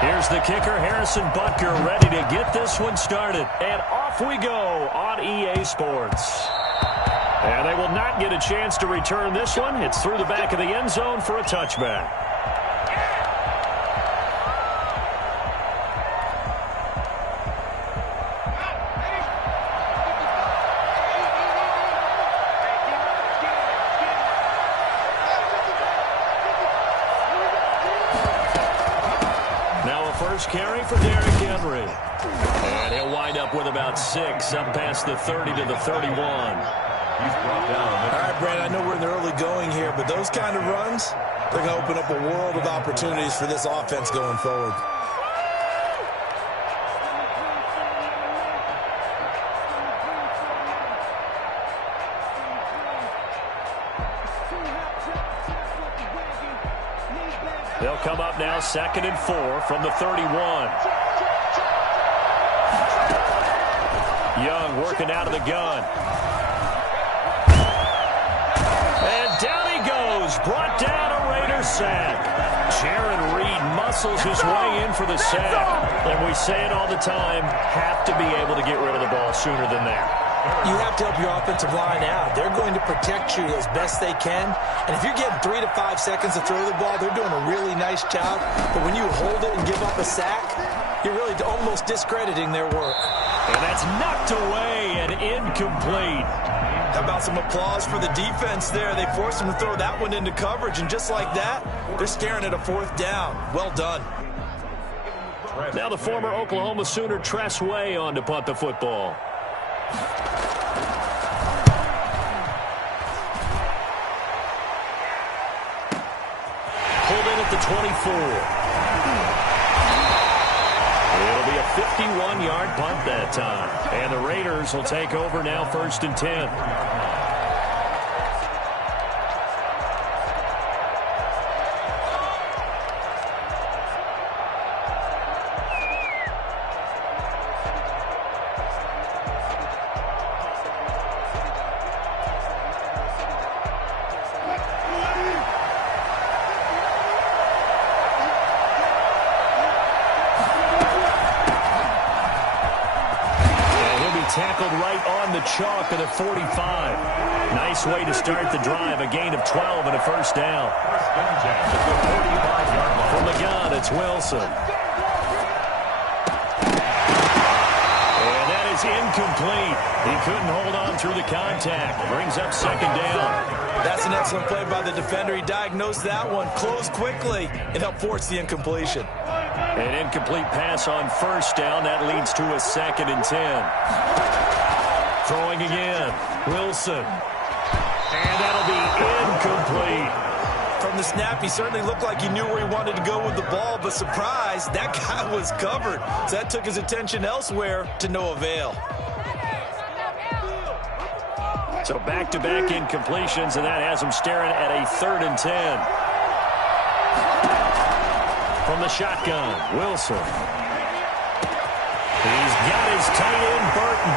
Here's the kicker, Harrison Butker, ready to get this one started. And off we go on EA Sports. And they will not get a chance to return this one. It's through the back of the end zone for a touchback. First carry for Derrick Henry. And he'll wind up with about 6, up past the 30 to the 31. He's brought down. All right, Brad, I know we're in the early going here, but those kind of runs, they're going to open up a world of opportunities for this offense going forward. They'll come up now 2nd and 4 from the 31. Young working out of the gun. And down he goes. Brought down a Raider sack. Jaron Reed muscles his way in for the sack. And we say it all the time, have to be able to get rid of the ball sooner than that. You have to help your offensive line out. They're going to protect you as best they can. And if you're getting 3 to 5 seconds to throw the ball, they're doing a really nice job. But when you hold it and give up a sack, you're really almost discrediting their work. And that's knocked away and incomplete. How about some applause for the defense there? They forced them to throw that one into coverage, and just like that, they're staring at a 4th down. Well done. Now the former Oklahoma Sooner Tress Way on to punt the football. Pulled in at the 24. It'll be a 51-yard punt that time. And the Raiders will take over now 1st and 10. Tackled right on the chalk of the 45. Nice way to start the drive. A gain of 12 and a 1st down. From the gun, it's Wilson. And that is incomplete. He couldn't hold on through the contact. Brings up 2nd down. That's an excellent play by the defender. He diagnosed that one, closed quickly, and helped force the incompletion. An incomplete pass on 1st down. That leads to a 2nd and 10. Throwing again. Wilson. And that'll be incomplete. From the snap, he certainly looked like he knew where he wanted to go with the ball, but surprise, that guy was covered. So that took his attention elsewhere to no avail. So back-to-back incompletions, and that has him staring at a 3rd and 10. From the shotgun, Wilson. He's got his tight end, Burton.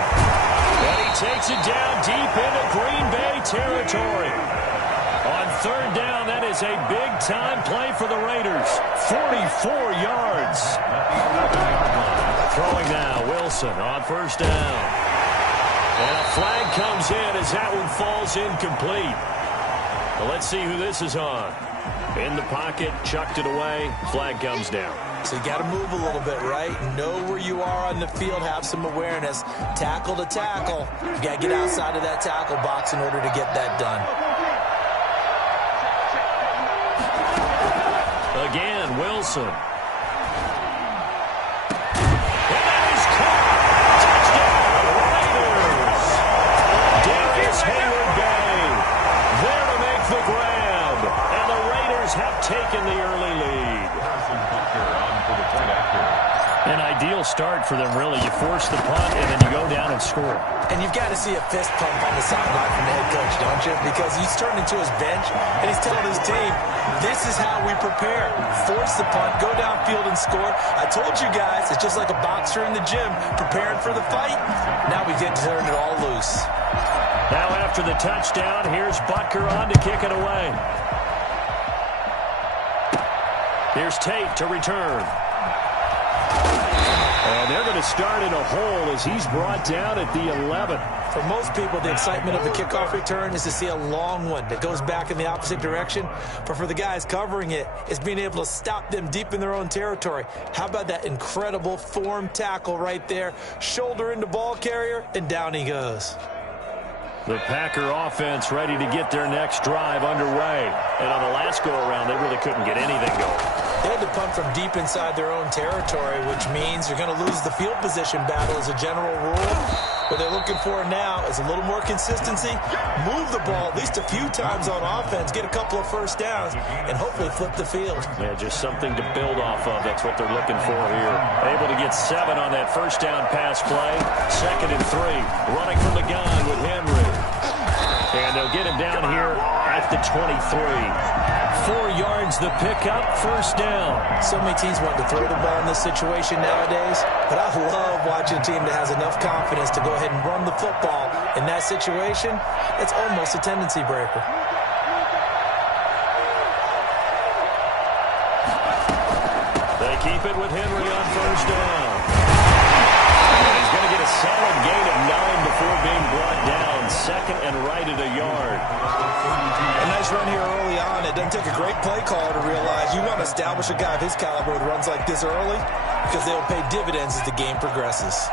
And he takes it down deep into Green Bay territory. On 3rd down, that is a big-time play for the Raiders. 44 yards. Throwing now, Wilson on 1st down. And a flag comes in as that one falls incomplete. Well, let's see who this is on. In the pocket, chucked it away, flag comes down. So you got to move a little bit, right? Know where you are on the field, have some awareness. Tackle to tackle. You got to get outside of that tackle box in order to get that done. Again, Wilson. Have taken the early lead. An ideal start for them, really. You force the punt, and then you go down and score. And you've got to see a fist pump on the sideline from the head coach, don't you? Because he's turned into his bench, and he's telling his team, this is how we prepare. Force the punt, go downfield and score. I told you guys, it's just like a boxer in the gym preparing for the fight. Now we get to turn it all loose. Now after the touchdown, here's Butker on to kick it away. Here's Tate to return. And they're going to start in a hole as he's brought down at the 11. For most people, the excitement of the kickoff return is to see a long one that goes back in the opposite direction. But for the guys covering it, it's being able to stop them deep in their own territory. How about that incredible form tackle right there? Shoulder into ball carrier, and down he goes. The Packer offense ready to get their next drive underway. And on the last go-around, they really couldn't get anything going. They had to punt from deep inside their own territory, which means you're going to lose the field position battle as a general rule. What they're looking for now is a little more consistency, move the ball at least a few times on offense, get a couple of first downs, and hopefully flip the field. Yeah, just something to build off of. That's what they're looking for here. Able to get 7 on that first down pass play. 2nd and 3. Running from the gun with Henry. And they'll get him down here at the 23. 4 yards the pickup, first down. So many teams want to throw the ball in this situation nowadays, but I love watching a team that has enough confidence to go ahead and run the football. In that situation, it's almost a tendency breaker. They keep it with Henry on first down. And he's going to get a solid gain of 9 before being brought down. 2nd and right at a yard. A nice run here early on. It doesn't take a great play caller to realize you want to establish a guy of his caliber with runs like this early because they'll pay dividends as the game progresses.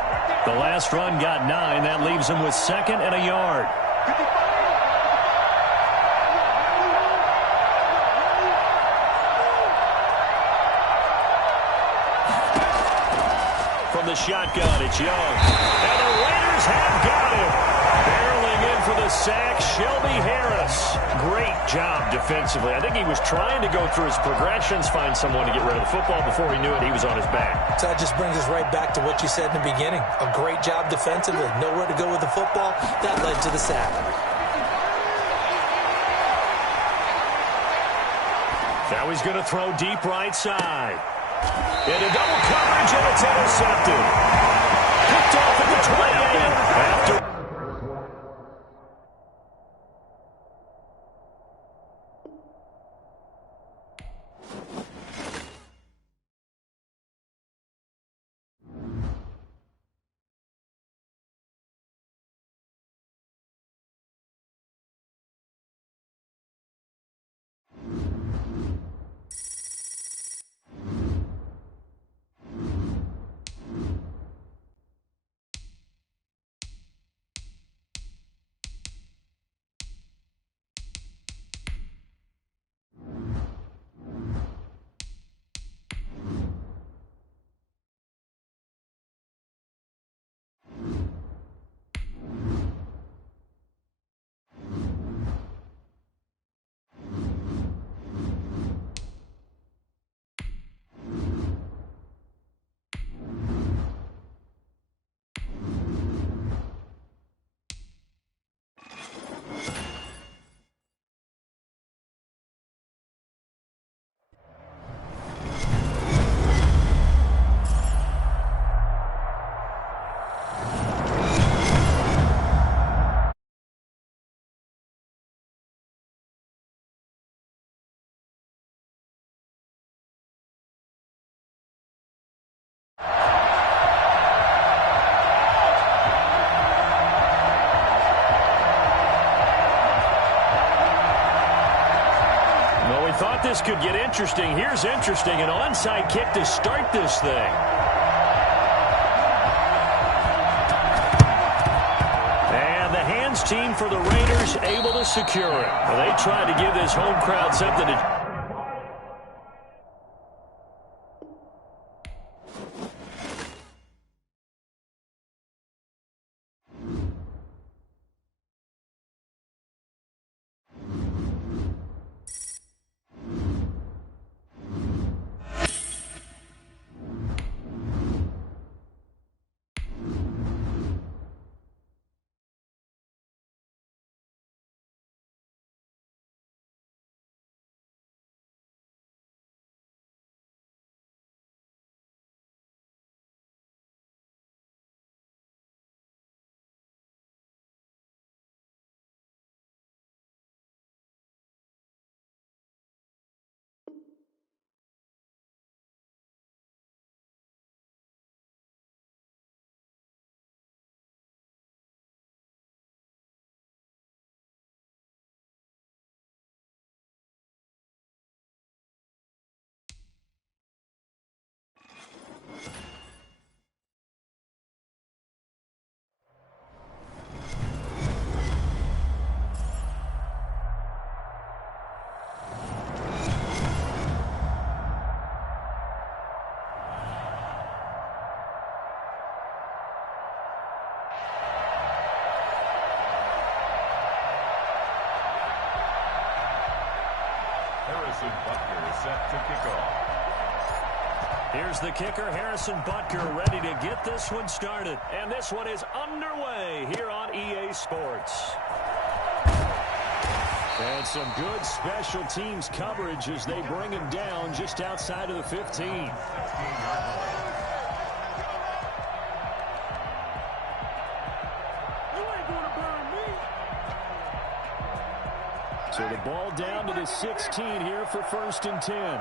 The last run got 9. That leaves him with 2nd and a yard. From the shotgun, it's Young. And the Raiders have got him. Barreling in for the sack, Shelby Harris. Great job defensively. I think he was trying to go through his progressions, find someone to get rid of the football. Before he knew it, he was on his back. So that just brings us right back to what you said in the beginning. A great job defensively. Nowhere to go with the football. That led to the sack. Now he's going to throw deep right side. Into double coverage, and it's intercepted. Picked off at the 28. After thought this could get interesting. Here's interesting. An onside kick to start this thing. And the hands team for the Raiders able to secure it. Well, they tried to give this home crowd something to Here's the kicker, Harrison Butker, ready to get this one started. And this one is underway here on EA Sports. And some good special teams coverage as they bring him down just outside of the 15. So the ball down to the 16 here for 1st and 10.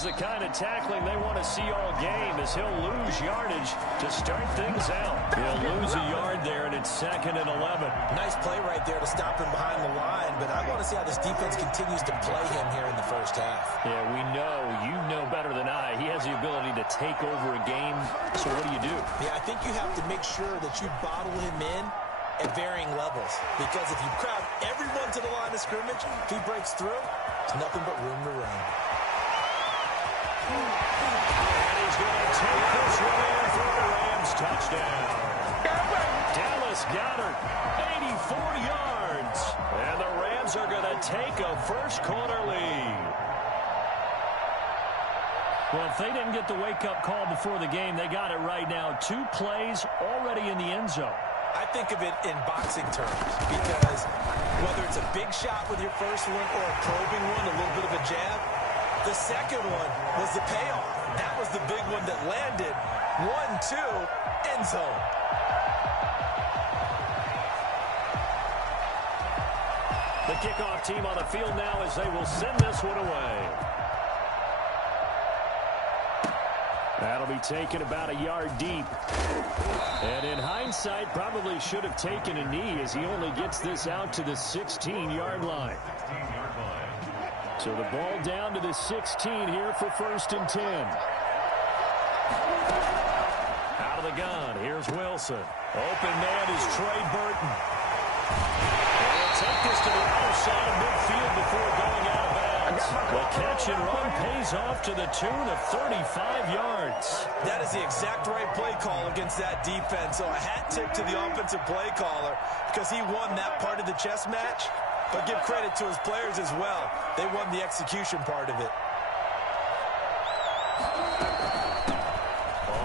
The kind of tackling they want to see all game as he'll lose yardage to start things out. He'll lose a yard there, and it's 2nd and 11. Nice play right there to stop him behind the line, but I want to see how this defense continues to play him here in the first half. Yeah, we know, you know better than I, he has the ability to take over a game, so what do you do? Yeah, I think you have to make sure that you bottle him in at varying levels, because if you crowd everyone to the line of scrimmage, if he breaks through, there's nothing but room to run. And he's going to take this one in for the Rams touchdown. Dallas Goedert, 84 yards. And the Rams are going to take a first-quarter lead. Well, if they didn't get the wake-up call before the game, they got it right now. 2 plays already in the end zone. I think of it in boxing terms, because whether it's a big shot with your first one or a probing one, a little bit of a jab, the second one was the payoff. That was the big one that landed. 1-2, end zone. The kickoff team on the field now as they will send this one away. That'll be taken about a yard deep. And in hindsight, probably should have taken a knee as he only gets this out to the 16-yard line. So the ball down to the 16 here for 1st and 10. Out of the gun, here's Wilson. Open man is Trey Burton. And he'll take this to the other side of midfield before going out of bounds. The catch and run pays off to the tune of 35 yards. That is the exact right play call against that defense. So a hat tip to the offensive play caller because he won that part of the chess match. But give credit to his players as well. They won the execution part of it.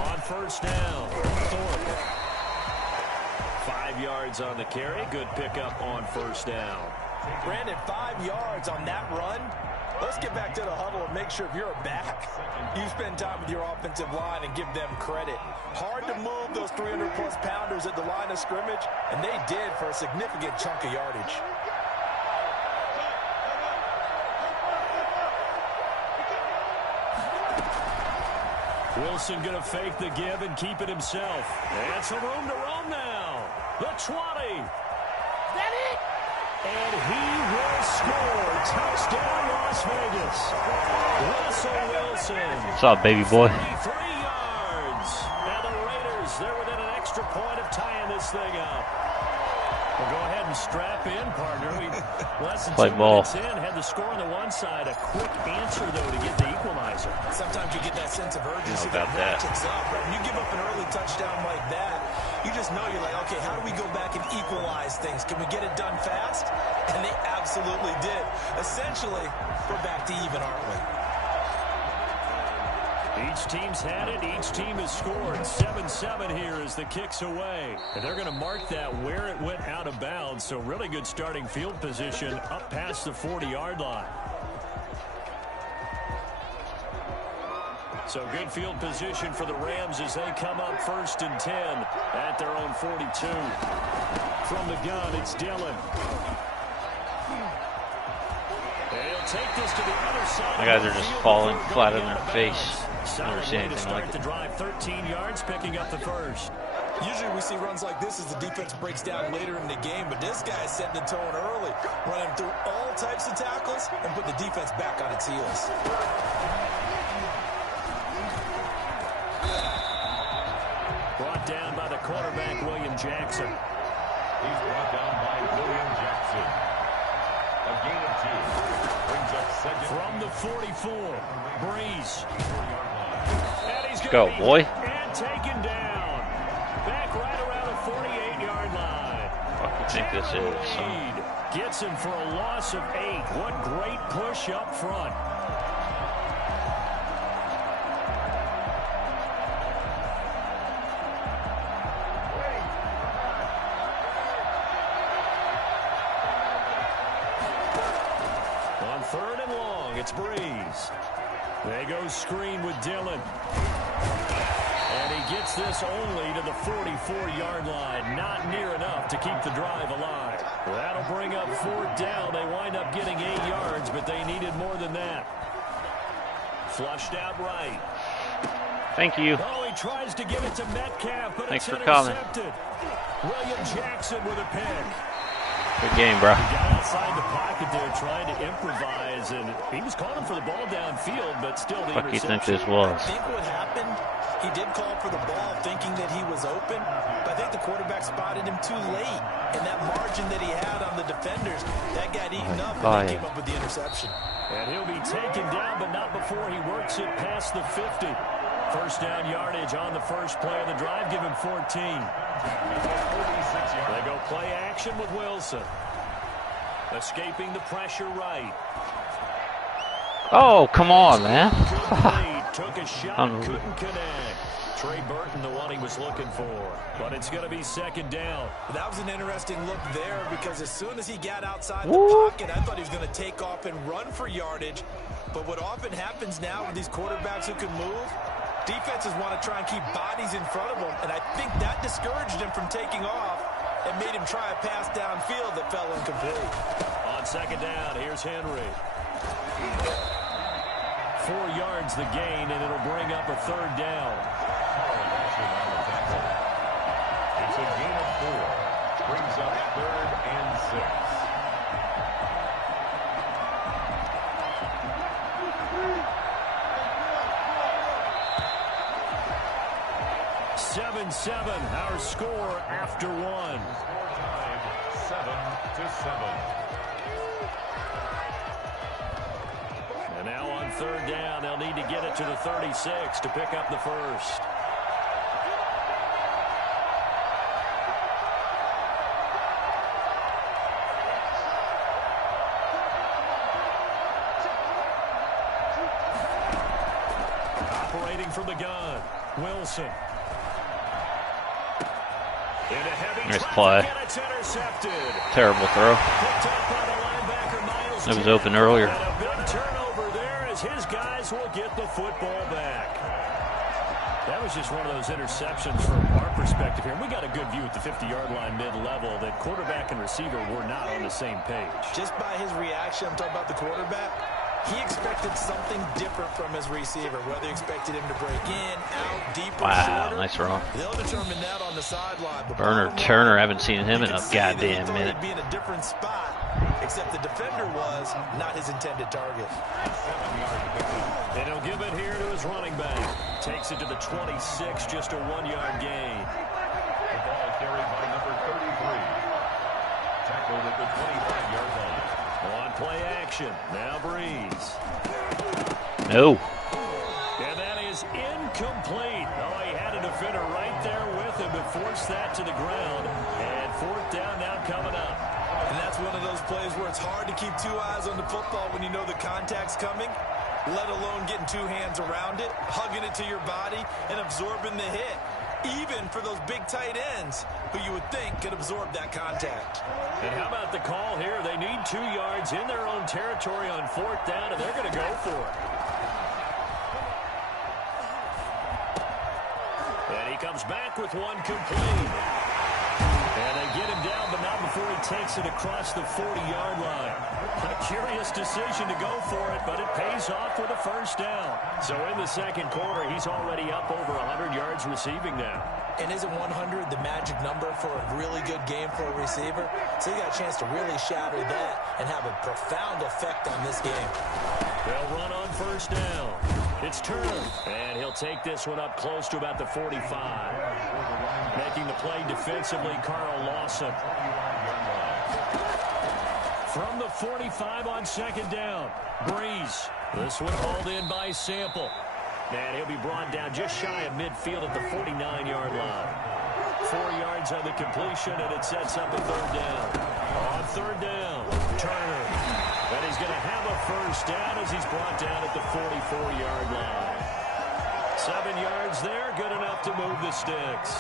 On 1st down, Thorpe. 5 yards on the carry. Good pickup on 1st down. Brandon, 5 yards on that run. Let's get back to the huddle and make sure if you're a back, you spend time with your offensive line and give them credit. Hard to move those 300-plus pounders at the line of scrimmage, and they did for a significant chunk of yardage. Wilson going to fake the give and keep it himself. And some room to roam now. The 20. That it? And he will score. Touchdown, Las Vegas. Russell Wilson. What's up, baby boy? 33 yards. Now the Raiders, they're within an extra point of tying this thing up. Well, go ahead and strap in, partner. Less than 2 minutes in, had the score on the one side. A quick answer, though, to get the equalizer. Sometimes you get that sense of urgency that ratchets up. Right? When you give up an early touchdown like that, you just know you're like, okay, how do we go back and equalize things? Can we get it done fast? And they absolutely did. Essentially, we're back to even, aren't we? Each team's had it. Each team has scored. 7-7 here as the kick's away. And they're going to mark that where it went out of bounds. So really good starting field position up past the 40-yard line. So good field position for the Rams as they come up 1st and 10 at their own 42. From the gun, it's Dillon. They'll take this to the other side. My guys are just falling flat on their face. Never seen anything like it. The drive 13 yards, picking up the first. Usually we see runs like this as the defense breaks down later in the game, but this guy's setting the tone early, running through all types of tackles and put the defense back on its heels. Brought down by the quarterback, William Jackson. He's brought down by William Jackson. From the 44, Breeze. Go, boy. And taken down. Back right around the 48-yard line. What do you think this is? Gets him for a loss of 8. What great push up front. On 3rd and long, it's Breeze. They go screen with Dillon. And he gets this only to the 44-yard line. Not near enough to keep the drive alive. That'll bring up 4th down. They wind up getting 8 yards, but they needed more than that. Flushed out right. Thank you. Oh, he tries to give it to Metcalf, but Thanks it's for coming. intercepted. William Jackson with a pick. Good game, bro. He got outside the pocket there trying to improvise, and he was calling for the ball downfield, but still the What do you think interception. this was? I think what happened, he did call for the ball thinking that he was open, but I think the quarterback spotted him too late. And that margin that he had on the defenders, that got eaten up, and they came up with the interception. And he'll be taken down, but not before he works it past the 50. 1st down yardage on the first play of the drive. Give him 14. They go play action with Wilson. Escaping the pressure right. Oh, come on, man. Took a shot, couldn't connect. Trey Burton, the one he was looking for. But it's going to be 2nd down. That was an interesting look there because as soon as he got outside the pocket, I thought he was going to take off and run for yardage. But what often happens now with these quarterbacks who can move, defenses want to try and keep bodies in front of them. And I think that discouraged him from taking off and made him try a pass downfield that fell incomplete. On 2nd down, here's Henry. 4 yards the gain, and it'll bring up a 3rd down. It's a gain of 4. Brings up 3rd and 6. 7-7, our score after 1. 7-7. And now on 3rd down, they'll need to get it to the 36 to pick up the first. Operating from the gun, Wilson. Nice play. Terrible throw. It was open earlier. And a big turnover there as his guys will get the football back. That was just one of those interceptions from our perspective here. We got a good view at the 50-yard line mid-level that quarterback and receiver were not on the same page. Just by his reaction, I'm talking about the quarterback, he expected something different from his receiver, whether he expected him to break in, out, deep, or shorter. Nice run. They'll determine that on the sideline. Burner Turner, haven't seen him in a goddamn minute. Be in a different spot, except the defender was not his intended target. And he'll give it here to his running back. Takes it to the 26, just a 1-yard gain. The ball carried by number 33. Tackled at the 25-yard line. On play action, now Breeze. No. And that is incomplete. Oh, he had a defender right there with him to force that to the ground. And 4th down now coming up. And that's one of those plays where it's hard to keep 2 eyes on the football when you know the contact's coming, let alone getting 2 hands around it, hugging it to your body, and absorbing the hit. Even for those big tight ends who you would think could absorb that contact. And how about the call here? They need 2 yards in their own territory on 4th down, and they're going to go for it. And he comes back with one complete. And they get him down, but not before he takes it across the 40-yard line. A curious decision to go for it, but it pays off with a 1st down. So in the 2nd quarter, he's already up over 100 yards receiving now. And isn't 100 the magic number for a really good game for a receiver? So you got a chance to really shatter that and have a profound effect on this game. They'll run on 1st down. It's Turner, and he'll take this one up close to about the 45. Making the play defensively, Carl Lawson. From the 45 on second down. Breeze. This one hauled in by Sample. And he'll be brought down just shy of midfield at the 49-yard line. 4 yards on the completion, and it sets up a third down. On third down, Turner. And he's going to have a first down as he's brought down at the 44-yard line. 7 yards there, good enough to move the sticks.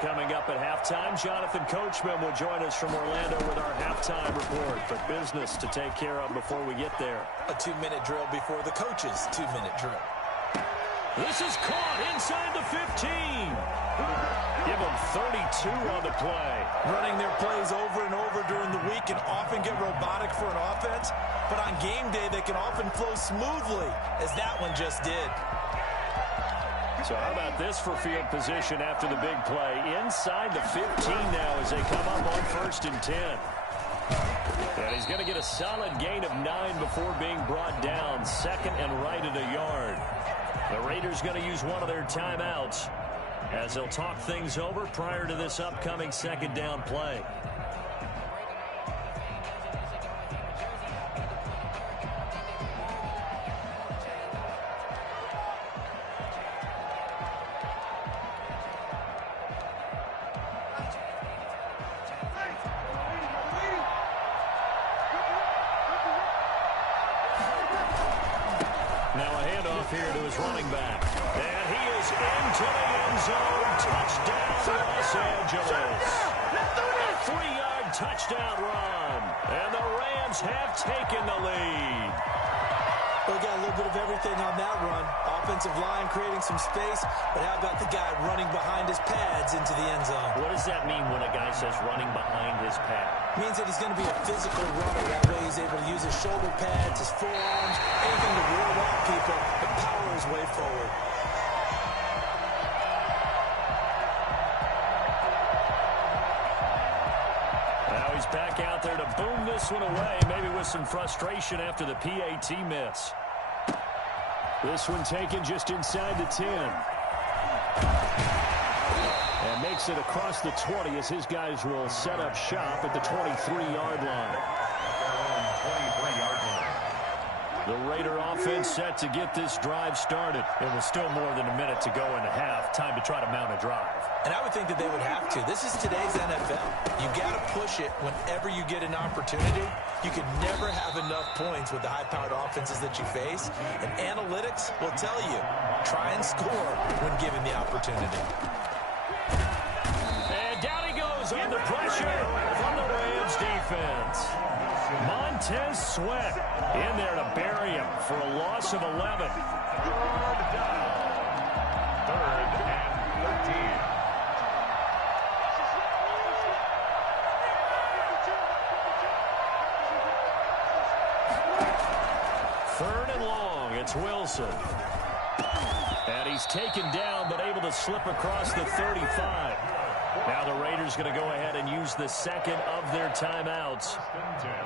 Coming up at halftime, Jonathan Coachman will join us from Orlando with our halftime report. But business to take care of before we get there. A 2-minute drill before the coach's 2-minute drill. This is caught inside the 15. Give them 32 on the play. Running their plays over and over during the week can often get robotic for an offense. But on game day, they can often flow smoothly, as that one just did. So how about this for field position after the big play? Inside the 15 now as they come up on 1st and 10. And he's going to get a solid gain of 9 before being brought down. 2nd and right at a yard. The Raiders going to use one of their timeouts as they'll talk things over prior to this upcoming 2nd down play. Here to his running back. And he is into the end zone. Touchdown, Los Angeles. A 3-yard touchdown run. And the Rams have taken the lead. We got a little bit of everything on that run. Offensive line creating some space, but how about the guy running behind his pads into the end zone? What does that mean when a guy says running behind his pad? It means that he's going to be a physical runner. That way he's able to use his shoulder pads, his forearms, anything to ward off people and power his way forward. Now he's back out there to boom this one away, maybe with some frustration after the PAT miss. This one taken just inside the 10. And makes it across the 20 as his guys will set up shop at the 23-yard line. The Raider offense set to get this drive started. It was still more than a minute to go in the half. Time to try to mount a drive. And I would think that they would have to. This is today's NFL. You got to push it whenever you get an opportunity. You can never have enough points with the high-powered offenses that you face. And analytics will tell you, try and score when given the opportunity. And down he goes on the pressure from the Rams defense. Montez Sweat in there to bury him for a loss of 11. Third down. 3rd and 13. Third and long, it's Wilson. And he's taken down, but able to slip across the 35. Now the Raiders going to go ahead and use the second of their timeouts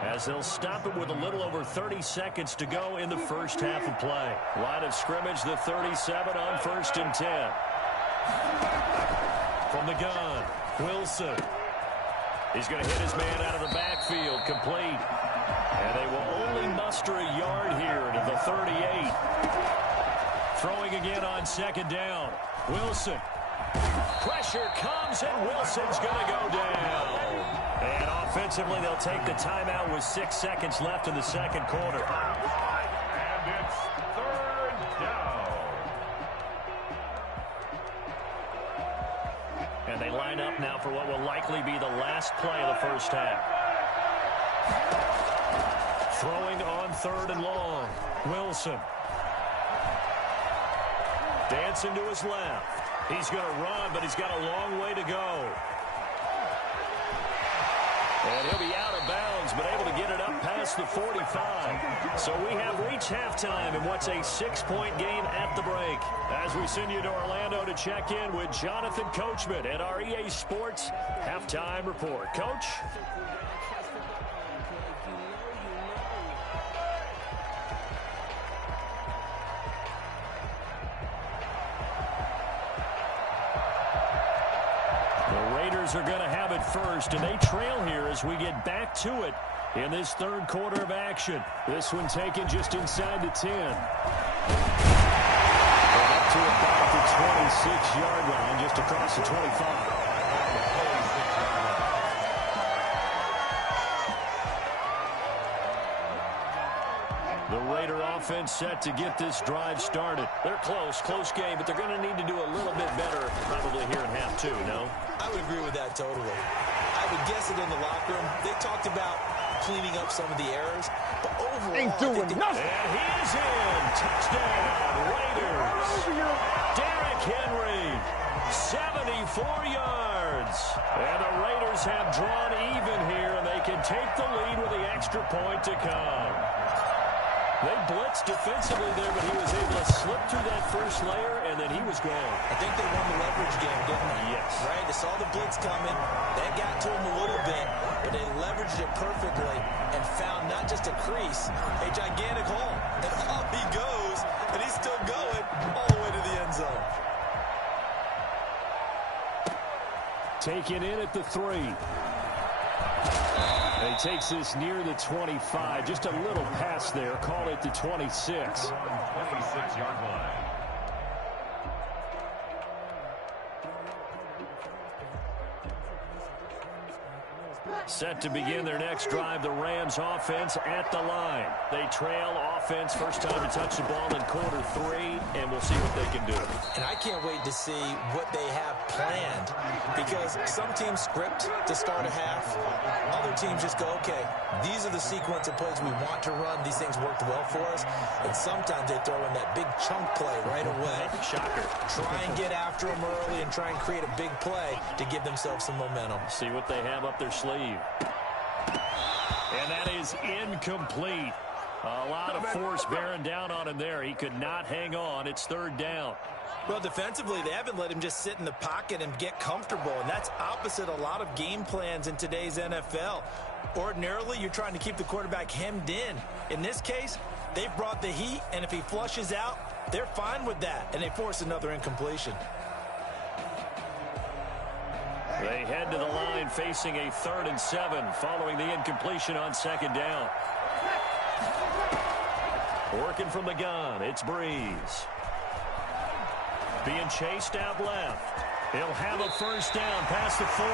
as they'll stop it with a little over 30 seconds to go in the first half of play. Line of scrimmage, the 37 on 1st and 10. From the gun, Wilson. He's going to hit his man out of the backfield, complete. And they will only muster a yard here to the 38. Throwing again on 2nd down. Wilson. Pressure comes, and Wilson's going to go down. And offensively, they'll take the timeout with 6 seconds left in the second quarter. And it's 3rd down. And they line up now for what will likely be the last play of the first half. Throwing on 3rd and long. Wilson. Dancing to his left. He's going to run, but he's got a long way to go. And he'll be out of bounds, but able to get it up past the 45. So we have reached halftime in what's a 6-point game at the break. As we send you to Orlando to check in with Jonathan Coachman at our EA Sports Halftime Report. Coach? Raiders are going to have it first, and they trail here as we get back to it in this third quarter of action. This one taken just inside the 10. Up to about the 26-yard line, just across the 25. The Raider offense set to get this drive started. They're close game, but they're going to need to do a little bit better probably here in half two, no? I would agree with that totally. I would guess it in the locker room. They talked about cleaning up some of the errors, but overall, ain't doing nothing. And he is in. Touchdown, Raiders. Derrick Henry, 74 yards. And the Raiders have drawn even here, and they can take the lead with the extra point to come. They blitzed defensively there, but he was able to slip through that first layer, and then he was gone. I think they won the leverage game, didn't they? Yes. Right? They saw the blitz coming. That got to him a little bit, but they leveraged it perfectly and found not just a crease, a gigantic hole. And up he goes, and he's still going all the way to the end zone. Taken in at the 3. He takes this near the 25. Just a little pass there. Call it the 26. 26-yard line. Set to begin their next drive, the Rams offense at the line. They trail offense, first time to touch the ball in quarter 3, and we'll see what they can do. And I can't wait to see what they have planned, because some teams script to start a half. Other teams just go, okay, these are the sequence of plays we want to run. These things worked well for us. And sometimes they throw in that big chunk play right away. Shocker. Try and get after them early and try and create a big play to give themselves some momentum. See what they have up their sleeve. And that is incomplete. A lot of force bearing down on him there. He could not hang on. It's third down. Well, defensively, they haven't let him just sit in the pocket and get comfortable, and that's opposite a lot of game plans in today's NFL. Ordinarily, you're trying to keep the quarterback hemmed in. In this case, they've brought the heat, and if he flushes out, they're fine with that, and they force another incompletion. They head to the line facing a 3rd and 7 following the incompletion on second down. Working from the gun, it's Breeze. Being chased out left. He'll have a first down past the 40.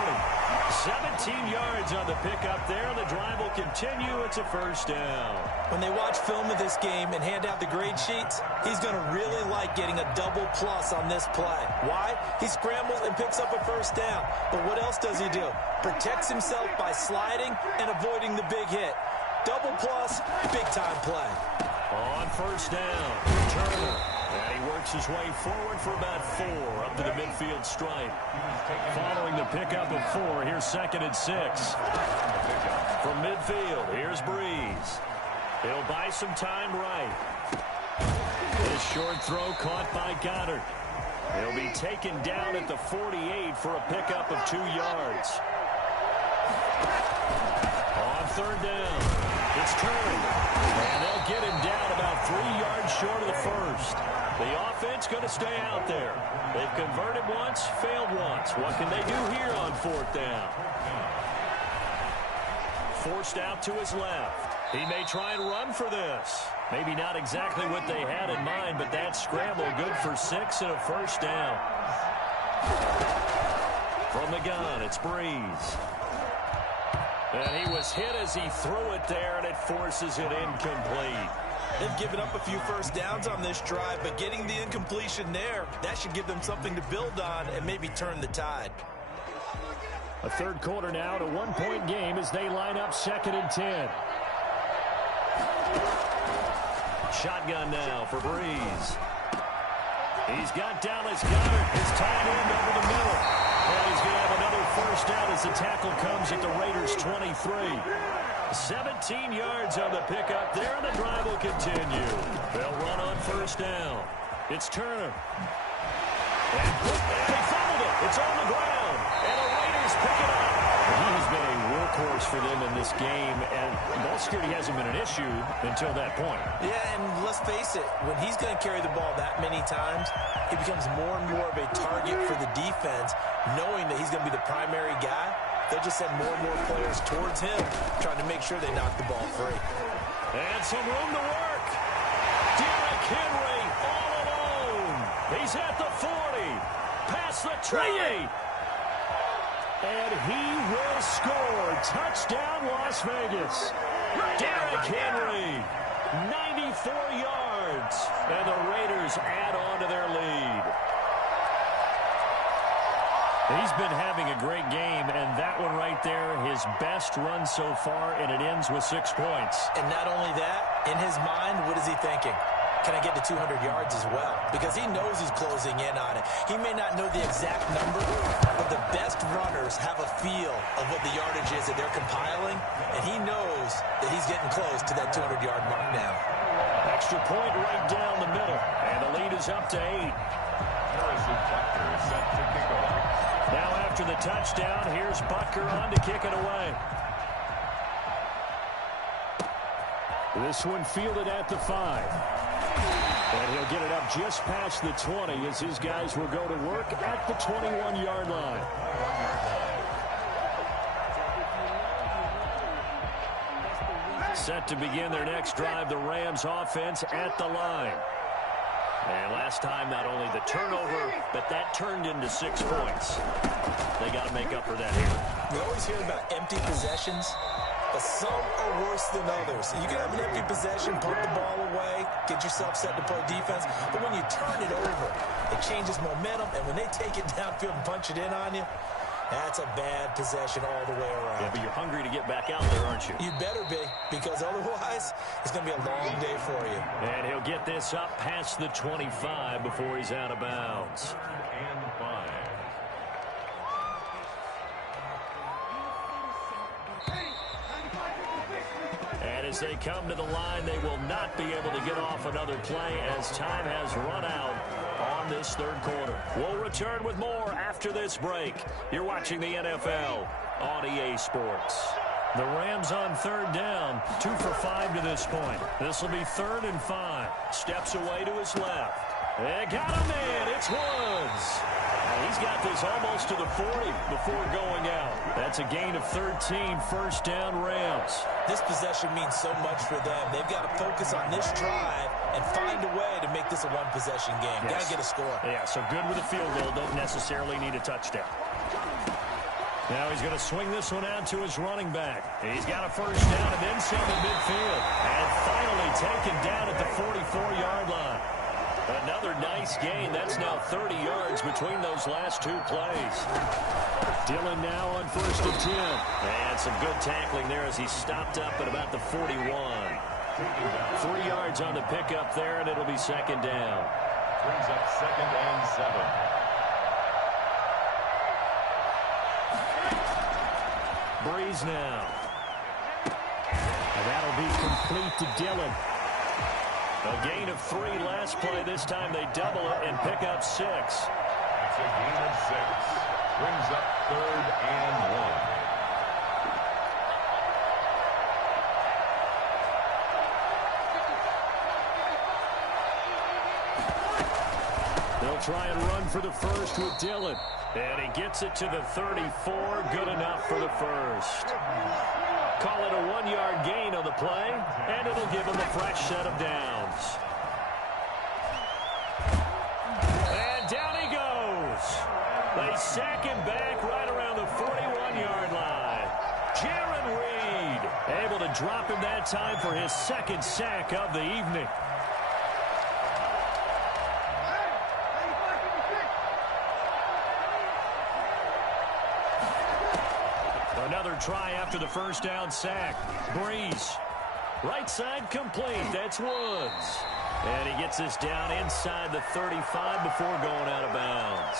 17 yards on the pickup there. The drive will continue. It's a first down. When they watch film of this game and hand out the grade sheets, he's going to really like getting a double plus on this play. Why? He scrambles and picks up a first down. But what else does he do? Protects himself by sliding and avoiding the big hit. Double plus, big-time play. On first down, Turner. And he works his way forward for about 4 up to the midfield stripe. Following the pickup of 4, here's 2nd and 6. From midfield, here's Breeze. He'll buy some time right. His short throw caught by Goddard. He'll be taken down at the 48 for a pickup of 2 yards. On third down, it's Turner. And they'll get him down about 3 yards short of the first. The offense going to stay out there. They've converted once, failed once. What can they do here on 4th down? Forced out to his left. He may try and run for this. Maybe not exactly what they had in mind, but that scramble good for 6 and a first down. From the gun, it's Breeze. And he was hit as he threw it there, and it forces it incomplete. They've given up a few first downs on this drive, but getting the incompletion there, that should give them something to build on and maybe turn the tide. A third quarter now, to 1-point game as they line up 2nd and 10. Shotgun now for Breeze. He's got Dallas Goddard, his tight end over the middle. And he's going to have another first down as the tackle comes at the Raiders' 23. 17 yards on the pickup there, and the drive will continue. They'll run on first down. It's Turner. And they fumbled it. It's on the ground. And the Raiders pick it up. He has been a workhorse for them in this game, and ball security hasn't been an issue until that point. Yeah, and let's face it, when he's going to carry the ball that many times, he becomes more and more of a target for the defense, knowing that he's going to be the primary guy. They'll just send more and more players towards him, trying to make sure they knock the ball free. And some room to work. Derrick Henry all alone. He's at the 40, past the 20. And he will score. Touchdown, Las Vegas. Derrick Henry, 94 yards. And the Raiders add on to their lead. He's been having a great game, and that one right there, his best run so far, and it ends with 6 points. And not only that, in his mind, what is he thinking? Can I get to 200 yards as well? Because he knows he's closing in on it. He may not know the exact number, but the best runners have a feel of what the yardage is that they're compiling, and he knows that he's getting close to that 200-yard mark now. Extra point right down the middle, and the lead is up to 8. Harrison Butker is set to kick off. Now after the touchdown, here's Butker on to kick it away. This one fielded at the 5. And he'll get it up just past the 20 as his guys will go to work at the 21-yard line. Set to begin their next drive, the Rams offense at the line. And last time, not only the turnover, but that turned into 6 points. They got to make up for that here. We always hear about empty possessions, but some are worse than others. You can have an empty possession, pump the ball away, get yourself set to play defense, but when you turn it over, it changes momentum, and when they take it downfield and punch it in on you, that's a bad possession all the way around. Yeah, but you're hungry to get back out there, aren't you? You better be, because otherwise, it's going to be a long day for you. And he'll get this up past the 25 before he's out of bounds. And 5. And as they come to the line, they will not be able to get off another play as time has run out on this third quarter. We'll return with more after this break. You're watching the NFL on EA Sports. The Rams on third down, 2 for 5 to this point. This will be 3rd and 5. Steps away to his left. They got him in. It's Woods. He's got this almost to the 40 before going out. That's a gain of 13, first down Rams. This possession means so much for them. They've got to focus on this drive and find a way to make this a one-possession game. Yes. Got to get a score. Yeah, so good with a field goal. Don't necessarily need a touchdown. Now he's going to swing this one out to his running back. He's got a first down and then some at midfield. And finally taken down at the 44-yard line. Another nice gain. That's now 30 yards between those last 2 plays. Dillon now on 1st and 10. And some good tackling there as he stopped up at about the 41. 3 yards on the pickup there, and it'll be 2nd down. Brings up 2nd and 7. Breeze now. And that'll be complete to Dillon. A gain of 3 last play. This time they double it and pick up 6. That's a gain of 6. Brings up 3rd and 1. They'll try and run for the first with Dillon. And he gets it to the 34. Good enough for the first. Call it a 1-yard gain on the play, and it'll give him a fresh set of downs. And down he goes. They sack him back right around the 41-yard line. Jaron Reed able to drop him that time for his 2nd sack of the evening. Another try after the first down sack. Breeze. Right side complete. That's Woods. And he gets this down inside the 35 before going out of bounds.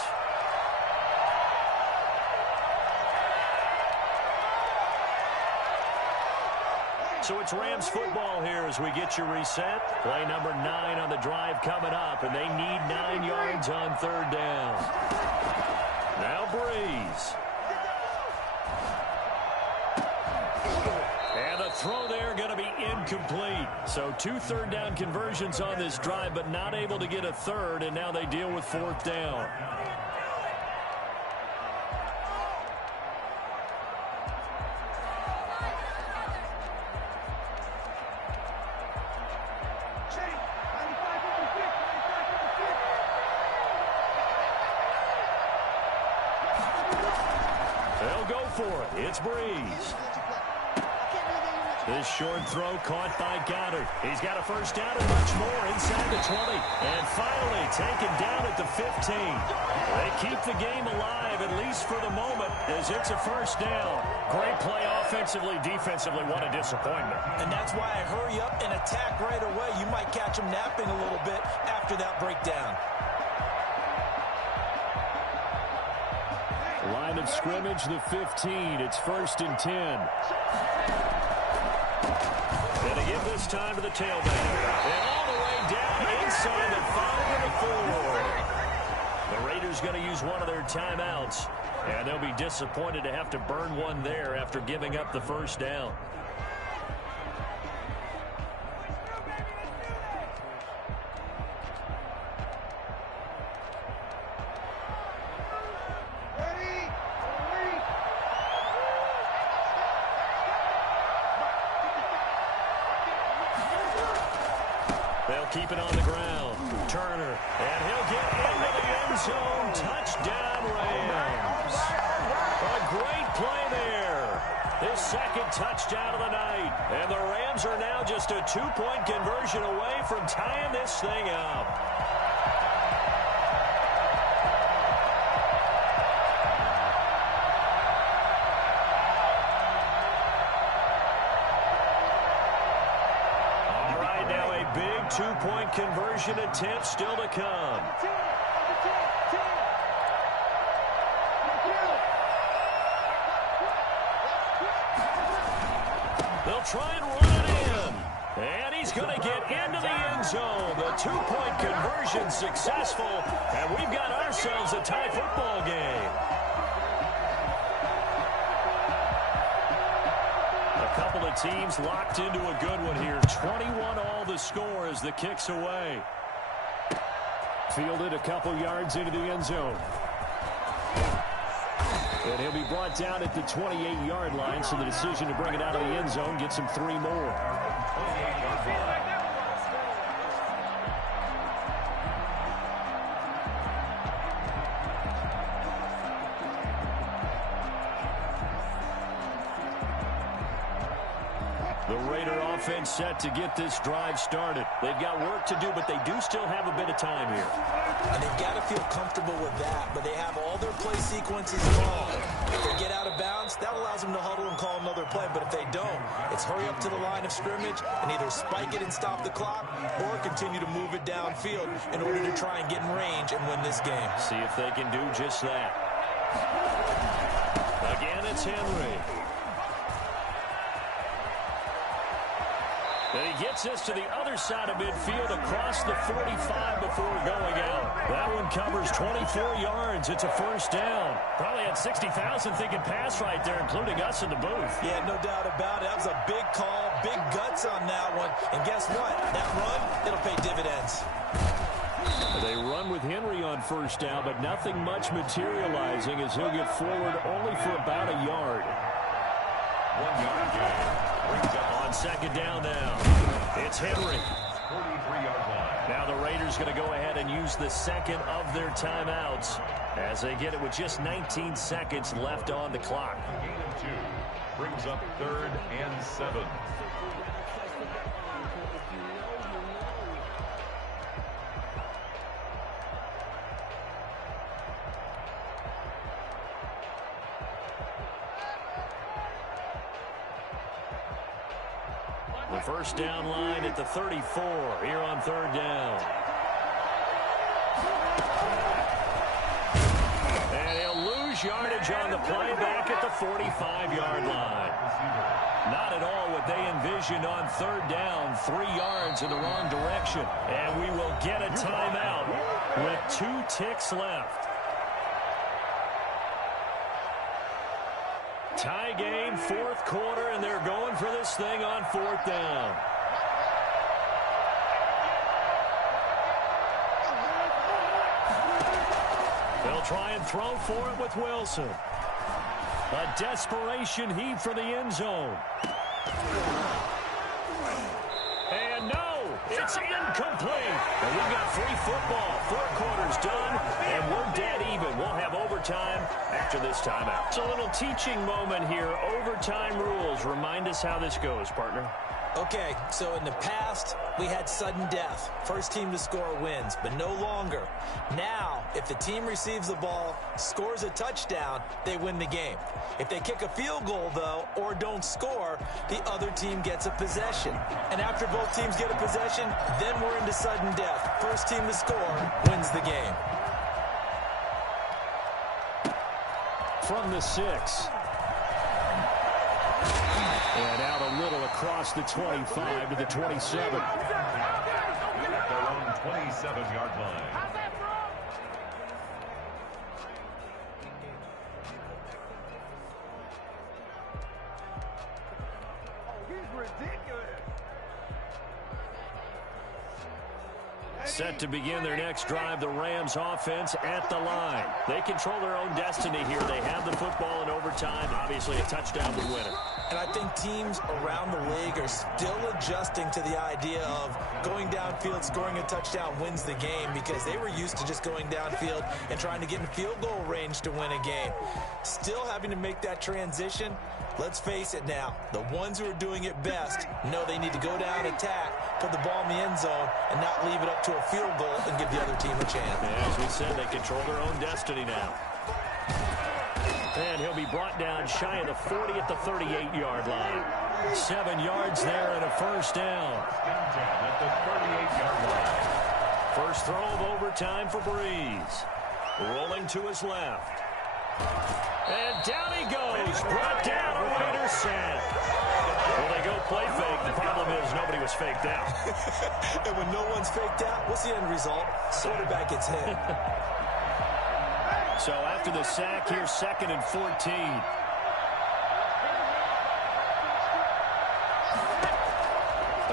So it's Rams football here as we get you reset. Play number 9 on the drive coming up, and they need 9 yards on 3rd down. Now Breeze. the throw there going to be incomplete. So 2 third-down conversions on this drive, but not able to get a third, and now they deal with 4th down. They'll go for it. It's Breeze. This short throw caught by Goddard. He's got a first down and much more inside the 20. And finally taken down at the 15. They keep the game alive, at least for the moment, as it's a first down. Great play offensively, defensively. What a disappointment. And that's why I hurry up and attack right away. You might catch him napping a little bit after that breakdown. Line of scrimmage, the 15. It's 1st and 10. And they give this time to the tailback. And all the way down inside the 5 and 4. The Raiders going to use one of their timeouts. And they'll be disappointed to have to burn one there after giving up the first down. Keep it on the ground. Turner, and he'll get into the end zone. Touchdown, Rams. A great play there. His 2nd touchdown of the night. And the Rams are now just a 2-point conversion away from tying this thing up. Big 2-point conversion attempt still to come. They'll try and run it in. And he's going to get into the end zone. The 2-point conversion successful. And we've got ourselves a tie football game. Couple of teams locked into a good one here. 21-all the score as the kick's away. Fielded a couple yards into the end zone. And he'll be brought down at the 28-yard line, so the decision to bring it out of the end zone gets him 3 more. 28-yard line. The Raider offense set to get this drive started. They've got work to do, but they do still have a bit of time here. And they've got to feel comfortable with that, but they have all their play sequences called. If they get out of bounds, that allows them to huddle and call another play, but if they don't, it's hurry up to the line of scrimmage and either spike it and stop the clock or continue to move it downfield in order to try and get in range and win this game. See if they can do just that. Again, it's Henry. And he gets us to the other side of midfield across the 45 before going out. That one covers 24 yards. It's a first down. Probably had 60,000 thinking pass right there, including us in the booth. Yeah, no doubt about it. That was a big call, big guts on that one. And guess what? That run, it'll pay dividends. They run with Henry on first down, but nothing much materializing as he'll get forward only for about a yard. 1 yard gain. Brings up on second down now. It's Henry. 43-yard line. Now the Raiders going to go ahead and use the second of their timeouts as they get it with just 19 seconds left on the clock. Gain of 2. Brings up 3rd and 7. The first down line at the 34 here on 3rd down. And he'll lose yardage on the play back at the 45-yard line. Not at all what they envisioned on 3rd down. 3 yards in the wrong direction. And we will get a timeout with 2 ticks left. Tie game, fourth quarter, and they're going for this thing on fourth down. They'll try and throw for it with Wilson. A desperation heave for the end zone. And no, it's incomplete. And we've got free football. Four quarters done, and we're dead even. We'll have overtime after this timeout. It's a little teaching moment here. Overtime rules. Remind us how this goes, partner. Okay, so in the past, we had sudden death. First team to score wins, but no longer. Now, if the team receives the ball, scores a touchdown, they win the game. If they kick a field goal, though, or don't score, the other team gets a possession. And after both teams get a possession, then we're into sudden death. First team to score wins the game. From the 6. And out a little across the 25 to the 27. At their own 27-yard line. Set to begin their next drive, the Rams offense at the line. They control their own destiny here. They have the football in overtime. Obviously, a touchdown would win it. And I think teams around the league are still adjusting to the idea of going downfield, scoring a touchdown wins the game, because they were used to just going downfield and trying to get in field goal range to win a game. Still having to make that transition. Let's face it now, the ones who are doing it best know they need to go down, attack, put the ball in the end zone, and not leave it up to a field goal and give the other team a chance. Yeah, as we said, they control their own destiny now. And he'll be brought down shy of the 40 at the 38-yard line. 7 yards there and a first down. At the 38-yard line. First throw of overtime for Breeze. Rolling to his left. And down he goes. Brought down, a Raider sack. Well, they go play fake. The problem is nobody was faked out. And when no one's faked out, what's the end result? Quarterback gets hit. So after the sack, here's 2nd and 14.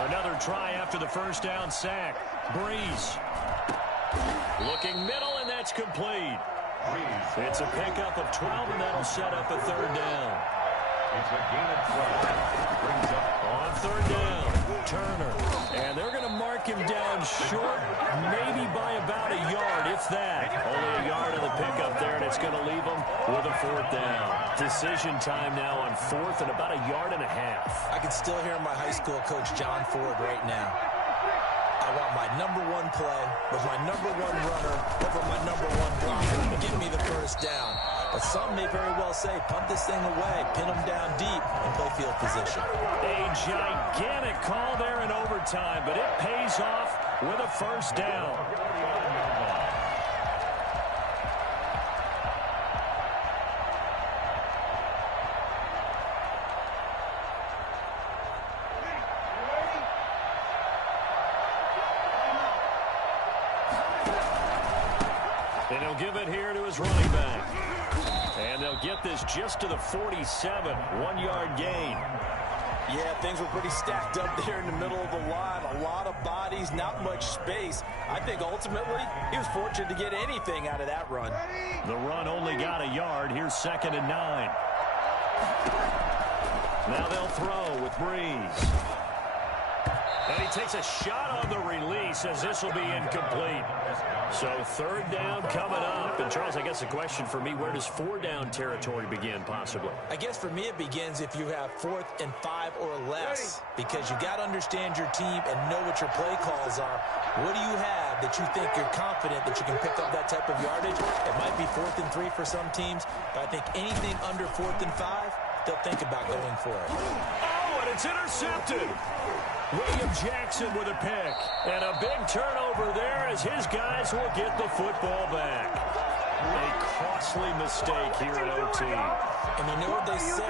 Another try after the first down sack. Breeze. Looking middle, and that's complete. It's a pickup of 12, and that'll set up a third down. It's a gain of 12. Brings up on third down, Turner. And they're going to mark him down short, maybe by about a yard, if that. Only a yard of the pickup there, and it's going to leave him with a fourth down. Decision time now on fourth and about a yard and a half. I can still hear my high school coach, John Ford, right now. I want my #1 play with my #1 runner over my #1 blocker. Give me the first down. But some may very well say, punt this thing away, pin them down deep, and play field position. A gigantic call there in overtime, but it pays off with a first down. And he'll give it here to his running back. And they'll get this just to the 47, 1-yard gain. Yeah, things were pretty stacked up there in the middle of the line. A lot of bodies, not much space. I think ultimately he was fortunate to get anything out of that run. The run only got a yard. Here's 2nd and 9. Now they'll throw with Breeze. And he takes a shot on the release as this will be incomplete. So third down coming up. And Charles, I guess the question for me, where does 4-down territory begin possibly? I guess for me it begins if you have 4th and 5 or less. Because you got to understand your team and know what your play calls are. What do you have that you think you're confident that you can pick up that type of yardage? It might be 4th and 3 for some teams. But I think anything under 4th and 5, they'll think about going for it. Oh, and it's intercepted. William Jackson with a pick. And a big turnover there as his guys will get the football back. A costly mistake here at OT. And you know what they say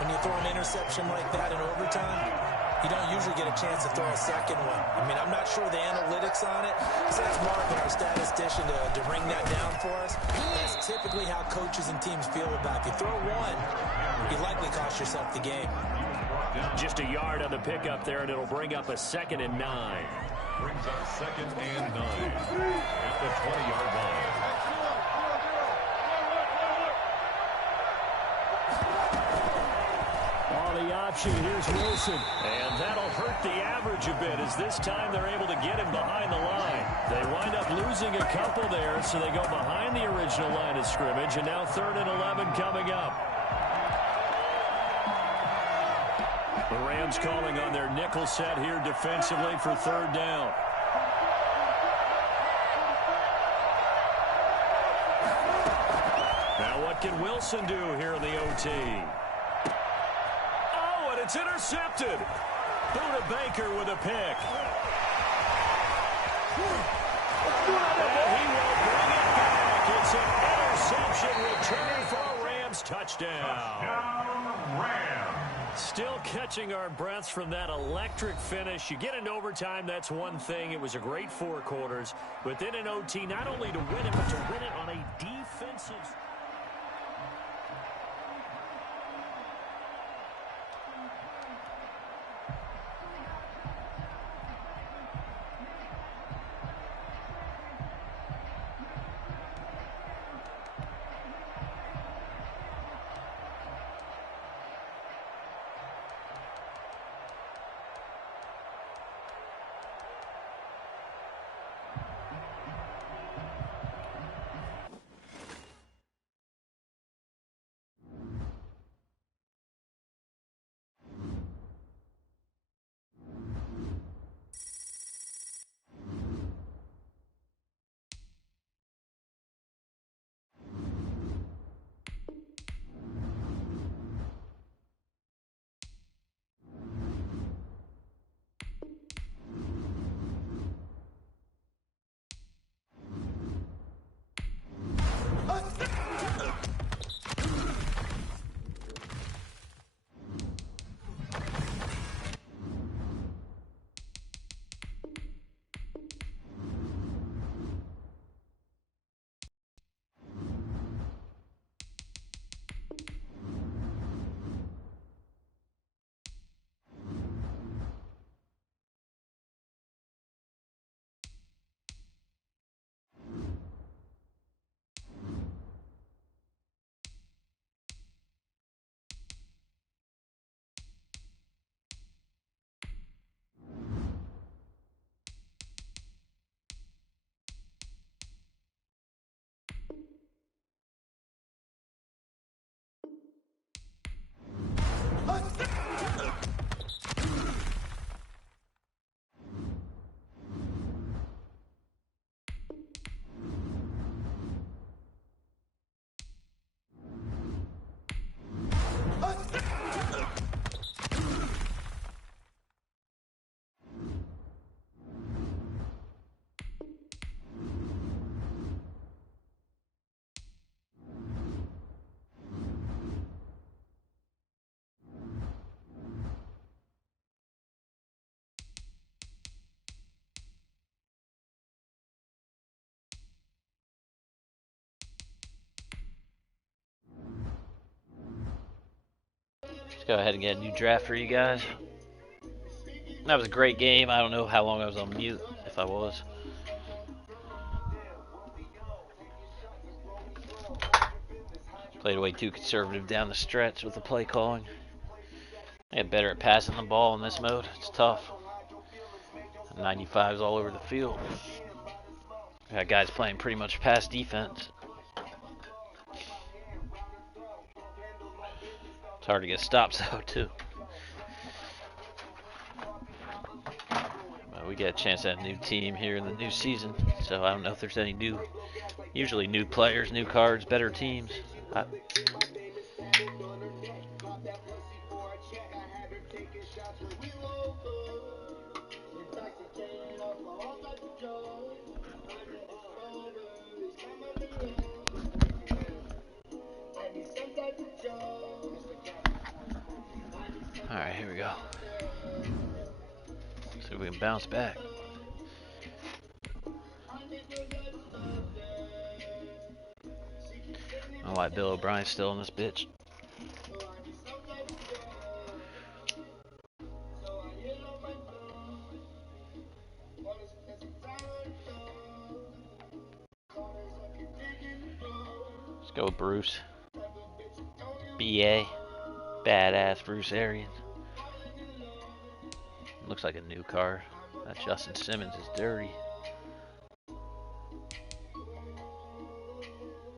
when you throw an interception like that in overtime? you don't usually get a chance to throw a second one. I mean, I'm not sure the analytics on it. So that's Marvin, our statistician, to bring that down for us. That's typically how coaches and teams feel about it. If you throw one, you likely cost yourself the game. Just a yard on the pickup there, and it'll bring up a 2nd and 9. Brings up 2nd and 9 at the 20-yard line. The option, here's Wilson. And that'll hurt the average a bit, as this time they're able to get him behind the line. They wind up losing a couple there, so they go behind the original line of scrimmage, and now 3rd and 11 coming up. The Rams calling on their nickel set here defensively for 3rd down. Now what can Wilson do here in the OT? It's intercepted. Buda Baker with a pick. And he will bring it back. It's an interception return for a Rams touchdown. Rams. Still catching our breaths from that electric finish. You get into overtime, that's one thing. It was a great 4 quarters. But then in OT, not only to win it, but to win it on a defensive... Go ahead and get a new draft for you guys. That was a great game. I don't know how long I was on mute, if I was. Played way too conservative down the stretch with the play calling. I get better at passing the ball in this mode. It's tough. 95s all over the field. Got guys playing pretty much pass defense. It's hard to get stops though too. But we get a chance at a new team here in the new season, so I don't know if there's any new, usually new players, new cards, better teams. Alright, here we go. if we can bounce back. I don't know why Bill O'Brien's still in this bitch. Let's go with Bruce. BA. Badass Bruce Arians. Looks like a new car. That Justin Simmons is dirty.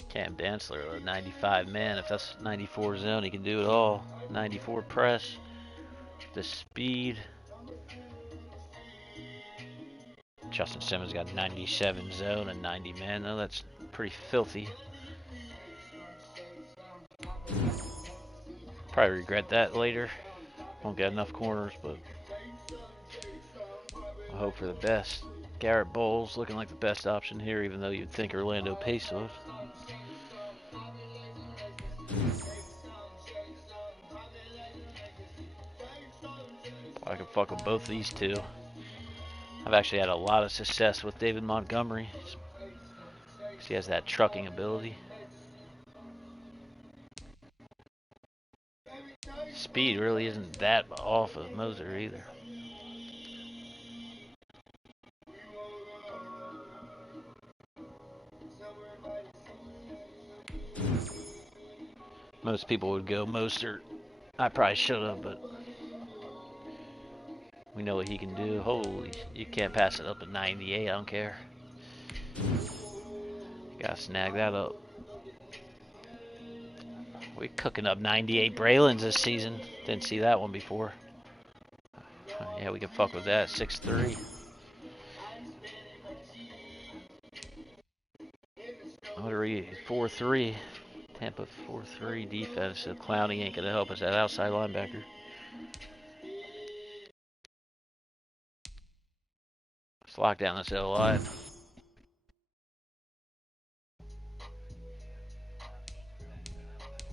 Cam Dantzler, a 95 man. If that's 94 zone, he can do it all. 94 press. The speed. Justin Simmons got 97 zone and 90 man. Though that's pretty filthy. Probably regret that later. Won't get enough corners, but I hope for the best. Garrett Bowles looking like the best option here, even though you'd think Orlando Pace would. I can fuck with both these two. I've actually had a lot of success with David Montgomery. He has that trucking ability. Speed really isn't that off of Moser either. Most people would go Mostert. I probably should have, but we know what he can do. Holy, you can't pass it up at 98. I don't care. Gotta snag that up. We're cooking up 98 Braylons this season. Didn't see that one before. Yeah, we can fuck with that. 6'3". What are we? 4'3". Tampa 4-3 defense, so Clowney ain't gonna help us at outside linebacker. Let's lock down this L line.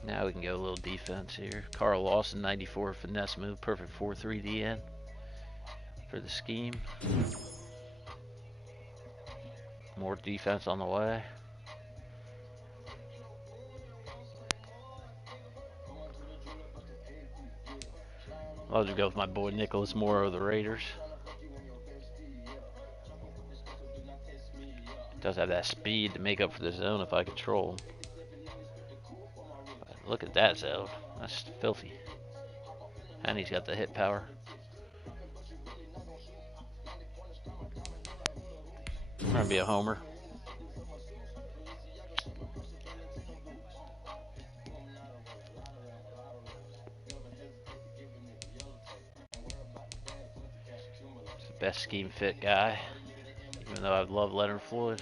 Now we can go a little defense here. Carl Lawson, 94 finesse move, perfect 4-3 DN for the scheme. More defense on the way. I'll just go with my boy Nicholas Morrow of the Raiders. Does have that speed to make up for the zone if I control him. But look at that zone. That's filthy. And he's got the hit power. I'm gonna be a homer. Best scheme fit guy, even though I love Leonard Floyd.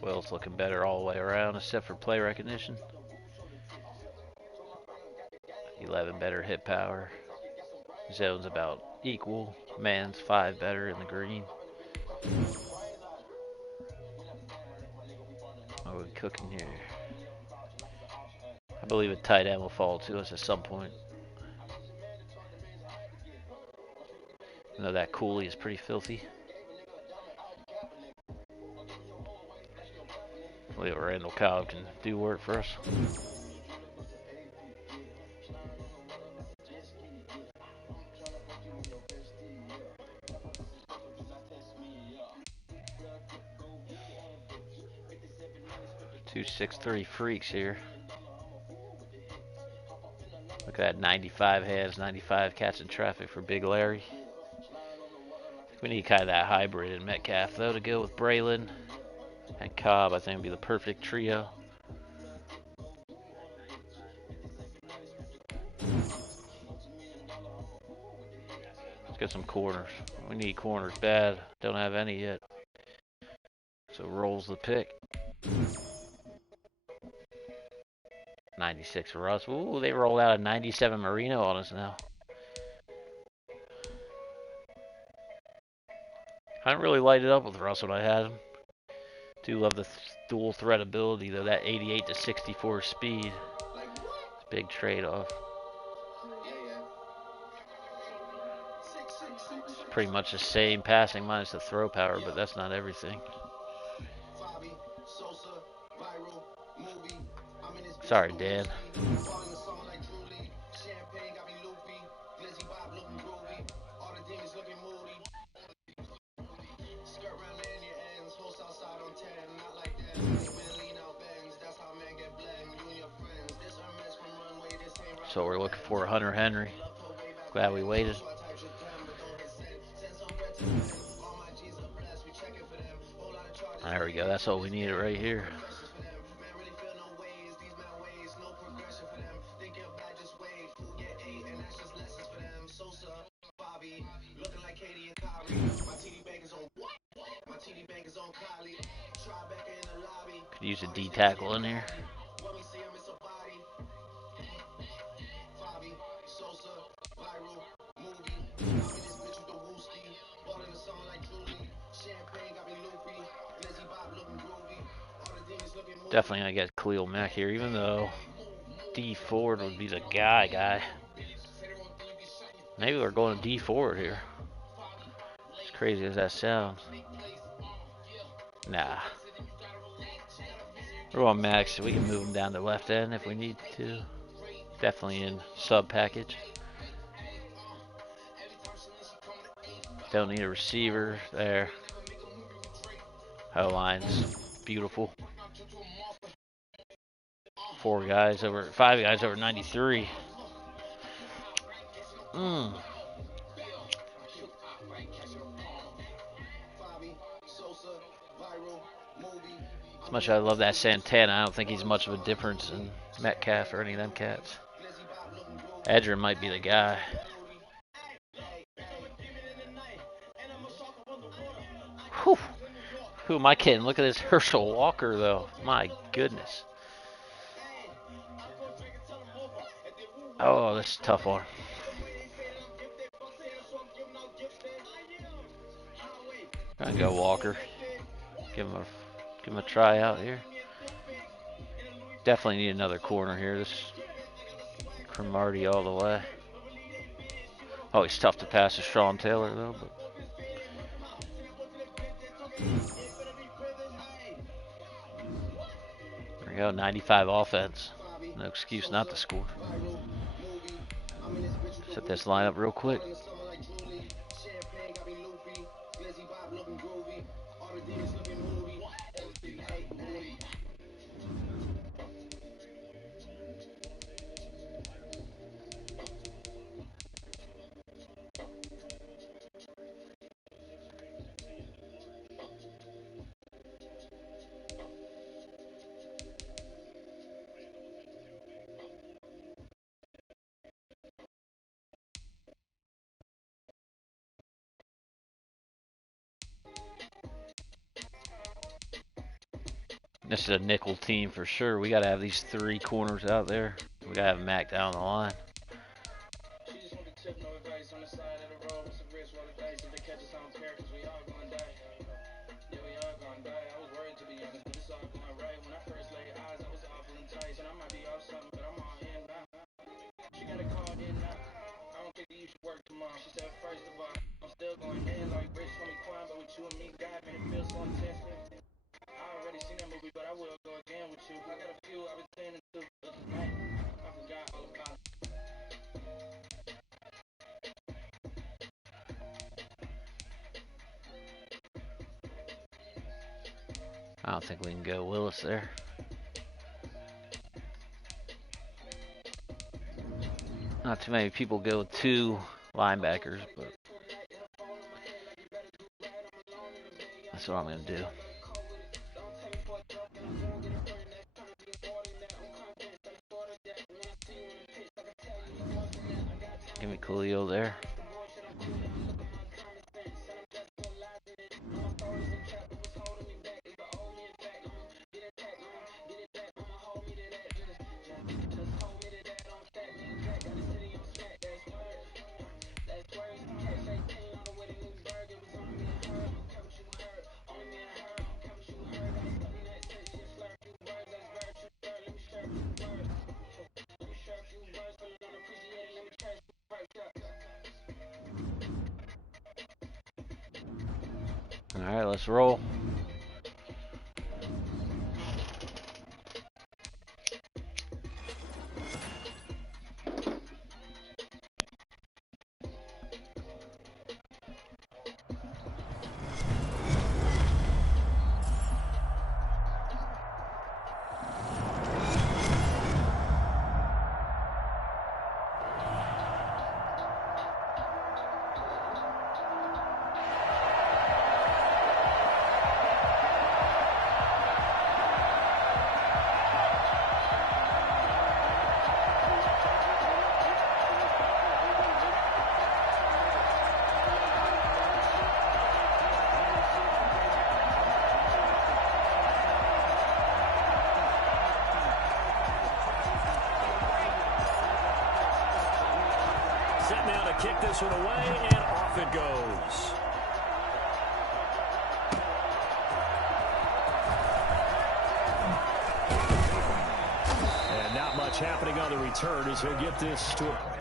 Will's looking better all the way around, except for play recognition. 11 better hit power. Zone's about equal. Man's 5 better in the green. What are we cooking here? I believe a tight end will fall to us at some point. Even though that Cooley is pretty filthy. Hopefully Randall Cobb can do work for us. Two 6'3" freaks here. Look at that, 95 hands, 95 catching traffic for Big Larry. We need kind of that hybrid in Metcalf, though, to go with Braylon and Cobb. I think would be the perfect trio. Let's get some corners. We need corners bad. Don't have any yet. So rolls the pick. 96 Russ. Ooh, they rolled out a 97 Marino on us now. I didn't really light it up with Russ when I had him. Do love the dual threat ability though. That 88 to 64 speed. It's a big trade-off. It's pretty much the same passing minus the throw power, but that's not everything. Sorry, Dan. So we're looking for Hunter Henry. Glad we waited. There we go. That's all we needed right here. Could use a D tackle in here. Definitely gonna get Khalil Mack here, even though D Ford would be the guy. Maybe we're going to D Ford here. As crazy as that sounds. Nah. We're on Max, so we can move him down to left end if we need to. Definitely in sub package. Don't need a receiver there. O-line's beautiful. 5 guys over 93. As much as I love that Santana, I don't think he's much of a difference in Metcalf or any of them cats. Edger might be the guy. Whew. Who am I kidding? Look at this Herschel Walker, though. My goodness. Oh, this is a tough one. I'm gonna go Walker. Give him a try out here. Definitely need another corner here. This Cromartie all the way. Oh, he's tough to pass to Sean Taylor though. But there we go, 95 offense. No excuse not to score. Set this lineup real quick. This is a nickel team for sure. We got to have these 3 corners out there. We got to have Mac down the line. I don't think we can go Willis there. Not too many people go with 2 linebackers, but that's what I'm going to do. Give me Khalil there. All right, let's roll. Set now to kick this one away, and off it goes. And not much happening on the return as he'll get this to a...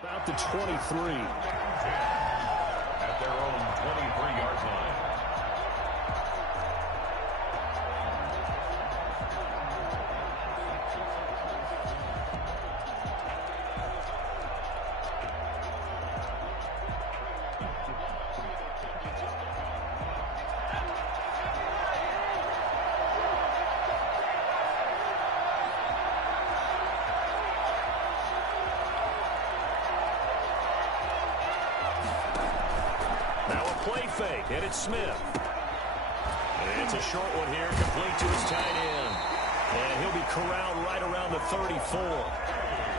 About the 23. At their own 23-yard line. Play fake, and it's Smith. And it's a short one here, complete to his tight end. And he'll be corralled right around the 34.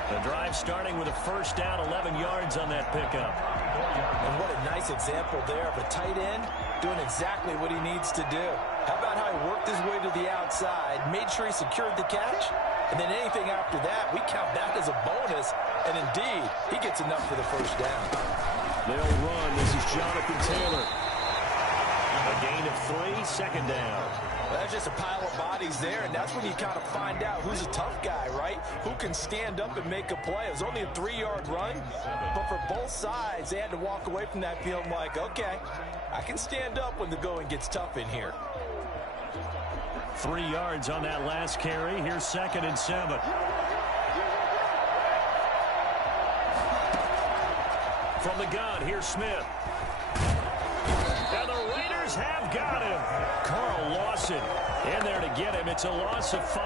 The drive starting with a first down, 11 yards on that pickup. And what a nice example there of a tight end doing exactly what he needs to do. How about how he worked his way to the outside, made sure he secured the catch, and then anything after that, we count that as a bonus. And indeed, he gets enough for the first down. They'll run. This is Jonathan Taylor. A gain of 3, second down. Well, that's just a pile of bodies there, and that's when you kind of find out who's a tough guy, right? Who can stand up and make a play. It was only a 3-yard run, but for both sides, they had to walk away from that feeling like, okay, I can stand up when the going gets tough in here. 3 yards on that last carry. Here's 2nd and 7. From the gun, here's Smith. And the Raiders have got him. Carl Lawson in there to get him. It's a loss of 5.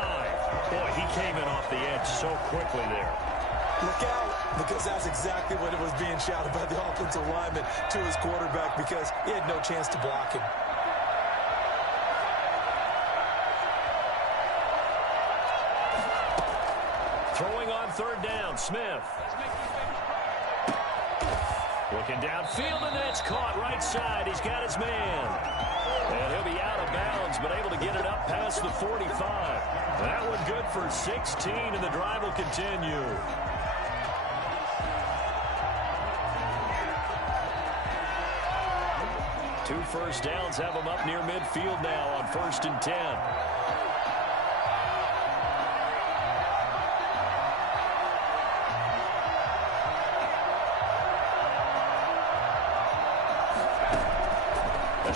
Boy, he came in off the edge so quickly there. Look out, because that's exactly what it was being shouted by the offensive lineman to his quarterback, because he had no chance to block him. Throwing on 3rd down, Smith. Looking downfield, and that's caught right side. He's got his man. And he'll be out of bounds, but able to get it up past the 45. That one good for 16, and the drive will continue. Two first downs have them up near midfield now on 1st and 10.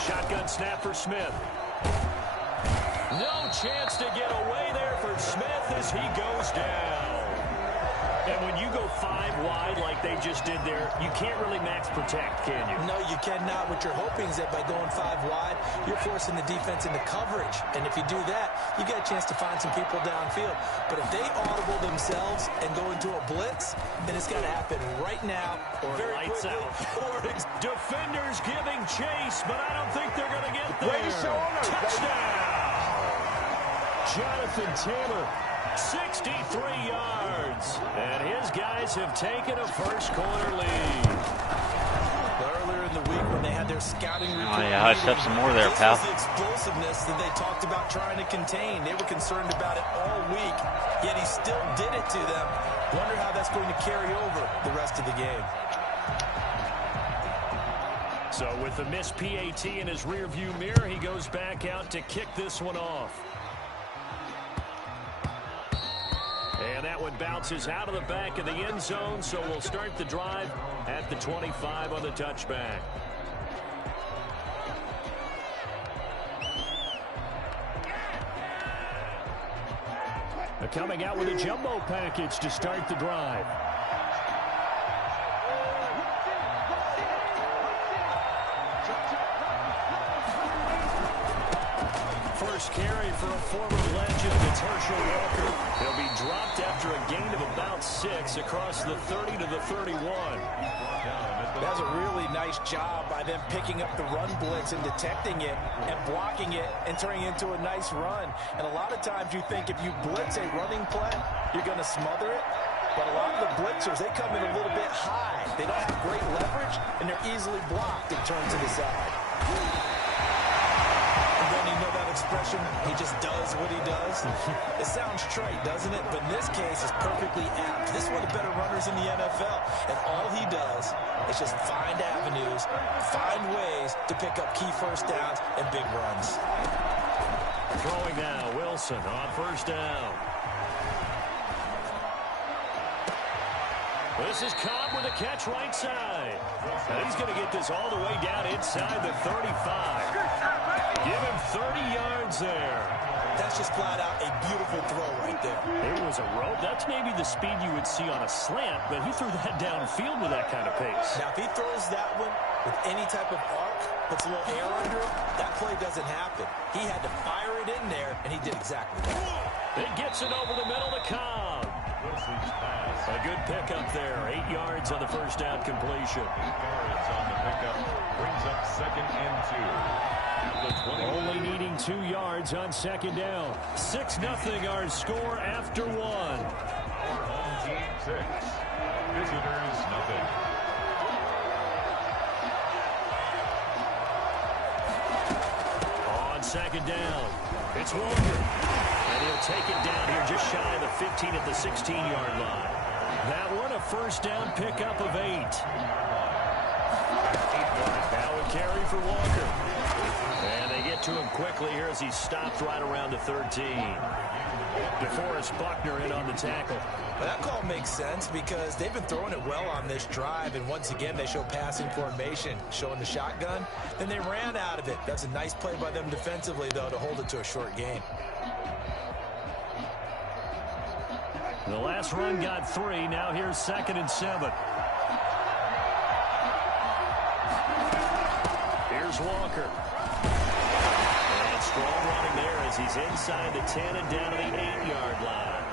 Shotgun snap for Smith. No chance to get away there for Smith as he goes down. And when you go 5 wide like they just did there, you can't really max protect, can you? No, you cannot. What you're hoping is that by going 5 wide, you're forcing the defense into coverage. And if you do that, you get a chance to find some people downfield. But if they audible themselves and go into a blitz, then it's got to happen right now. Or very lights quickly. out. Or defenders giving chase, but I don't think they're going to get there. Way to show 'em, Touchdown! Jonathan Taylor 63 yards. And his guys have taken a first-quarter lead. Earlier in the week when they had their scouting report, Oh, yeah, hushed up some more there, pal. this was the explosiveness that they talked about trying to contain. They were concerned about it all week, yet he still did it to them. Wonder how that's going to carry over the rest of the game. So with the missed PAT in his rearview mirror, he goes back out to kick this one off. And that one bounces out of the back of the end zone, so we'll start the drive at the 25 on the touchback. They're coming out with a jumbo package to start the drive. First carry for a former legend, it's Herschel Walker. He'll be dropped after a gain of about 6 across the 30 to the 31. That was a really nice job by them picking up the run blitz and detecting it and blocking it and turning it into a nice run. And a lot of times you think if you blitz a running play, you're going to smother it. But a lot of the blitzers, they come in a little bit high. They don't have great leverage, and they're easily blocked and turned to the side. Expression, he just does what he does. It sounds trite, doesn't it? But in this case, it's perfectly apt. This is one of the better runners in the NFL, and all he does is just find avenues, find ways to pick up key first downs and big runs. Throwing now, Wilson on first down. This is Cobb with a catch right side. And he's going to get this all the way down inside the 35. Give him 30 yards there. That's just flat out a beautiful throw right there. It was a rope. That's maybe the speed you would see on a slant, but he threw that downfield with that kind of pace. Now, if he throws that one with any type of arc, puts a little air under it, that play doesn't happen. He had to fire it in there, and he did exactly that. It gets it over the middle to Cobb. A good pickup there. 8 yards on the first down completion. 8 yards on the pickup. Brings up 2nd and 2. Only needing 2 yards on second down. 6-0 our score after 1. Our home team 6. Visitors nothing. On second down, it's Walker. And he'll take it down here just shy of the 15 at the 16-yard line. That one a first down pickup of 8. Now a carry for Walker. And they get to him quickly here as he stopped right around the 13. DeForest Buckner in on the tackle. Well, that call makes sense because they've been throwing it well on this drive, and once again they show passing formation, showing the shotgun. Then they ran out of it. That's a nice play by them defensively, though, to hold it to a short game. The last run got 3. Now here's 2nd and 7. Here's Walker. And strong running there as he's inside the 10 and down to the 8-yard line.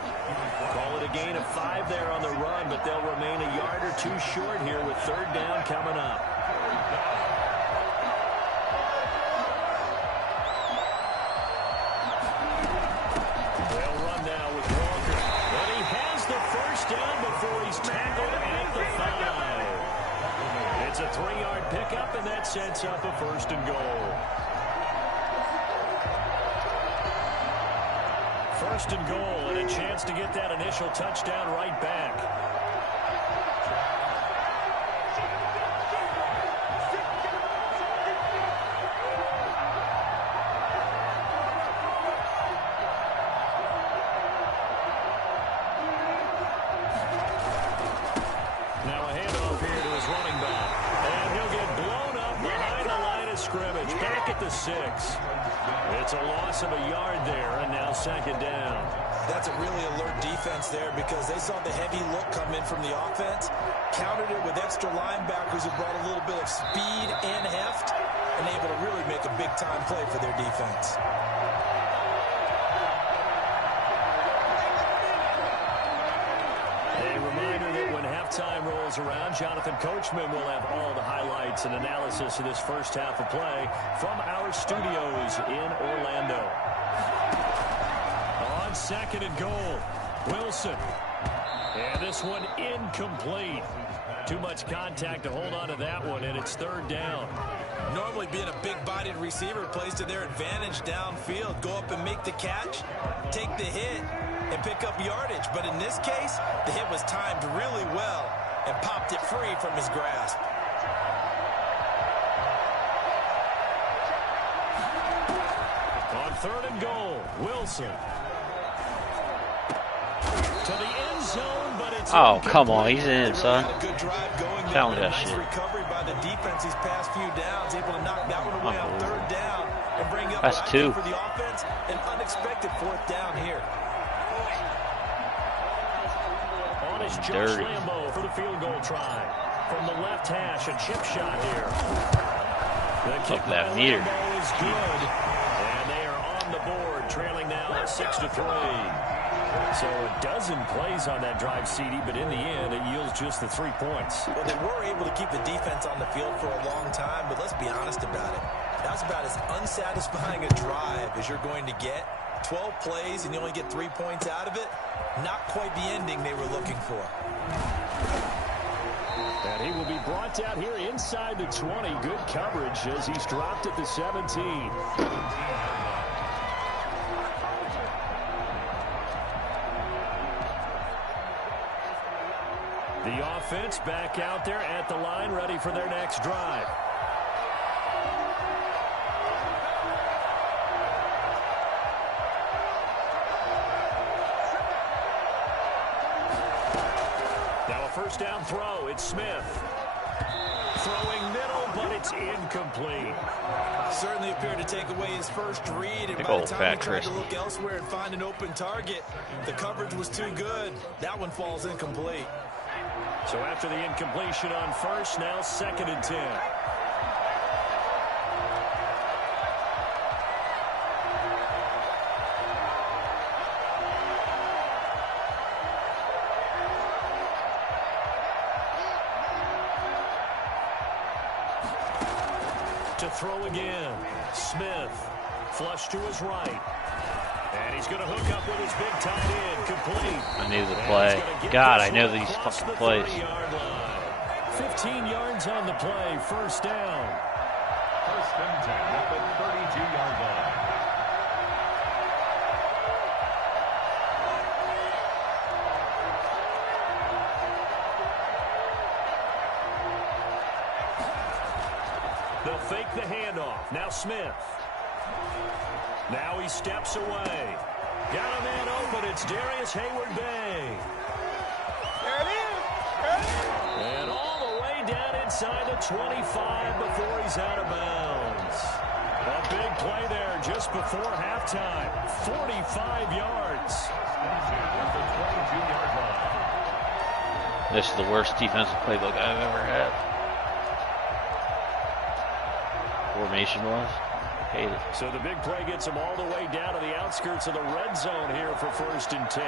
Call it a gain of 5 there on the run, but they'll remain a yard or 2 short here with 3rd down coming up. They'll run now with Walker. But he has the first down before he's tackled at the 5. It's a 3-yard pickup, and that sets up a 1st and goal. 1st and goal, and a chance to get that initial touchdown right back. Now a handoff here to his running back. And he'll get blown up behind the line of scrimmage. Back at the 6. It's a loss of a yard there, and now 2nd down. That's a really alert defense there because they saw the heavy look come in from the offense, countered it with extra linebackers who brought a little bit of speed and heft, and able to really make a big-time play for their defense. A reminder that when halftime rolls around, Jonathan Coachman will have all the highlights and analysis of this first half of play from our studios in Orlando. On second and goal. Wilson. And this one incomplete. Too much contact to hold on to that one, and it's third down. Normally being a big-bodied receiver plays to their advantage downfield. Go up and make the catch, take the hit, and pick up yardage. But in this case, the hit was timed really well and popped it free from his grasp. On third and goal, Wilson. To the end zone, but it's oh, come on. He's in, son. Good drive going there. Challenge that Nice shit. recovery by the defense these past few downs. Able to knock that one away on third down and bring up That's what I two. think for the offense, an unexpected fourth down here. On is Josh Lambo for the field goal try. From the left hash, a chip shot here. The kick by meter. Lambo is good. And they are on the board, trailing now 6-3. So a dozen plays on that drive, CD, but in the end, it yields just the 3 points. Well, they were able to keep the defense on the field for a long time, but let's be honest about it. That's about as unsatisfying a drive as you're going to get. 12 plays, and you only get 3 points out of it. Not quite the ending they were looking for. And he will be brought down here inside the 20. Good coverage as he's dropped at the 17. The offense back out there at the line, ready for their next drive. Now a first down throw. It's Smith. Throwing middle, but it's incomplete. Certainly appeared to take away his first read, and Big by the old time fat he tried to Christie. look elsewhere and find an open target, the coverage was too good. That one falls incomplete. So after the incompletion on first, now 2nd and 10. To throw again. Smith. Flush to his right. And he's going to hook up with his big tight end. Complete. I knew the play. God, I know these fucking plays. 15 yards on the play. First down. First and 10 at the 32-yard line. They'll fake the handoff. Now Smith. Now he steps away. Got a man open. It's Darius Hayward-Bay. There it is. And all the way down inside the 25 before he's out of bounds. A big play there just before halftime. 45 yards. At the 22-yard line. This is the worst defensive playbook I've ever had. Formation was. Hate it. So the big play gets him all the way down to the outskirts of the red zone here for 1st and 10.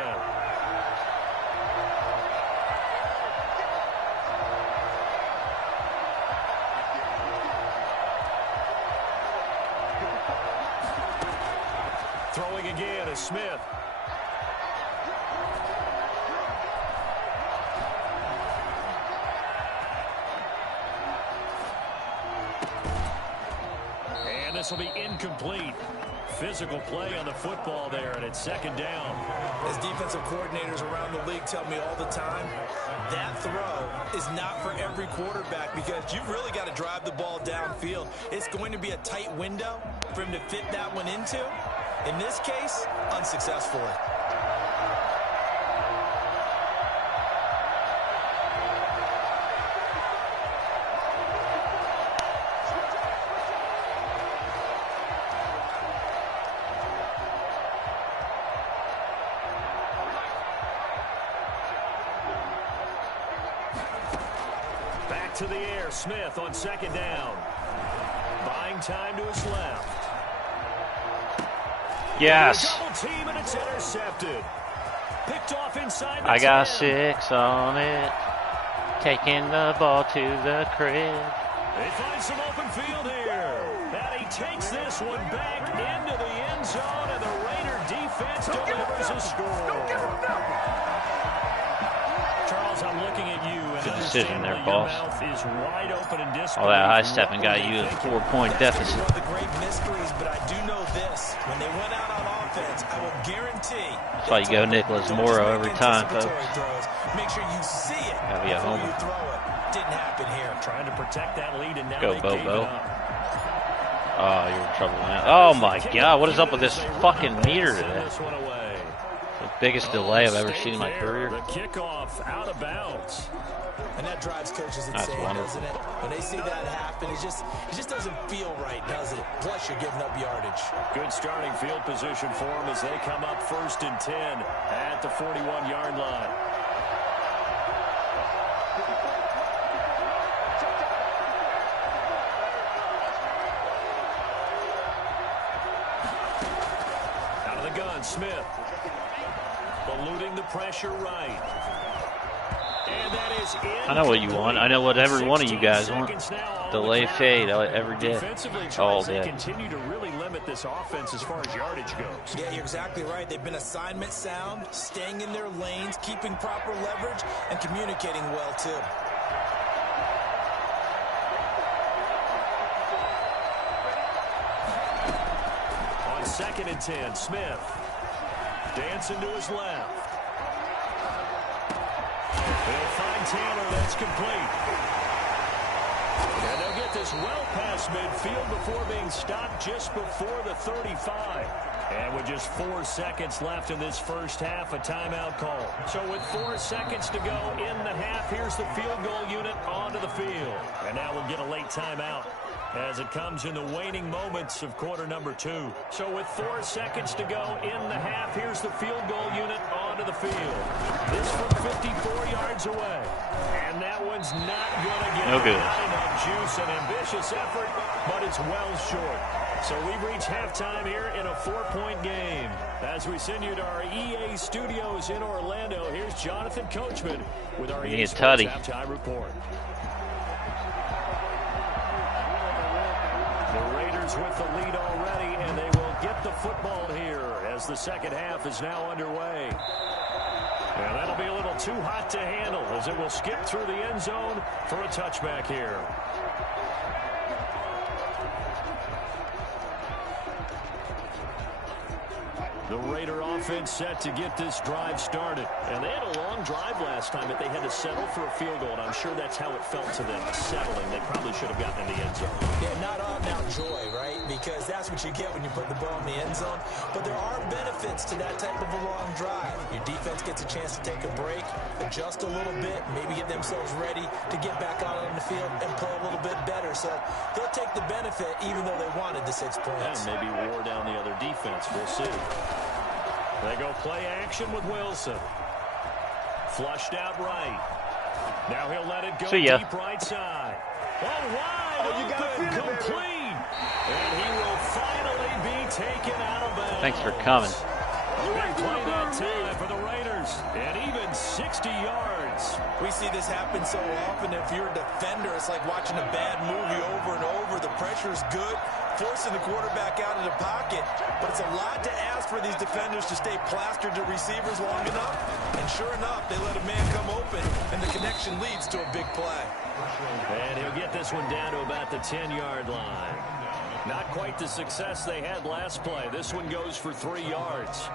Throwing again is Smith. And this will be incomplete. Physical play on the football there, and it's 2nd down. As defensive coordinators around the league tell me all the time, that throw is not for every quarterback because you've really got to drive the ball downfield. It's going to be a tight window for him to fit that one into. In this case, unsuccessfully. Back to the air, Smith on 2nd down. Buying time to his left. Yes. Double team, and it's intercepted. Picked off inside the I got 10. 6 on it. Taking the ball to the crib. They find some open field here. At a takes this one back into the end zone, and the Raider defense delivers a score. Charles, I'm looking at you, and good decision there, boss. is wide open in disbelief. All that high stepping got you a 4-point deficit. One of the great mysteries, but I do know this: when they went out on offense, I will guarantee. That's why you go Nicholas Morrow every time, folks. Make sure you see it Gotta be a before homer. you throw it. Didn't happen here. Trying to protect that lead, and now Go, they Bobo. gave it up. Oh, you're in trouble now. Oh my God, what is up with this fucking meter today? This one away. The biggest delay I've ever seen in my career. The kickoff out of bounds. And that drives coaches That's insane, wonderful. doesn't it? When they see that happen, it just doesn't feel right, does it? Plus, you're giving up yardage. Good starting field position for them as they come up 1st and 10 at the 41-yard line. Out of the gun, Smith. Eluding the pressure right. And that is I know what you want. I know what every one of you guys want. Delay fade every day. All They day. continue to really limit this offense as far as yardage goes. Yeah, you're exactly right. They've been assignment sound, staying in their lanes, keeping proper leverage, and communicating well, too. On 2nd and 10, Smith. Dancing to his left. They'll find Taylor. That's complete. And they'll get this well past midfield before being stopped just before the 35. And with just 4 seconds left in this first half, a timeout call. So with 4 seconds to go in the half, here's the field goal unit onto the field. And now we'll get a late timeout as it comes in the waning moments of quarter number 2. So with 4 seconds to go in the half, here's the field goal unit onto the field. This from 54 yards away. And that one's not going to get no good. enough juice. An ambitious effort, but it's well short. So we've reached halftime here in a 4-point game. As we send you to our EA studios in Orlando, here's Jonathan Coachman with our EA Sports halftime report. The Raiders with the lead already, and they will get the football here as the second half is now underway. And that'll be a little too hot to handle as it will skip through the end zone for a touchback here. The Raider offense set to get this drive started. And they had a long drive last time, but they had to settle for a field goal, and I'm sure that's how it felt to them, settling. They probably should have gotten in the end zone. Yeah, not out-and-out joy, right? Because that's what you get when you put the ball in the end zone. But there are benefits to that type of a long drive. Your defense gets a chance to take a break, adjust a little bit, maybe get themselves ready to get back out on the field and play a little bit better. So they'll take the benefit even though they wanted the 6 points. And maybe wore down the other defense. We'll see. They go play action with Wilson. Flushed out right. Now he'll let it go deep right side. Wide open, complete. And he will finally be taken out of bounds. Thanks for coming. Big play that time for the Raiders. And even 60 yards. We see this happen so often. If you're a defender, it's like watching a bad movie over and over. The pressure's good, forcing the quarterback out of the pocket. But it's a lot to ask for these defenders to stay plastered to receivers long enough. And sure enough, they let a man come open, and the connection leads to a big play. And he'll get this one down to about the 10-yard line. Not quite the success they had last play. This one goes for 3 yards.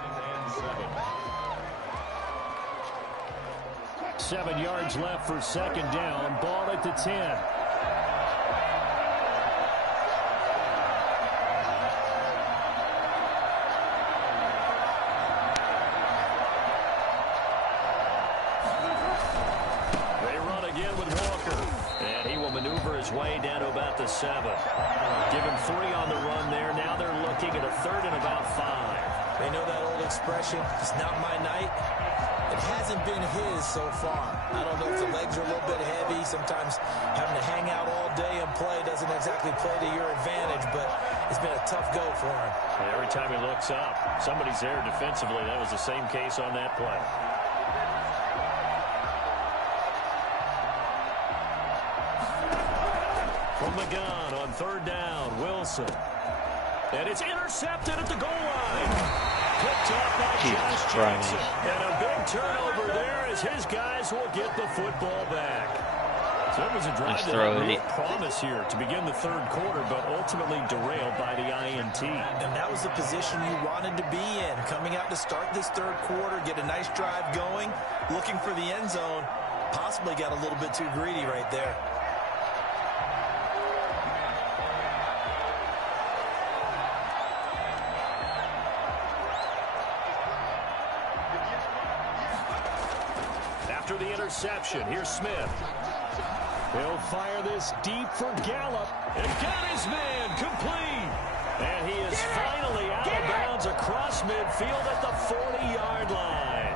7 yards left for second down. Ball at the 10. They run again with Walker. And he will maneuver his way down to about the 7. Give him 3 on the run there. Now they're looking at a 3rd and about 5. They know that old expression, it's not my night. It hasn't been his so far. I don't know if the legs are a little bit heavy. Sometimes having to hang out all day and play doesn't exactly play to your advantage, but it's been a tough go for him. And every time he looks up, somebody's there defensively. That was the same case on that play. From the gun on 3rd down, Wilson. And it's intercepted at the goal line. Picked up by Jesus Josh Jackson. And a big turnover there as his guys will get the football back. So it was a drive that had real promise here to begin the third quarter, but ultimately derailed by the INT. And that was the position you wanted to be in. Coming out to start this third quarter, get a nice drive going, looking for the end zone. Possibly got a little bit too greedy right there. After the interception, here's Smith. He'll fire this deep for Gallup. And got his man complete. And he is finally out of bounds across midfield at the 40-yard line.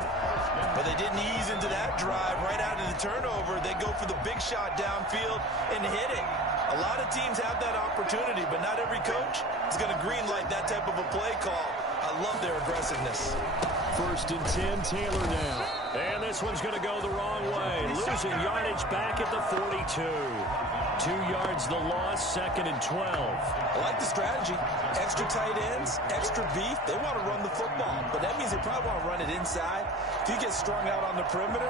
But they didn't ease into that drive right out of the turnover. They go for the big shot downfield and hit it. A lot of teams have that opportunity, but not every coach is going to green light that type of a play call. I love their aggressiveness. 1st and 10, Taylor now. And this one's going to go the wrong way. Losing yardage back at the 42. 2 yards the loss, 2nd and 12. I like the strategy. Extra tight ends, extra beef. They want to run the football, but that means they probably want to run it inside. If you get strung out on the perimeter,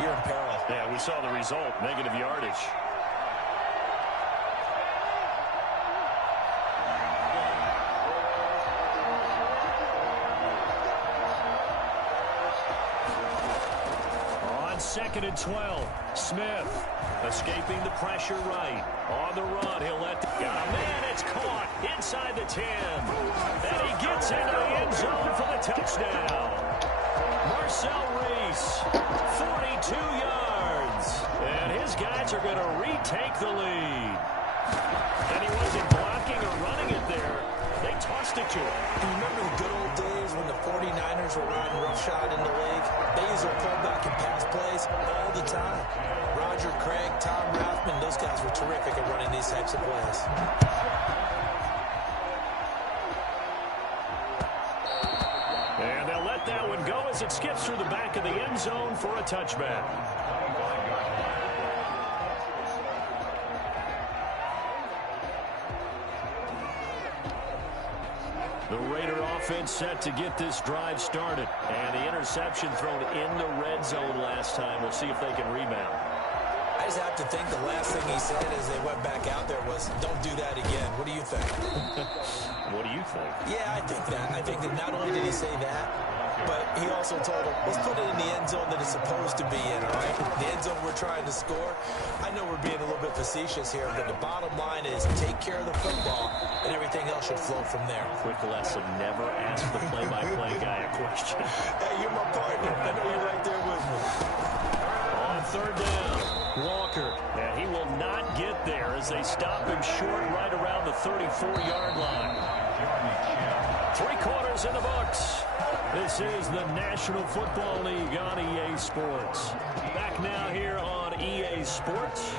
you're in peril. Yeah, we saw the result, negative yardage. On 2nd and 12, Smith escaping the pressure right. On the run, he'll let got a man, it's caught inside the 10. And he gets into the end zone for the touchdown. Marcel Reese, 42 yards. And his guys are going to retake the lead. And he wasn't blocking or running it there. They tossed it to him. You remember the good old days when the 49ers were riding roughshod in the league? They used their pullback and pass plays all the time. Roger Craig, Tom Rathman, those guys were terrific at running these types of plays. And they'll let that one go as it skips through the back of the end zone for a touchback. The Raider offense set to get this drive started. And the interception thrown in the red zone last time. We'll see if they can rebound. I just have to think the last thing he said as they went back out there was, don't do that again. What do you think? What do you think? Yeah, I think that. I think that not only did he say that, but he also told him, let's put it in the end zone that it's supposed to be in, all right? The end zone we're trying to score. I know we're being a little bit facetious here, but the bottom line is take care of the football, and everything else should flow from there. Quick lesson, never ask the play-by-play guy a question. Hey, you're my partner. I know you're right there with me. On 3rd down, Walker. And he will not get there as they stop him short right around the 34-yard line. 3 quarters in the books. This is the National Football League on EA Sports. Back now here on EA Sports.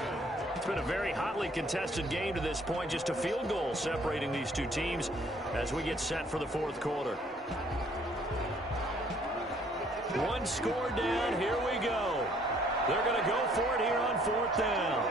It's been a very hotly contested game to this point. Just a field goal separating these two teams as we get set for the 4th quarter. 1 score down. Here we go. They're going to go for it here on 4th down.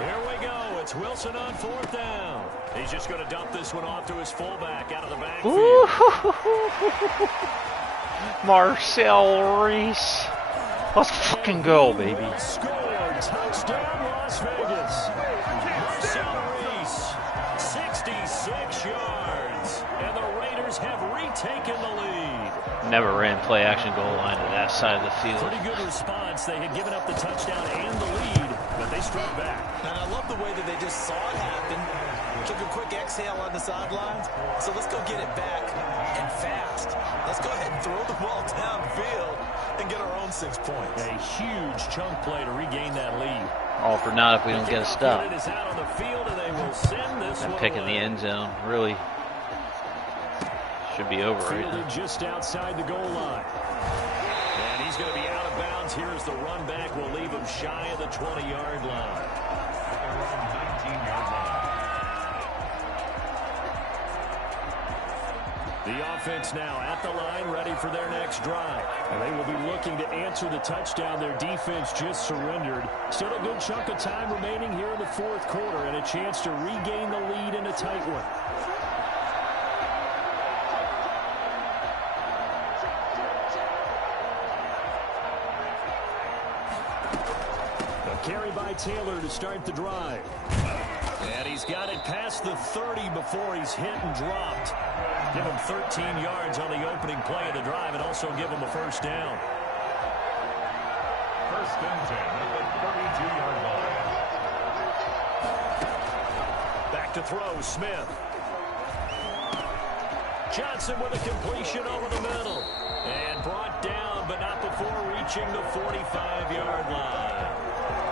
Here we go. It's Wilson on 4th down. He's just going to dump this one off to his fullback out of the backfield. Marcel Reese. Let's fucking go, baby. Score. Touchdown, Las Vegas. Marcel Reese, 66 yards. And the Raiders have retaken the lead. Never ran play-action goal line to that side of the field. Pretty good response. They had given up the touchdown and the lead, but they struck back. And I love the way that they just saw it happen. Took a quick exhale on the sidelines. So let's go get it back and fast. Let's go ahead and throw the ball downfield and get our own 6 points. A huge chunk play to regain that lead. All for naught if we don't get a stop. It is out on the field, and they will send this And one picking away. the end zone really should be over right Fielded now. just outside the goal line. And he's going to be out of bounds. Here's the run back. Will leave him shy of the 20-yard line. Around 19-yard line. The offense now at the line, ready for their next drive. And they will be looking to answer the touchdown their defense just surrendered. Still a good chunk of time remaining here in the fourth quarter and a chance to regain the lead in a tight one. A carry by Taylor to start the drive. And he's got it past the 30 before he's hit and dropped. Give him 13 yards on the opening play of the drive and also give him a first down. First and 10 at the 32-yard line. Back to throw, Smith. Johnson with a completion over the middle. And brought down, but not before reaching the 45-yard line.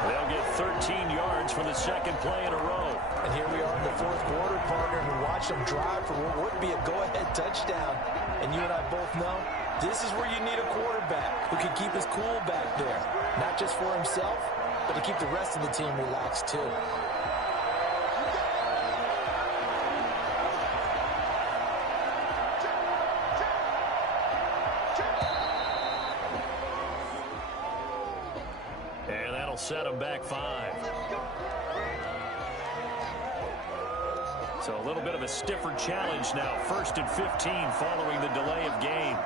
They'll get 13 yards for the second play in a row. And here we are in the fourth quarter, partner, and watch them drive for what would be a go-ahead touchdown. And you and I both know this is where you need a quarterback who can keep his cool back there. Not just for himself, but to keep the rest of the team relaxed too. And that'll set them back 5. So a little bit of a stiffer challenge now. 1st and 15 following the delay of game.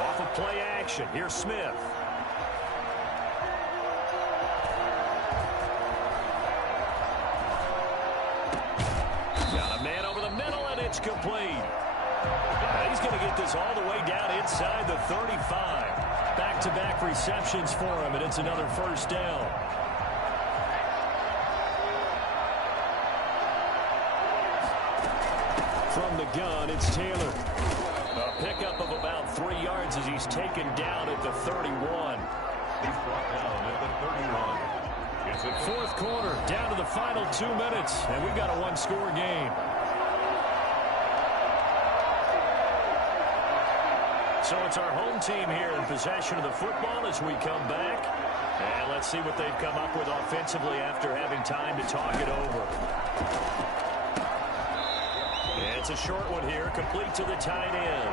Off of play action. Here's Smith. Got a man over the middle, and it's complete. He's going to get this all the way down inside the 35. Back-to-back receptions for him, and it's another first down. From the gun, it's Taylor. A pickup of about 3 yards as he's taken down at the 31. He's brought down at the 31. It's a Fourth quarter, down to the final 2 minutes, and we've got a one-score game. So it's our home team here in possession of the football as we come back. And let's see what they've come up with offensively after having time to talk it over. It's a short one here, complete to the tight end.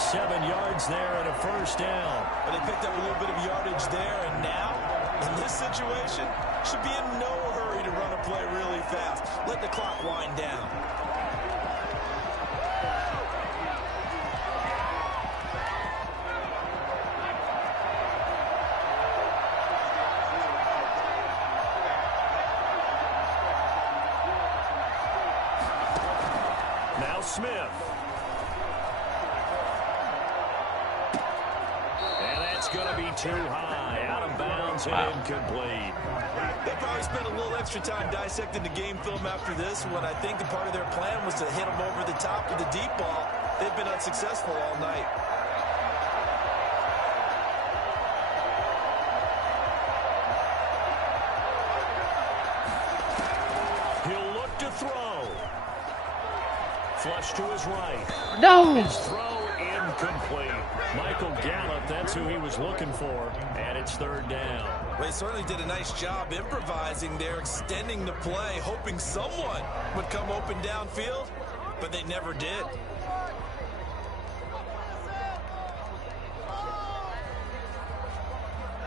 7 yards there and a first down. But they picked up a little bit of yardage there, and now, in this situation, should be in no hurry to run a play really fast. Let the clock wind down. Smith. And that's going to be too high. Out of bounds and incomplete. They probably spent a little extra time dissecting the game film after this when I think the part of their plan was to hit them over the top with the deep ball. They've been unsuccessful all night. He'll look to throw. Flush to his right. No! His throw incomplete. Michael Gallup, that's who he was looking for, and it's third down. Well, he certainly did a nice job improvising there, extending the play, hoping someone would come open downfield, but they never did.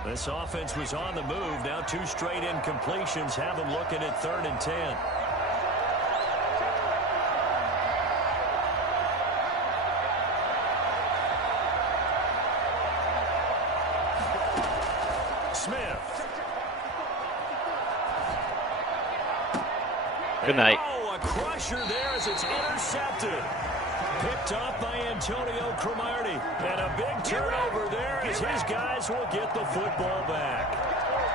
This offense was on the move. Now 2 straight incompletions have them looking at 3rd and 10. Good night. Oh, a crusher there as it's intercepted. Picked up by Antonio Cromartie. And a big turnover there as his guys will get the football back.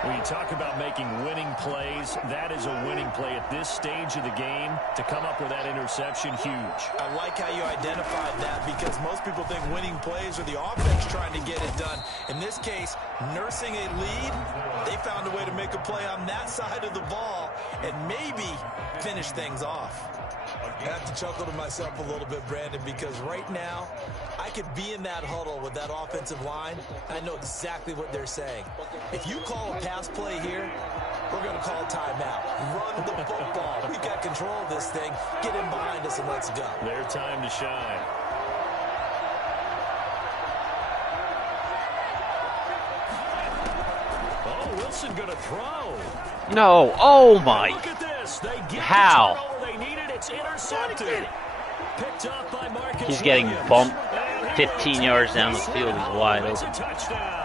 When you talk about making winning plays, that is a winning play at this stage of the game. To come up with that interception, huge. I like how you identified that because most people think winning plays are the offense trying to get it done. In this case, nursing a lead, they found a way to make a play on that side of the ball and maybe finish things off. I have to chuckle to myself a little bit, Brandon, because right now I could be in that huddle with that offensive line. I know exactly what they're saying. If you call a pass play here, we're going to call timeout. Run the football. We've got control of this thing. Get him behind us and let's go. Their time to shine. Oh, Wilson going to throw. No. Oh, my. Look at this. They get How? the turnover they needed. It's intercepted. Picked up by Marcus He's getting Williams. bumped 15 yards down the field. He's wide It's open. a touchdown.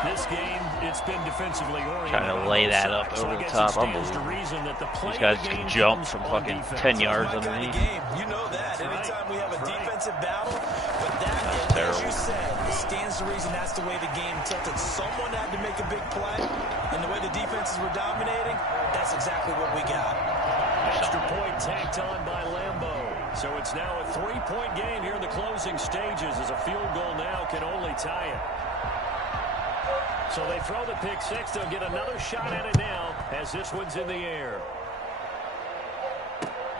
This game, it's been defensively oriented. Trying to lay that up over the top. Unbelievable. These guys can jump from fucking 10 yards underneath. You know that. Anytime we have a defensive battle, but that, as terrible. you said, it stands to reason that's the way the game tilted. Someone had to make a big play, and the way the defenses were dominating, that's exactly what we got. Extra point tacked on by Lambeau. So it's now a 3-point game here in the closing stages as a field goal now can only tie it. So they throw the pick six. They'll get another shot at it now as this one's in the air.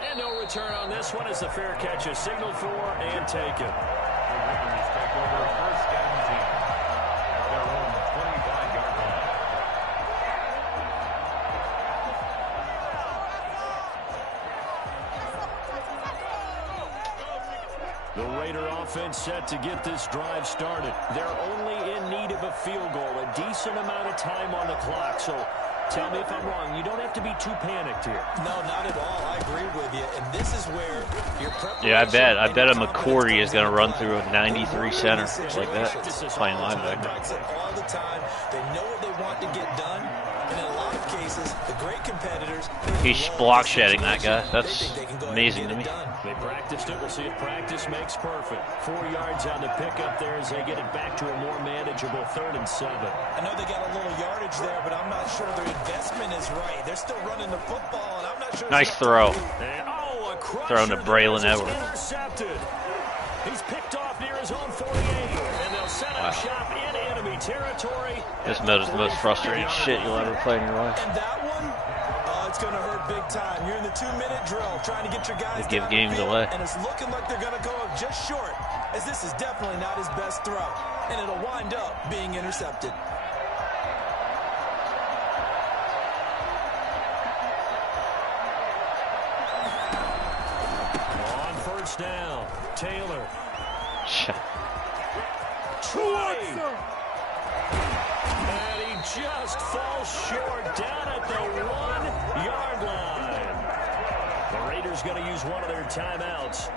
And no return on this one as the fair catch is signaled for and taken. The Raiders take over first and 10 at their own 25-yard line. The Raider offense set to get this drive started. They're only in need of a field goal, a decent amount of time on the clock. So tell me if I'm wrong. You don't have to be too panicked here. No, not at all. I agree with you. And this is where your preparation... Yeah, I bet a McCourty is going to run through a 93 center just like that, playing linebacker. All the time. They know what they want to get done. And in a lot of cases, the great competitors... He's block shedding that guy. That's amazing to me. They practiced it. We'll see if practice makes perfect. 4 yards on the pickup there as they get it back to a more manageable 3rd and 7. I know they got a little yardage there, but I'm not sure their investment is right. They're still running the football, and I'm not sure... Nice throw. And, a Throwing to Braylon Edwards. Intercepted. He's picked off near his own 48, and they'll set up shop in enemy territory. This mode is the most frustrating shit you'll ever play in your life. And that one, it's going to hurt big time. You're in the 2-minute drill trying to get your guys They give down games the field, away. and it's looking like they're going to go up just short, as this is definitely not his best throw, and it'll wind up being intercepted. On first down, Taylor. And he just falls short down at the 1-yard line. The Raiders going to use one of their timeouts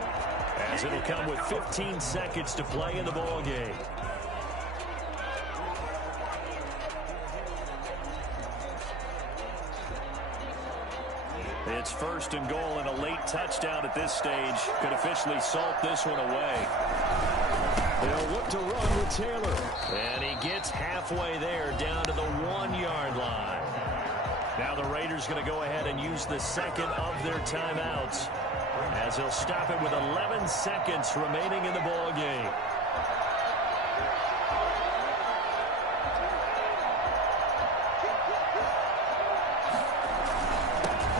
as it'll come with 15 seconds to play in the ball game. It's 1st and goal, and a late touchdown at this stage could officially salt this one away. They'll look to run with Taylor. And he gets halfway there down to the 1-yard line. Now the Raiders going to go ahead and use the second of their timeouts as they'll stop it with 11 seconds remaining in the ball game.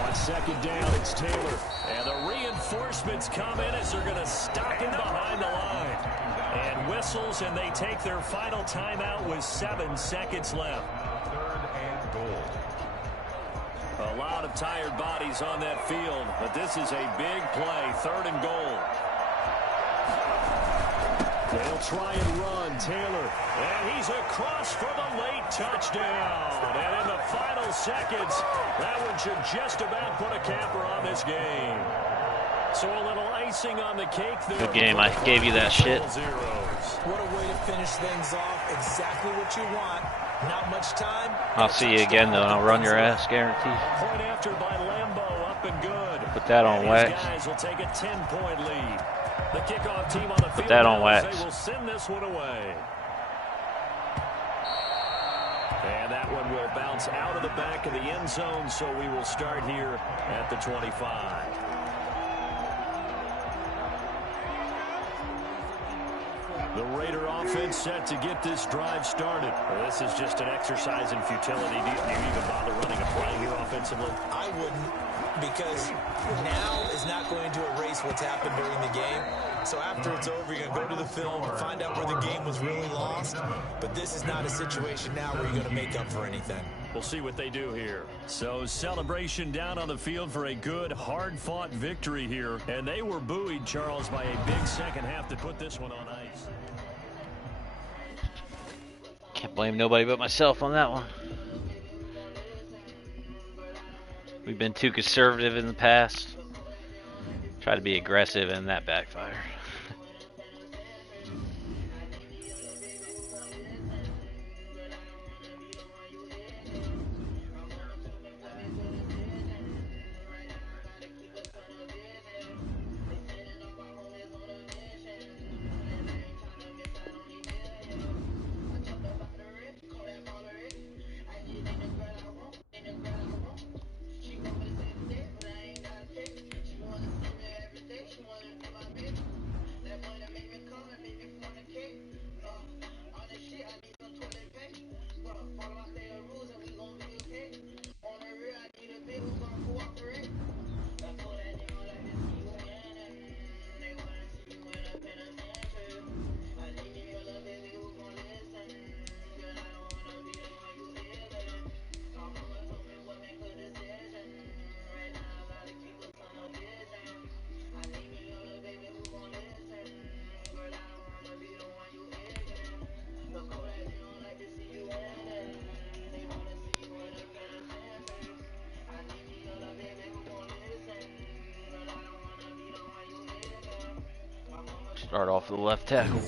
On second down, it's Taylor. And the reinforcements come in as they're going to stop him behind the line. And whistles, and they take their final timeout with 7 seconds left. 3rd and goal. A lot of tired bodies on that field, but this is a big play. 3rd and goal. They'll try and run. Taylor. And he's across for the late touchdown. And in the final seconds, that one should just about put a capper on this game. So a little icing on the cake there. Good game. I gave you that shit. What a way to finish things off. Exactly what you want. Not much time. I'll see you again, though, and I'll run your ass, guaranteed. Point after by Lambeau, up and good. Put that on wax. Guys will take a 10-point lead. The kickoff team on the field. Put that on wax. They will send this one away. And that one will bounce out of the back of the end zone, so we will start here at the 25. The Raider offense set to get this drive started. Well, this is just an exercise in futility. Do you even bother running a play here offensively? I wouldn't, because now is not going to erase erase what's happened during the game. So after it's over, you're going to go to the film, find out where the game was really lost. But this is not a situation now where you're going to make up for anything. We'll see what they do here. So celebration down on the field for a good, hard-fought victory here. And they were buoyed, Charles, by a big second half to put this one on ice. Can't blame nobody but myself on that one. We've been too conservative in the past. Try to be aggressive, and that backfired. Start off the left tackle.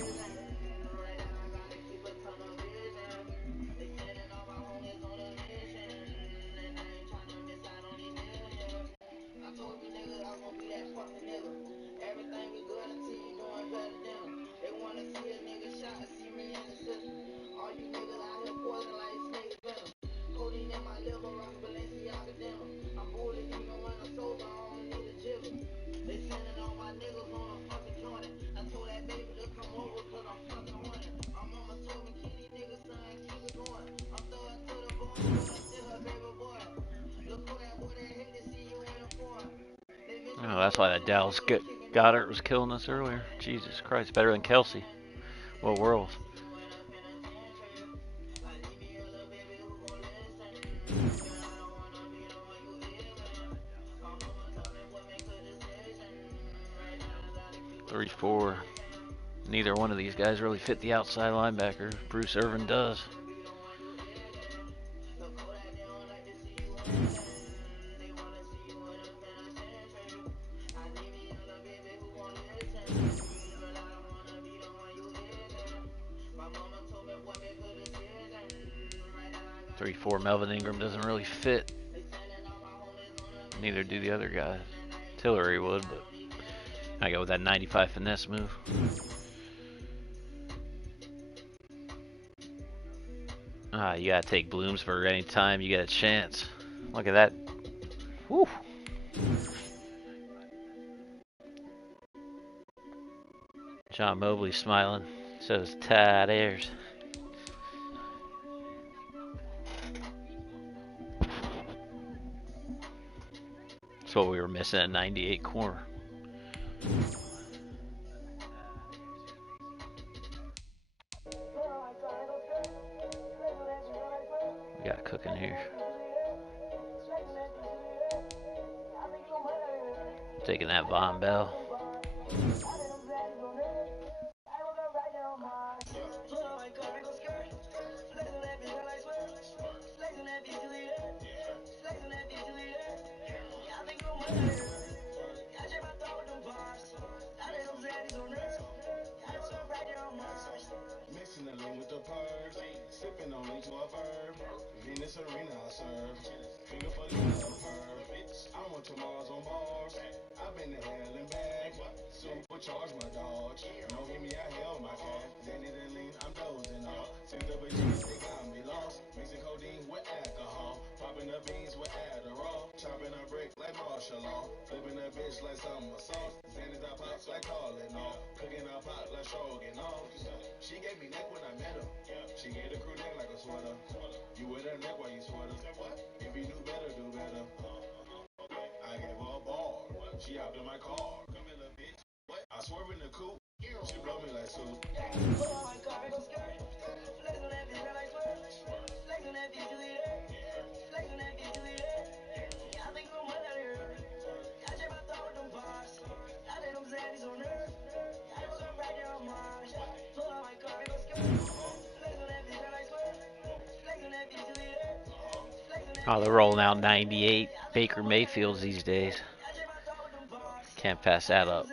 Oh, that's why that Dallas Goddard was killing us earlier. Jesus Christ, better than Kelsey. What world? Four. Neither one of these guys really fit the outside linebacker. Bruce Irvin does. Melvin Ingram doesn't really fit. Neither do the other guys. Tillery would, but I go with that 95 finesse move. You gotta take Bloomsburg anytime you get a chance. Look at that. Woo. John Mobley smiling. So is Tad Ayers. That's what we were missing at 98 corner. We got cooking here. Taking that Von Bell. Oh, they're rolling out 98 Baker Mayfields these days. Can't pass that up.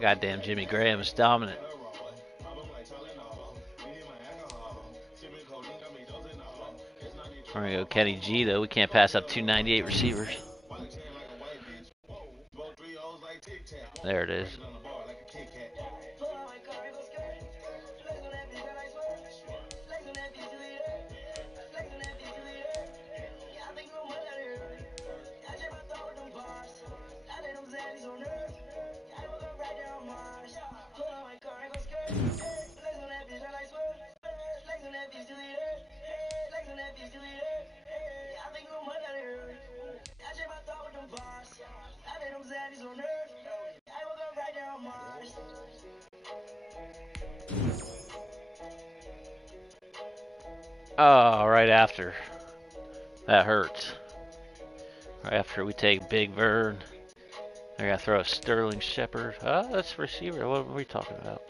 Goddamn, Jimmy Graham is dominant. We're going to go Kenny G, though. We can't pass up 298 receivers. There it is. Oh, right after. That hurts. Right after we take Big Vern. They're going to throw a Sterling Shepard. Oh, that's receiver. What are we talking about?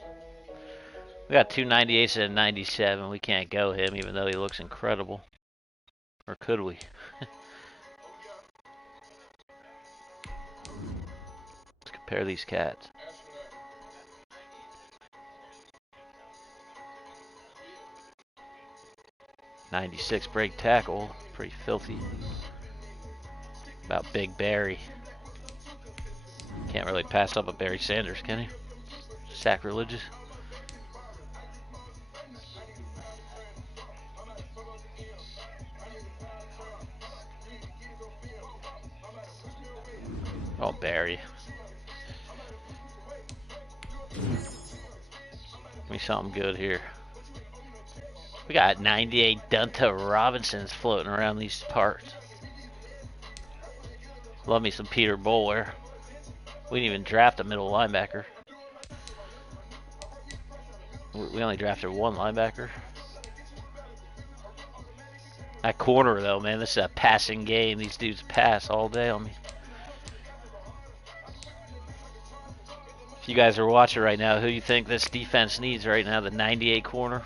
We got 298s and a 97. We can't go him, even though he looks incredible. Or could we? Let's compare these cats. '96 break tackle. Pretty filthy. About Big Barry. Can't really pass up a Barry Sanders, can he? Sacrilegious. Oh, Barry. Give me something good here. We got 98 Dunta Robinsons floating around these parts. Love me some Peter Boulware. We didn't even draft a middle linebacker. We only drafted one linebacker. That corner, though, man, this is a passing game. These dudes pass all day on me. If you guys are watching right now, who do you think this defense needs right now? The 98 corner?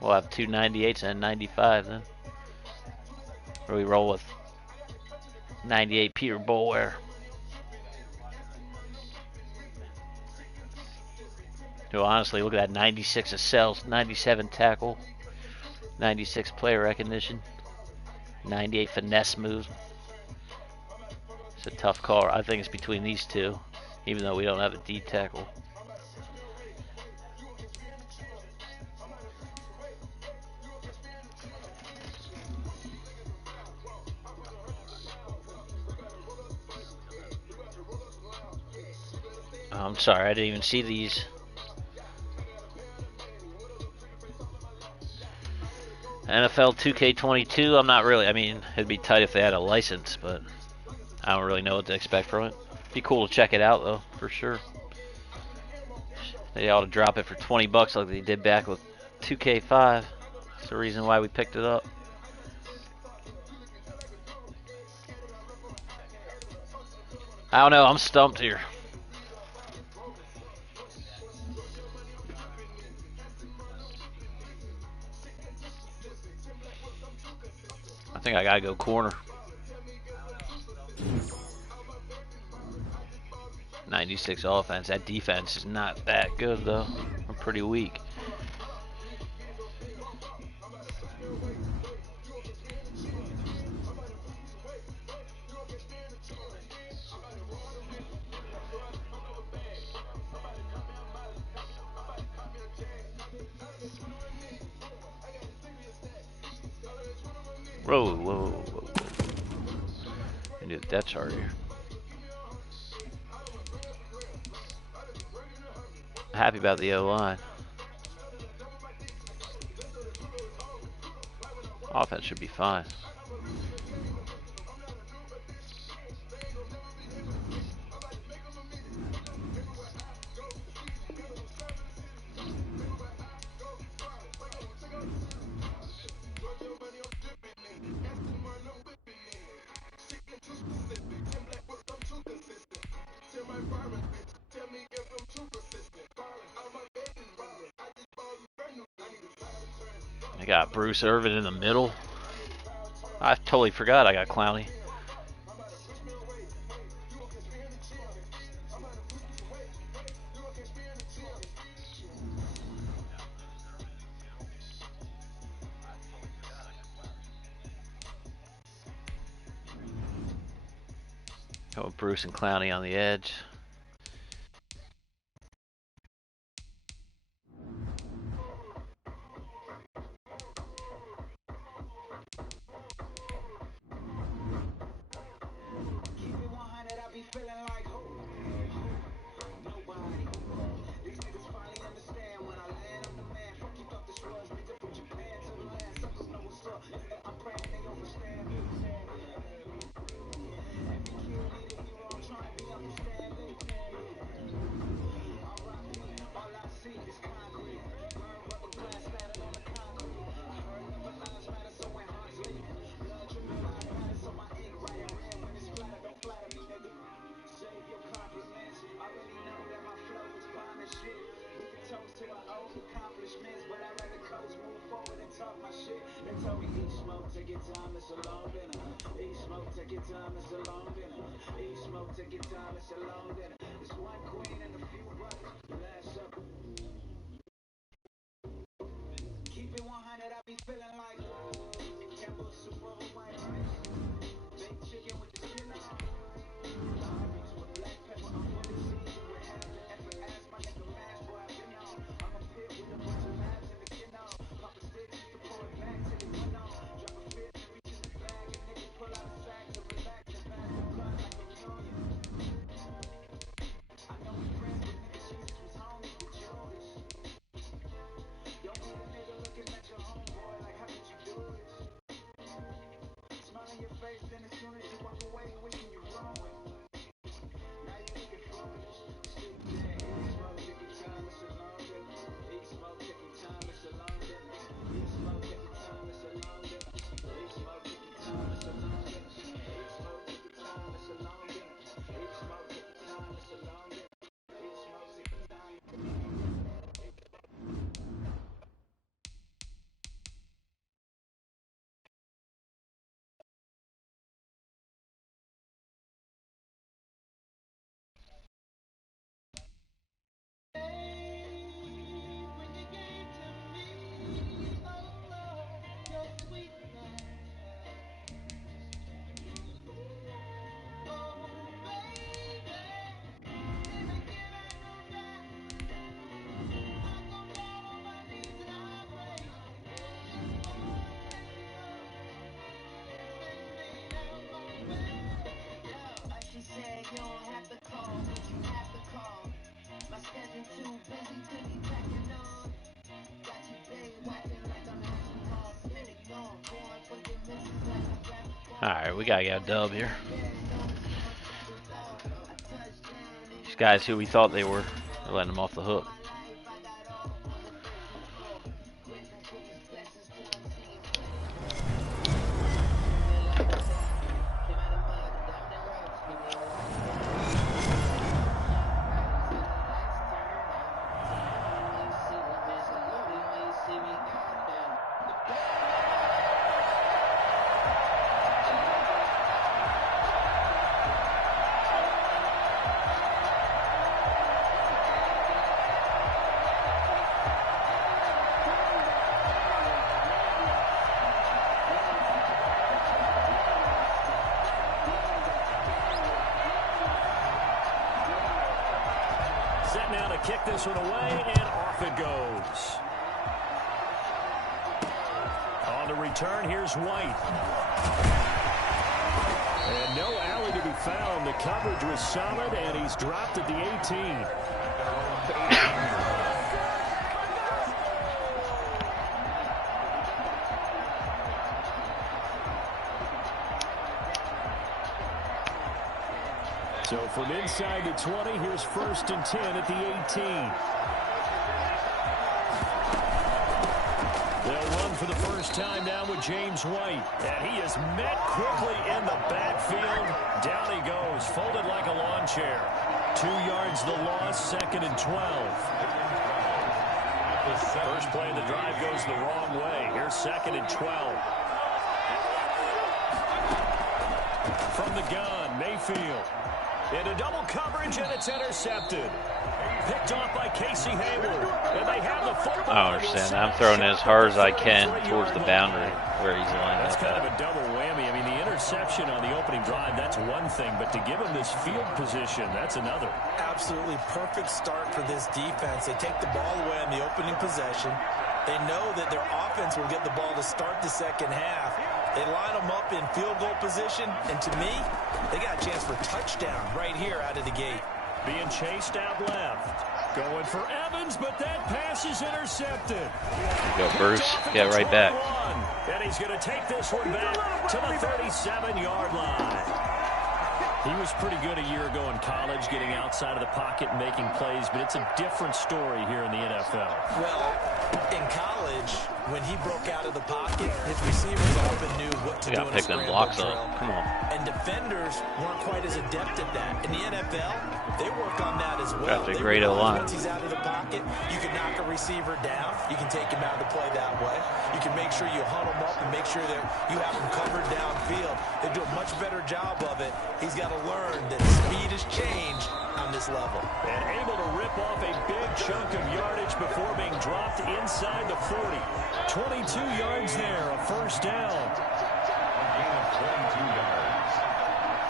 We'll have two 98s and a 95 then. Or we roll with 98 Peter Boulware. No, honestly, look at that 96 of cells, 97 tackle, 96 player recognition, 98 finesse moves. It's a tough call. I think it's between these two, even though we don't have a D tackle. Oh, I'm sorry, I didn't even see these. NFL 2K22, I'm not really, I mean, it'd be tight if they had a license, but I don't really know what to expect from it. Be cool to check it out, though, for sure. They ought to drop it for 20 bucks like they did back with 2K5. That's the reason why we picked it up. I don't know, I'm stumped here. I think I gotta go corner. 96 offense. That defense is not that good, though. We're pretty weak. Whoa, whoa, whoa, whoa. I do the depth chart here. Happy about the O-line. Offense should be fine. I got Bruce Irvin in the middle. I totally forgot I got Clowney. Go with Bruce and Clowney on the edge. Alright, we gotta get a dub here. These guys who we thought they were, they're letting them off the hook. Set now to kick this one away, and off it goes. On On the return, here's White. And no alley to be found. The coverage was solid, and he's dropped at the 18. So from inside the 20, here's 1st and 10 at the 18. They'll run for the first time now with James White. And he is met quickly in the backfield. Down he goes, folded like a lawn chair. 2 yards the loss, 2nd and 12. First play of the drive goes the wrong way. Here's 2nd and 12. From the gun, Mayfield. Into double coverage, and it's intercepted. Picked off by Casey Hayward. And they have the football. I don't understand. I'm throwing it as hard as I can towards the boundary where he's lined That's up. kind of a double whammy. I mean, the interception on the opening drive, that's one thing. But to give him this field position, that's another. Absolutely perfect start for this defense. They take the ball away on the opening possession. They know that their offense will get the ball to start the second half. They line them up in field goal position, and to me, they got a chance for touchdown right here out of the gate. Being chased out left. Going for Evans, but that pass is intercepted. Go, Bruce. Get right back. And he's going to take this one back to the 37-yard line. He was pretty good a year ago in college, getting outside of the pocket and making plays, but it's a different story here in the NFL. Well, in college, when he broke out of the pocket, his receivers often knew what to do in a pick them scramble blocks drill. up. Come on. And defenders weren't quite as adept at that. In the NFL, they work on that as well. Got the great O-line. Once he's out of the pocket, you can knock a receiver down. You can take him out of the play that way. You can make sure you hunt him up and make sure that you have him covered downfield. They do a much better job of it. He's got to learn that speed has changed on this level. And able to rip off a big chunk of yardage before being dropped inside the 40. 22 yards there, a first down. Gain of 22 yards.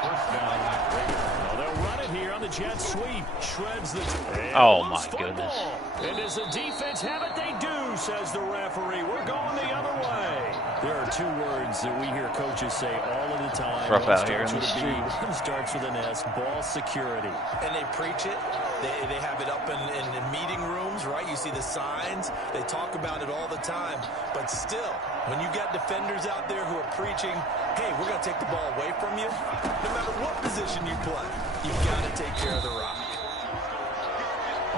First down, Raiders. Well, they'll run it here on the jet sweep. Shreds the... Oh, my goodness. And does the defense have it? They do, says the referee. We're going the other way. There are 2 words that we hear coaches say all of the time. Rough One out here starts in the with a B, street. one starts with an S. Ball security. And they preach it. They have it up in meeting rooms, right? You see the signs. They talk about it all the time. But still, when you got defenders out there who are preaching, hey, we're going to take the ball away from you, no matter what position you play, you've got to take care of the rock.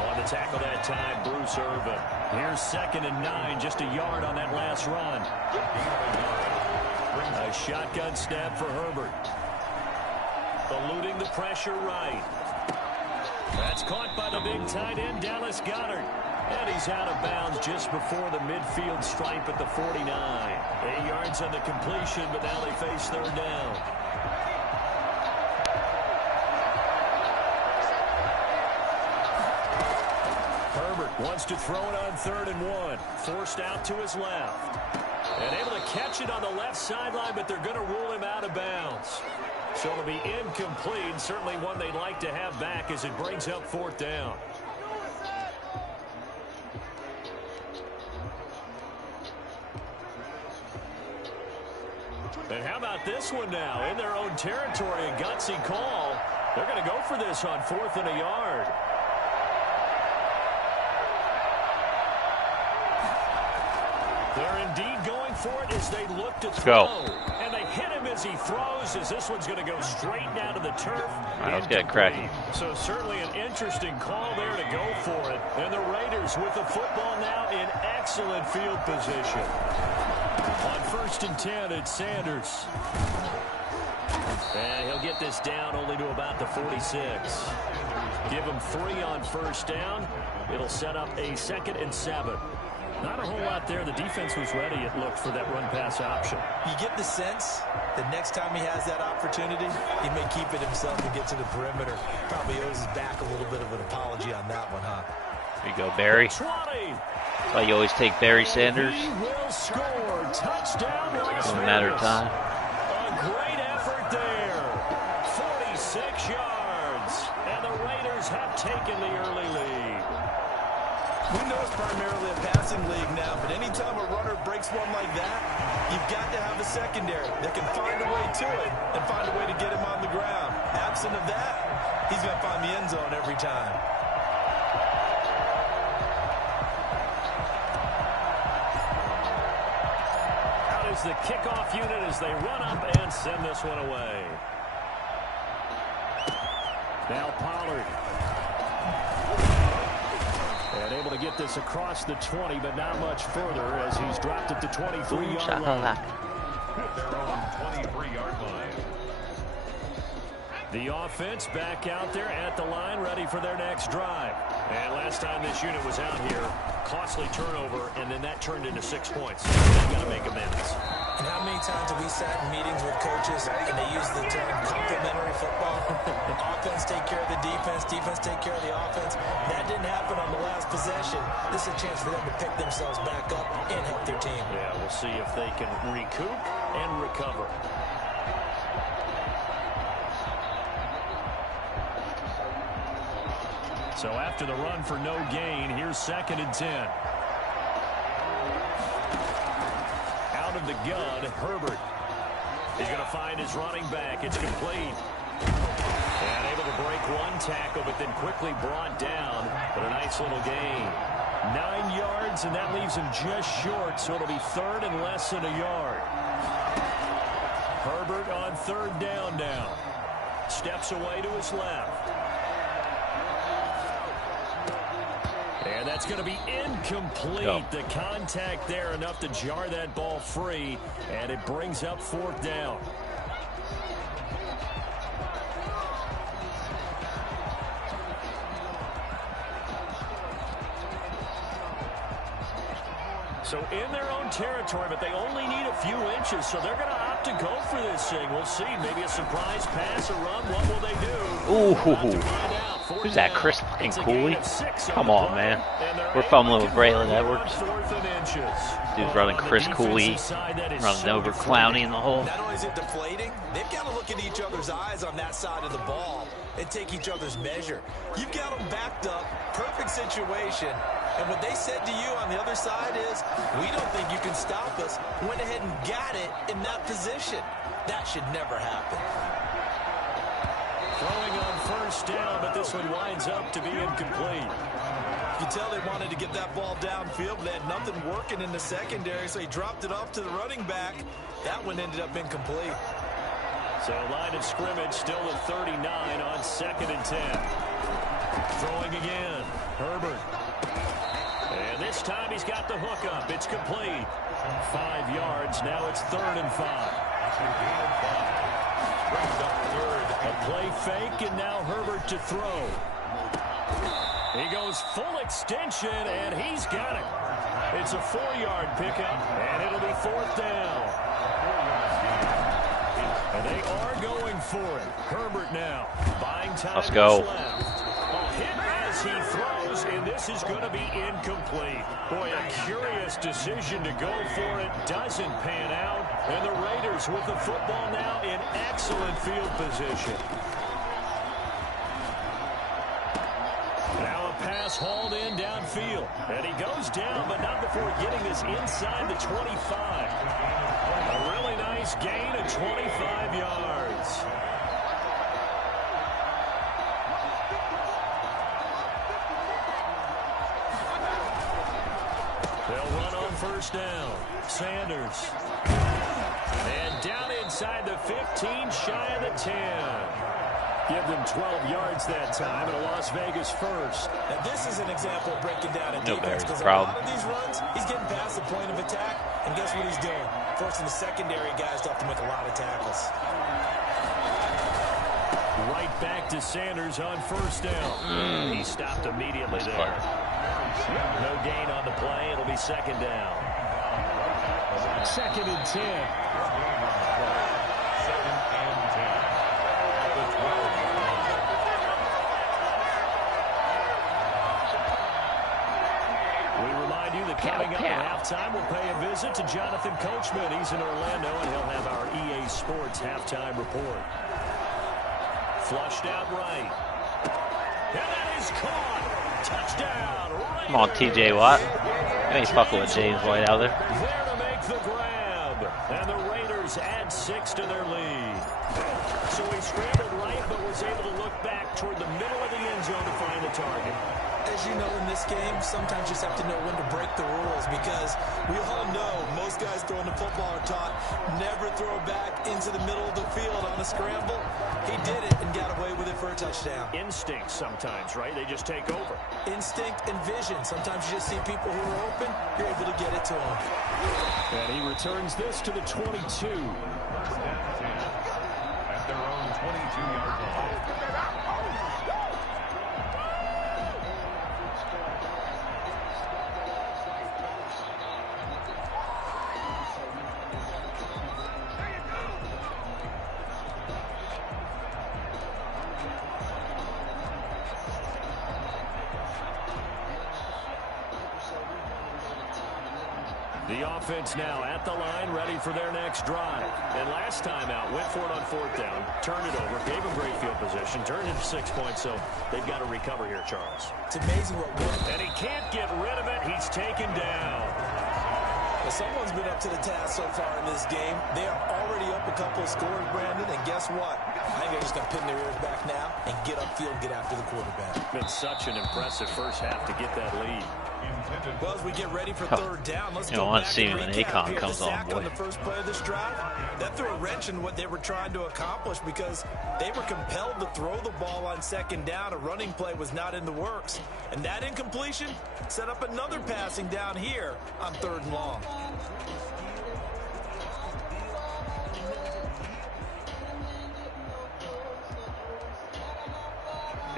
On the tackle that time, Bruce Irvin. Here's 2nd and 9, just a yard on that last run. A shotgun snap for Herbert. Eluding the pressure right. That's caught by the big tight end, Dallas Goedert. And he's out of bounds just before the midfield stripe at the 49. 8 yards on the completion, but now they face 3rd down. Herbert wants to throw it on 3rd and 1. Forced out to his left. And able to catch it on the left sideline, but they're going to rule him out of bounds. So it'll be incomplete. Certainly one they'd like to have back as it brings up 4th down. And how about this one now? In their own territory, a gutsy call. They're going to go for this on 4th and a yard. They're indeed going for it as they look to throw. And they hit him as he throws, as this one's going to go straight down to the turf. All right, let's get cracking. So certainly an interesting call there to go for it. And the Raiders with the football now in excellent field position. On 1st and 10, it's Sanders. And he'll get this down only to about the 46. Give him 3 on 1st down. It'll set up a 2nd and 7. Not a whole lot there. The defense was ready, it looked, for that run-pass option. You get the sense that next time he has that opportunity, he may keep it himself and get to the perimeter. Probably owes his back a little bit of an apology on that one, huh? There you go, Barry. 20. That's why you always take Barry Sanders. He will score. Touchdown, Las Doesn't matter Vegas. time. A great effort there. 46 yards. And the Raiders have taken the early lead. We know it's primarily a passing league now, but anytime a runner breaks one like that, you've got to have a secondary that can find a way to it and find a way to get him on the ground. Absent of that, he's going to find the end zone every time. Out is the kickoff unit as they run up and send this one away. Now Pollard. And able to get this across the 20, but not much further as he's dropped at the 23-yard line. They're on 23-yard line. The offense back out there at the line, ready for their next drive. And last time this unit was out here, costly turnover, and then that turned into 6 points. They've got to make amends. And how many times have we sat in meetings with coaches and they use the term complementary football? Offense take care of the defense, defense take care of the offense. That didn't happen on the last possession. This is a chance for them to pick themselves back up and help their team. Yeah, we'll see if they can recoup and recover. So after the run for no gain, here's 2nd and 10. Out of the gun, Herbert. He's going to find his running back. It's complete. And able to break one tackle, but then quickly brought down. But a nice little gain. 9 yards, and that leaves him just short, so it'll be 3rd and less than a yard. Herbert on 3rd down now. Steps away to his left. And that's going to be incomplete. Go. The contact there enough to jar that ball free, and it brings up 4th down. So in their own territory, but they only need a few inches, so they're going to opt to go for this thing. We'll see. Maybe a surprise pass or run. What will they do? Ooh. Who's that, Chris fucking Cooley? Come on, man. We're fumbling with Braylon Edwards. Dude's running Chris Cooley, running over Clowney in the hole. Not only is it deflating, they've got to look at each other's eyes on that side of the ball and take each other's measure. You've got them backed up, perfect situation, and what they said to you on the other side is, we don't think you can stop us. Went ahead and got it in that position. That should never happen. Throwing on 1st down, but this one winds up to be incomplete. You can tell they wanted to get that ball downfield, but they had nothing working in the secondary, so he dropped it off to the running back. That one ended up incomplete. So line of scrimmage still at 39 on 2nd and 10. Throwing again, Herbert. And this time he's got the hook up. It's complete. 5 yards. Now it's 3rd and 5. A play fake, and now Herbert to throw. He goes full extension, and he's got it. It's a 4-yard pickup, and it'll be 4th down. And they are going for it. Herbert now. Buying time. Let's go. A hit as he throws, and this is going to be incomplete. Boy, a curious decision to go for it. Doesn't pan out. And the Raiders with the football now in excellent field position. Now a pass hauled in downfield. And he goes down, but not before getting this inside the 25. A really nice gain of 25 yards. They'll run on 1st down. Sanders. And down inside the 15, shy of the 10. Give them 12 yards that time, and a Las Vegas first. Now this is an example of breaking down a No defense, because a problem. lot of these runs, he's getting past the point of attack, and guess what he's doing? Forcing the secondary guys to have to make a lot of tackles. Right back to Sanders on 1st down. He stopped immediately there. No gain on the play. It'll be 2nd down. 2nd and 10. Coming up at halftime, we'll pay a visit to Jonathan Coachman. He's in Orlando, and he'll have our EA Sports halftime report. Flushed out right. And that is caught. Touchdown, Come on, TJ Watt. I ain't fucking with James White out there. There to make the grab. And the Raiders add 6 to their lead. So he scrambled right, but was able to look back toward the middle of the end zone to find the target. As you know, in this game, sometimes you just have to know when to break the rules, because we all know most guys throwing the football are taught never throw back into the middle of the field on a scramble. He did it and got away with it for a touchdown. Instinct sometimes, right? They just take over. Instinct and vision. Sometimes you just see people who are open, you're able to get it to them. And he returns this to the 22. First and 10 at their own 22-yard line. The offense now at the line, ready for their next drive. And last time out, went for it on 4th down, turned it over, gave him great field position, turned it to 6 points, so they've got to recover here, Charles. It's amazing what worked. And he can't get rid of it. He's taken down. Well, someone's been up to the task so far in this game. They are already up a couple of scores, Brandon, and guess what? I think they're just going to pin their ears back now and get upfield, get after the quarterback. Been such an impressive first half to get that lead. Well, as we get ready for 3rd down, let's go want back to see and when recap Akon here. comes The on, sack boy. on the first play of this drive, that threw a wrench in what they were trying to accomplish, because they were compelled to throw the ball on 2nd down. A running play was not in the works, and that incompletion set up another passing down here on 3rd and long.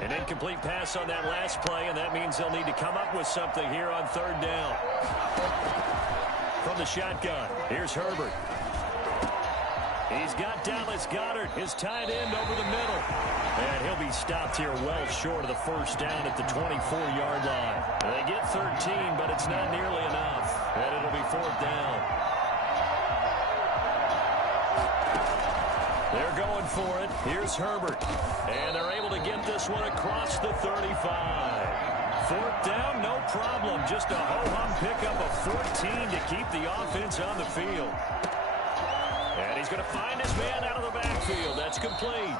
An incomplete pass on that last play, and that means they'll need to come up with something here on 3rd down. From the shotgun, here's Herbert. He's got Dallas Goedert, his tight end, over the middle. And he'll be stopped here well short of the 1st down at the 24-yard line. They get 13, but it's not nearly enough. And it'll be 4th down. They're going for it. Here's Herbert. And they're able to get this one across the 35. 4th down, no problem. Just a ho-hum pickup of 14 to keep the offense on the field. And he's going to find his man out of the backfield. That's complete.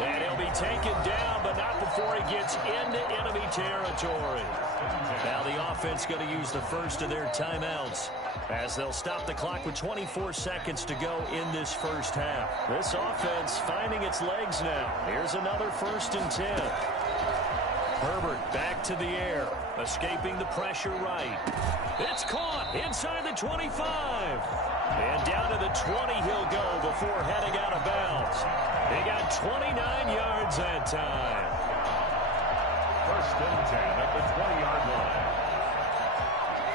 And he'll be taken down, but not before he gets into enemy territory. Now the offense going to use the first of their timeouts, as they'll stop the clock with 24 seconds to go in this first half. This offense finding its legs now. Here's another 1st and 10. Herbert back to the air, escaping the pressure right. It's caught inside the 25. And down to the 20 he'll go before heading out of bounds. He got 29 yards that time. 1st and 10 at the 20-yard line.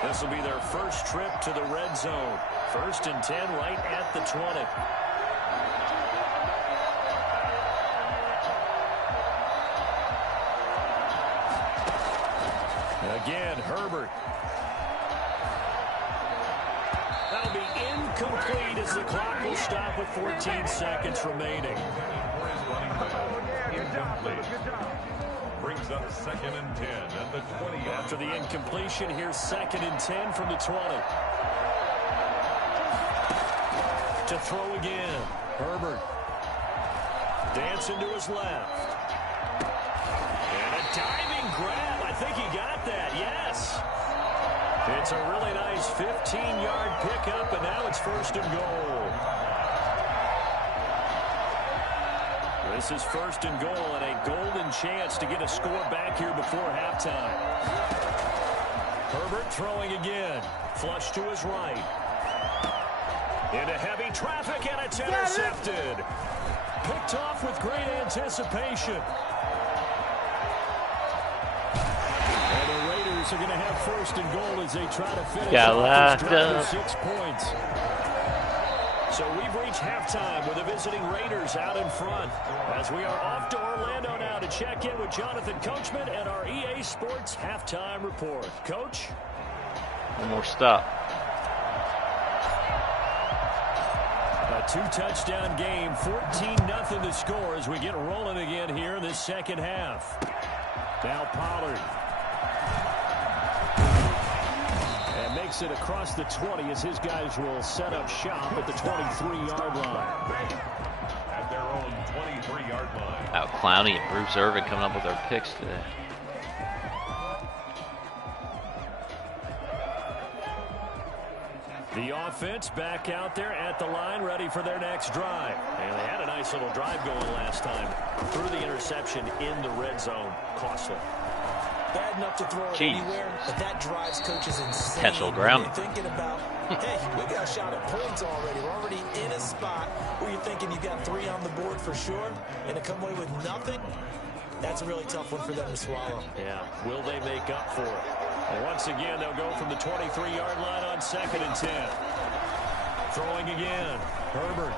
This will be their first trip to the red zone. 1st and 10 right at the 20. Again, Herbert. That'll be incomplete as the clock will stop with 14 seconds remaining. For his running back, incomplete. Brings up 2nd and 10 at the 20. After the incompletion, here's 2nd and 10 from the 20. To throw again, Herbert. Dancing to his left. And a diving grab. I think he got that, yes. It's a really nice 15-yard pickup, and now it's 1st and goal. This is 1st and goal, and a golden chance to get a score back here before halftime. Herbert throwing again. Flush to his right. Into heavy traffic, and it's intercepted. Picked off with great anticipation. And the Raiders are going to have 1st and goal as they try to finish off this drive with 6 points. So we've reached halftime with the visiting Raiders out in front, as we are off to Orlando now to check in with Jonathan Coachman and our EA Sports halftime report. Coach? One more stop. A 2-touchdown game, 14-0 to score as we get rolling again here in this second half. Now Pollard. makes it across the 20 as his guys will set up shop at the 23-yard line. At their own 23-yard line. Wow, Clowney and Bruce Irvin coming up with our picks today. The offense back out there at the line, ready for their next drive. And they had a nice little drive going last time. Threw the interception in the red zone. Costly. Bad enough to throw it anywhere, but that drives coaches insane. Potential grounding. Thinking about, hey, we got a shot at points already. We're already in a spot where you're thinking you got 3 on the board for sure, and to come away with nothing, that's a really tough one for them to swallow. Yeah, will they make up for it? And once again, they'll go from the 23-yard line on 2nd and 10. Throwing again, Herbert.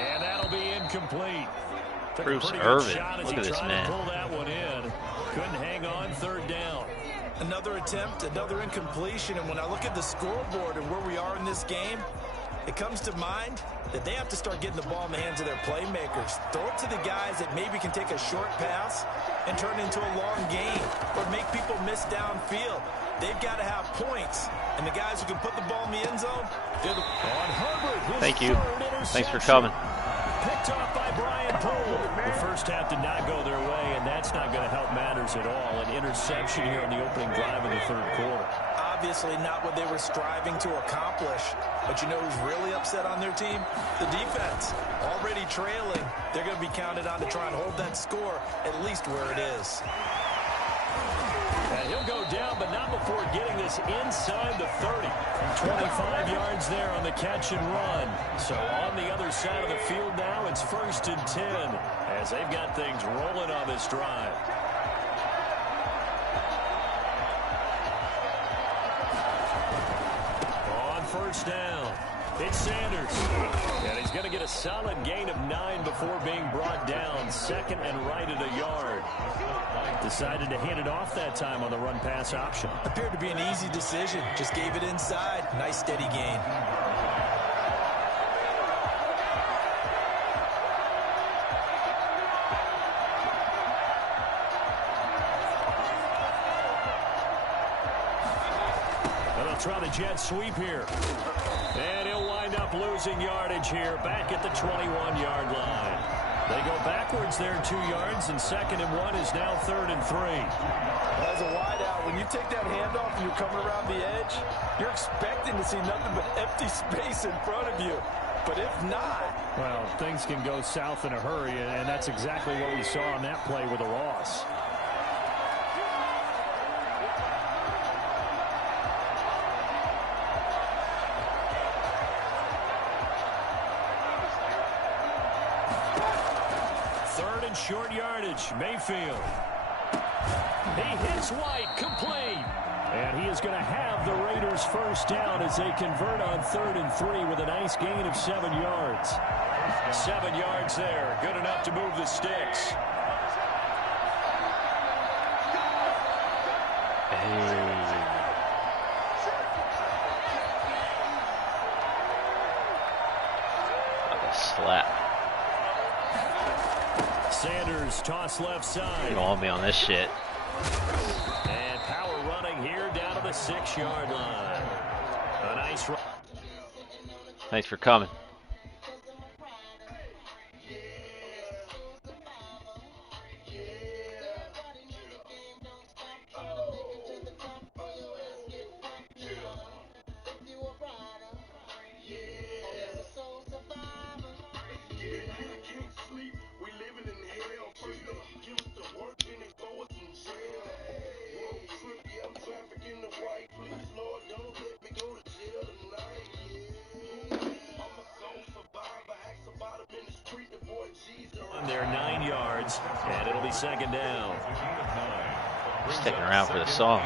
And that'll be incomplete. Bruce Irvin, look at this man. Pull that one in. Couldn't hang on, 3rd down. Another attempt, another incompletion, and when I look at the scoreboard and where we are in this game, it comes to mind that they have to start getting the ball in the hands of their playmakers. Throw it to the guys that maybe can take a short pass and turn it into a long game or make people miss downfield. They've got to have points, and the guys who can put the ball in the end zone, they're the... On Herbert, thank you. Thanks for coming. Picked off by Brian Poole. The first half did not go their way, and that's not going to help matters at all. An interception here in the opening drive of the 3rd quarter. Obviously not what they were striving to accomplish. But you know who's really upset on their team? The defense. Already trailing. They're going to be counted on to try and hold that score at least where it is. And he'll go down, but not before getting this inside the 30. 25 yards there on the catch and run. So on the other side of the field now, it's 1st and 10 as they've got things rolling on this drive. On 1st down, it's Sanders. And he's going to get a solid gain of 9 before being brought down. 2nd and right at a yard. Decided to hand it off that time on the run-pass option. Appeared to be an easy decision. Just gave it inside. Nice steady gain. And they'll try the jet sweep here. And he'll wind up losing yardage here back at the 21-yard line. They go backwards there 2 yards, and 2nd and 1 is now 3rd and 3. As a wideout, when you take that handoff and you're coming around the edge, you're expecting to see nothing but empty space in front of you. But if not... Well, things can go south in a hurry, and that's exactly what we saw on that play with a loss. Short yardage, Mayfield. He hits White, complete. And he is going to have the Raiders' 1st down as they convert on 3rd and 3 with a nice gain of 7 yards. 7 yards there, good enough to move the sticks. What a slap. Sanders toss left side. You don't want me on this shit. And power running here down to the 6-yard line. A nice run. Thanks for coming. They're 9 yards, and it'll be 2nd down. Sticking around for the song.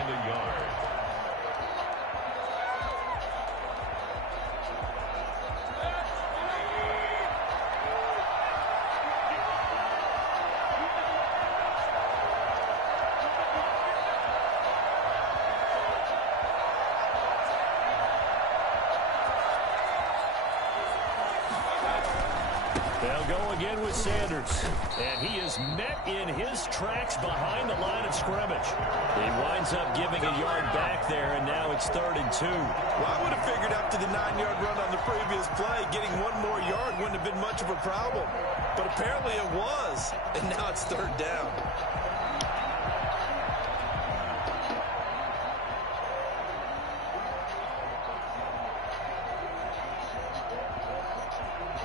They'll go again with Sanders. And he is met in his tracks behind the line of scrimmage. He winds up giving a yard back there, and now it's 3rd and 2. Well, I would have figured after the 9-yard run on the previous play, getting one more yard wouldn't have been much of a problem. But apparently it was, and now it's 3rd down.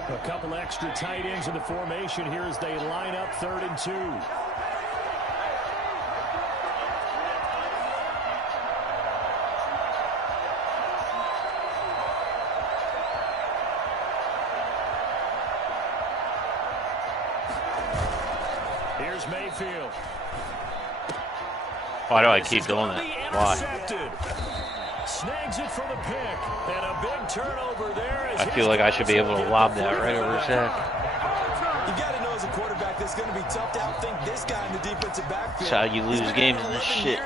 A couple extra tight ends in the formation here as they line up 3rd and 2. Here's Mayfield. Why do I keep doing that? Why? Snags it for the pick, and a big turnover there. I feel like I should be able to lob that right over his head. You got to know as a quarterback, this is going to be tough to outthink this guy in the defensive backfield. That's how you lose games in this shit.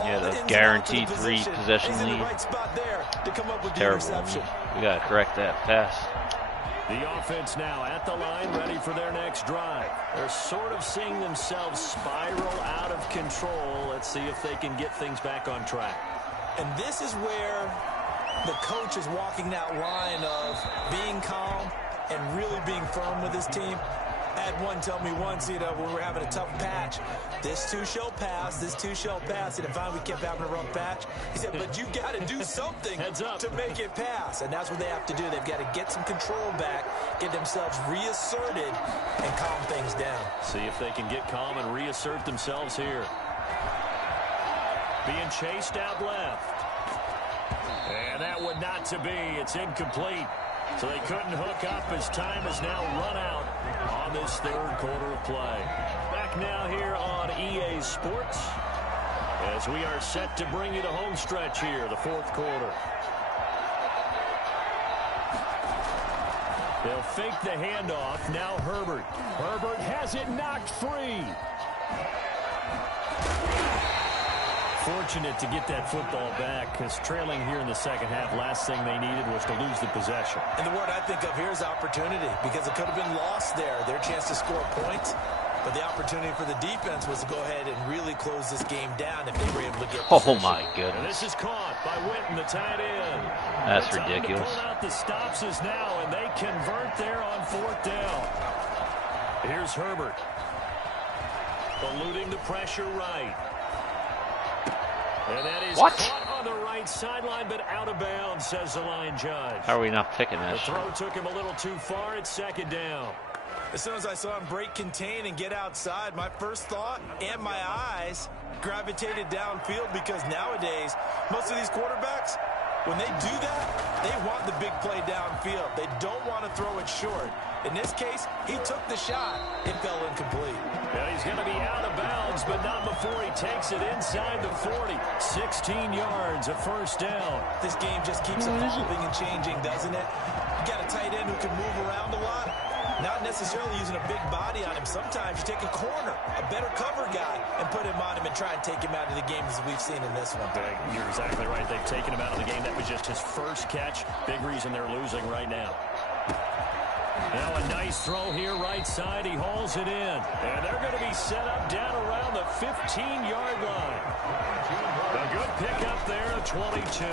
Yeah, the guaranteed 3-possession lead. Terrible. We got to correct that pass. The offense now at the line, ready for their next drive. They're sort of seeing themselves spiral out of control. Let's see if they can get things back on track. And this is where the coach is walking that line of being calm and really being firm with his team. I had one tell me once, when we were having a tough patch, this too shall pass, this too shall pass. And finally we kept having a rough patch. He said, but you got to do something to make it pass. And that's what they have to do. They've got to get some control back, get themselves reasserted, and calm things down. See if they can get calm and reassert themselves here. Being chased out left. And that one not to be. It's incomplete. So they couldn't hook up as time has now run out on this 3rd quarter of play. Back now here on EA Sports as we are set to bring you the home stretch here, the 4th quarter. They'll fake the handoff. Now Herbert. Herbert has it knocked free. Fortunate to get that football back because trailing here in the 2nd half, last thing they needed was to lose the possession. And the word I think of here is opportunity because it could have been lost there, their chance to score points. But the opportunity for the defense was to go ahead and really close this game down if they were able to get possession. Oh, my goodness. And this is caught by Winton, the tight end. That's ridiculous. Pull out the stops is now, and they convert there on 4th down. Here's Herbert. Eluding the pressure right. And that is caught on the right sideline, but out of bounds, says the line judge. How are we not picking that? The throw took him a little too far. It's 2nd down. As soon as I saw him break contain and get outside, my first thought and my eyes gravitated downfield because nowadays, most of these quarterbacks, when they do that, they want the big play downfield. They don't want to throw it short. In this case, he took the shot. It fell incomplete. And he's going to be out of bounds, but not before he takes it inside the 40. 16 yards, a 1st down. This game just keeps evolving and changing, doesn't it? You got a tight end who can move around a lot. Not necessarily using a big body on him. Sometimes you take a corner, a better cover guy, and put him on him and try and take him out of the game as we've seen in this one. You're exactly right. They've taken him out of the game. That was just his first catch. Big reason they're losing right now. Now a nice throw here right side. He hauls it in. And they're going to be set up down around the 15-yard line. A good pickup there, a 22.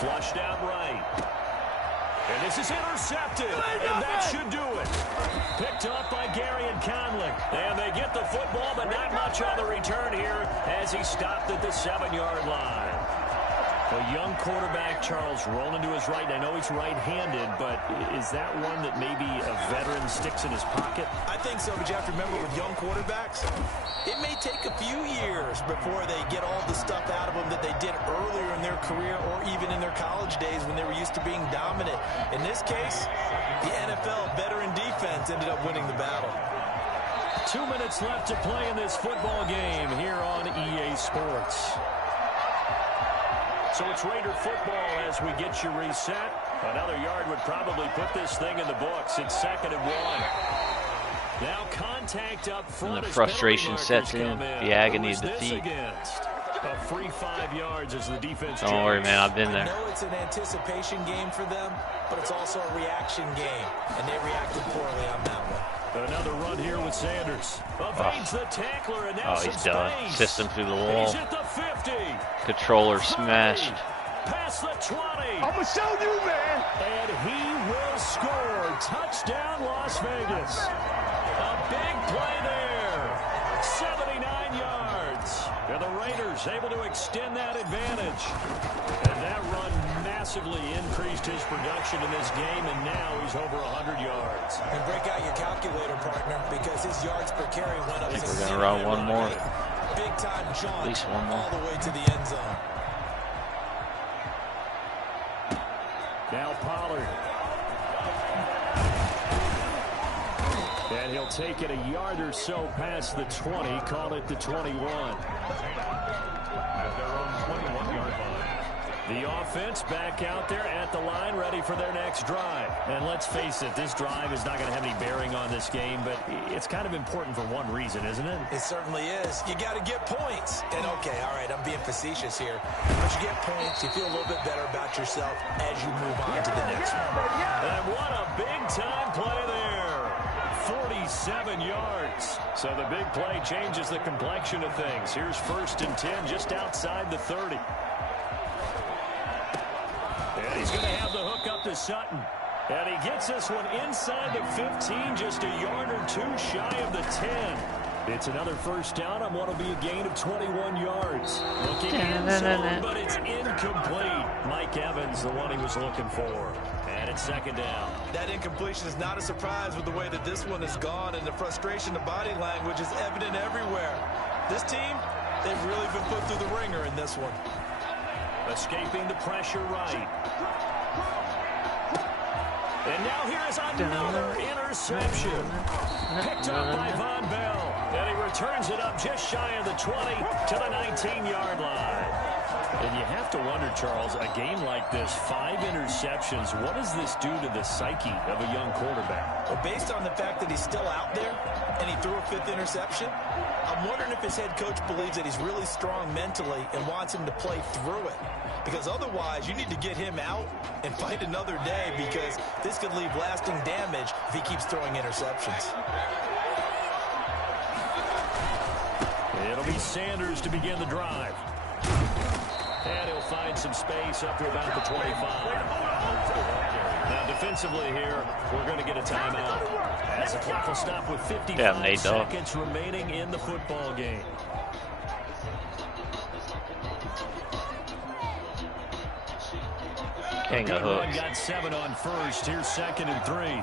Flushed out right. And this is intercepted. And that should do it. Picked up by Gary and Conley. And they get the football, but not much on the return here as he stopped at the 7-yard line. A young quarterback, Charles, rolling to his right. I know he's right-handed, but is that one that maybe a veteran sticks in his pocket? I think so, but you have to remember with young quarterbacks, it may take a few years before they get all the stuff out of them that they did earlier in their career or even in their college days when they were used to being dominant. In this case, the NFL veteran defense ended up winning the battle. 2 minutes left to play in this football game here on EA Sports. So it's Raider football as we get you reset. Another yard would probably put this thing in the books. It's 2nd and 1. Now contact up front. And the frustration sets in. The agony of defeat. A free 5 yards as the defense. Don't worry, man. I've been there. I know it's an anticipation game for them, but it's also a reaction game, and they reacted poorly on that one. Another run here with Sanders. Evades the tackler, and now he's done. System through the wall. He's at the 50. Controller smashed. Past the 20. I'm going to show you, man. And he will score. Touchdown, Las Vegas. A big play there. 79 yards. And the Raiders able to extend that advantage. And that run massively increased his production in this game, and now he's over 100 yards. And break out your calculator, partner, because his yards per carry went up. I think we're going to run one more. Big time jaunt. At least one more. All the way to the end zone. Now Pollard. And he'll take it a yard or so past the 20, call it the 21. At their own 21-yard line. The offense back out there at the line, ready for their next drive. And let's face it, this drive is not going to have any bearing on this game, but it's kind of important for one reason, isn't it? It certainly is. You got to get points. And, okay, all right, I'm being facetious here. But you get points, you feel a little bit better about yourself as you move on to the next one. And what a big-time play there. 47 yards. So the big play changes the complexion of things. Here's 1st and 10 just outside the 30. And he's going to have the hook up to Sutton. And he gets this one inside the 15, just a yard or two shy of the 10. It's another first down on what will be a gain of 21 yards. Looking in zone, but it's incomplete. Mike Evans, the one he was looking for. And it's 2nd down. That incompletion is not a surprise with the way that this one has gone, and the frustration of body language is evident everywhere. This team, they've really been put through the ringer in this one. Escaping the pressure right. And now here is another interception. Picked up by Von Bell. And he returns it up just shy of the 20 to the 19-yard line. And you have to wonder, Charles, a game like this, 5 interceptions, what does this do to the psyche of a young quarterback? Well, based on the fact that he's still out there and he threw a 5th interception, I'm wondering if his head coach believes that he's really strong mentally and wants him to play through it. Because otherwise, you need to get him out and fight another day, because this could leave lasting damage if he keeps throwing interceptions. It'll be Sanders to begin the drive. And he'll find some space up to about the 25. Now, defensively here, we're going to get a timeout. As the clock will stop with 55 seconds remaining in the football game. King of hooks. Got 7 on first. Here's 2nd and 3.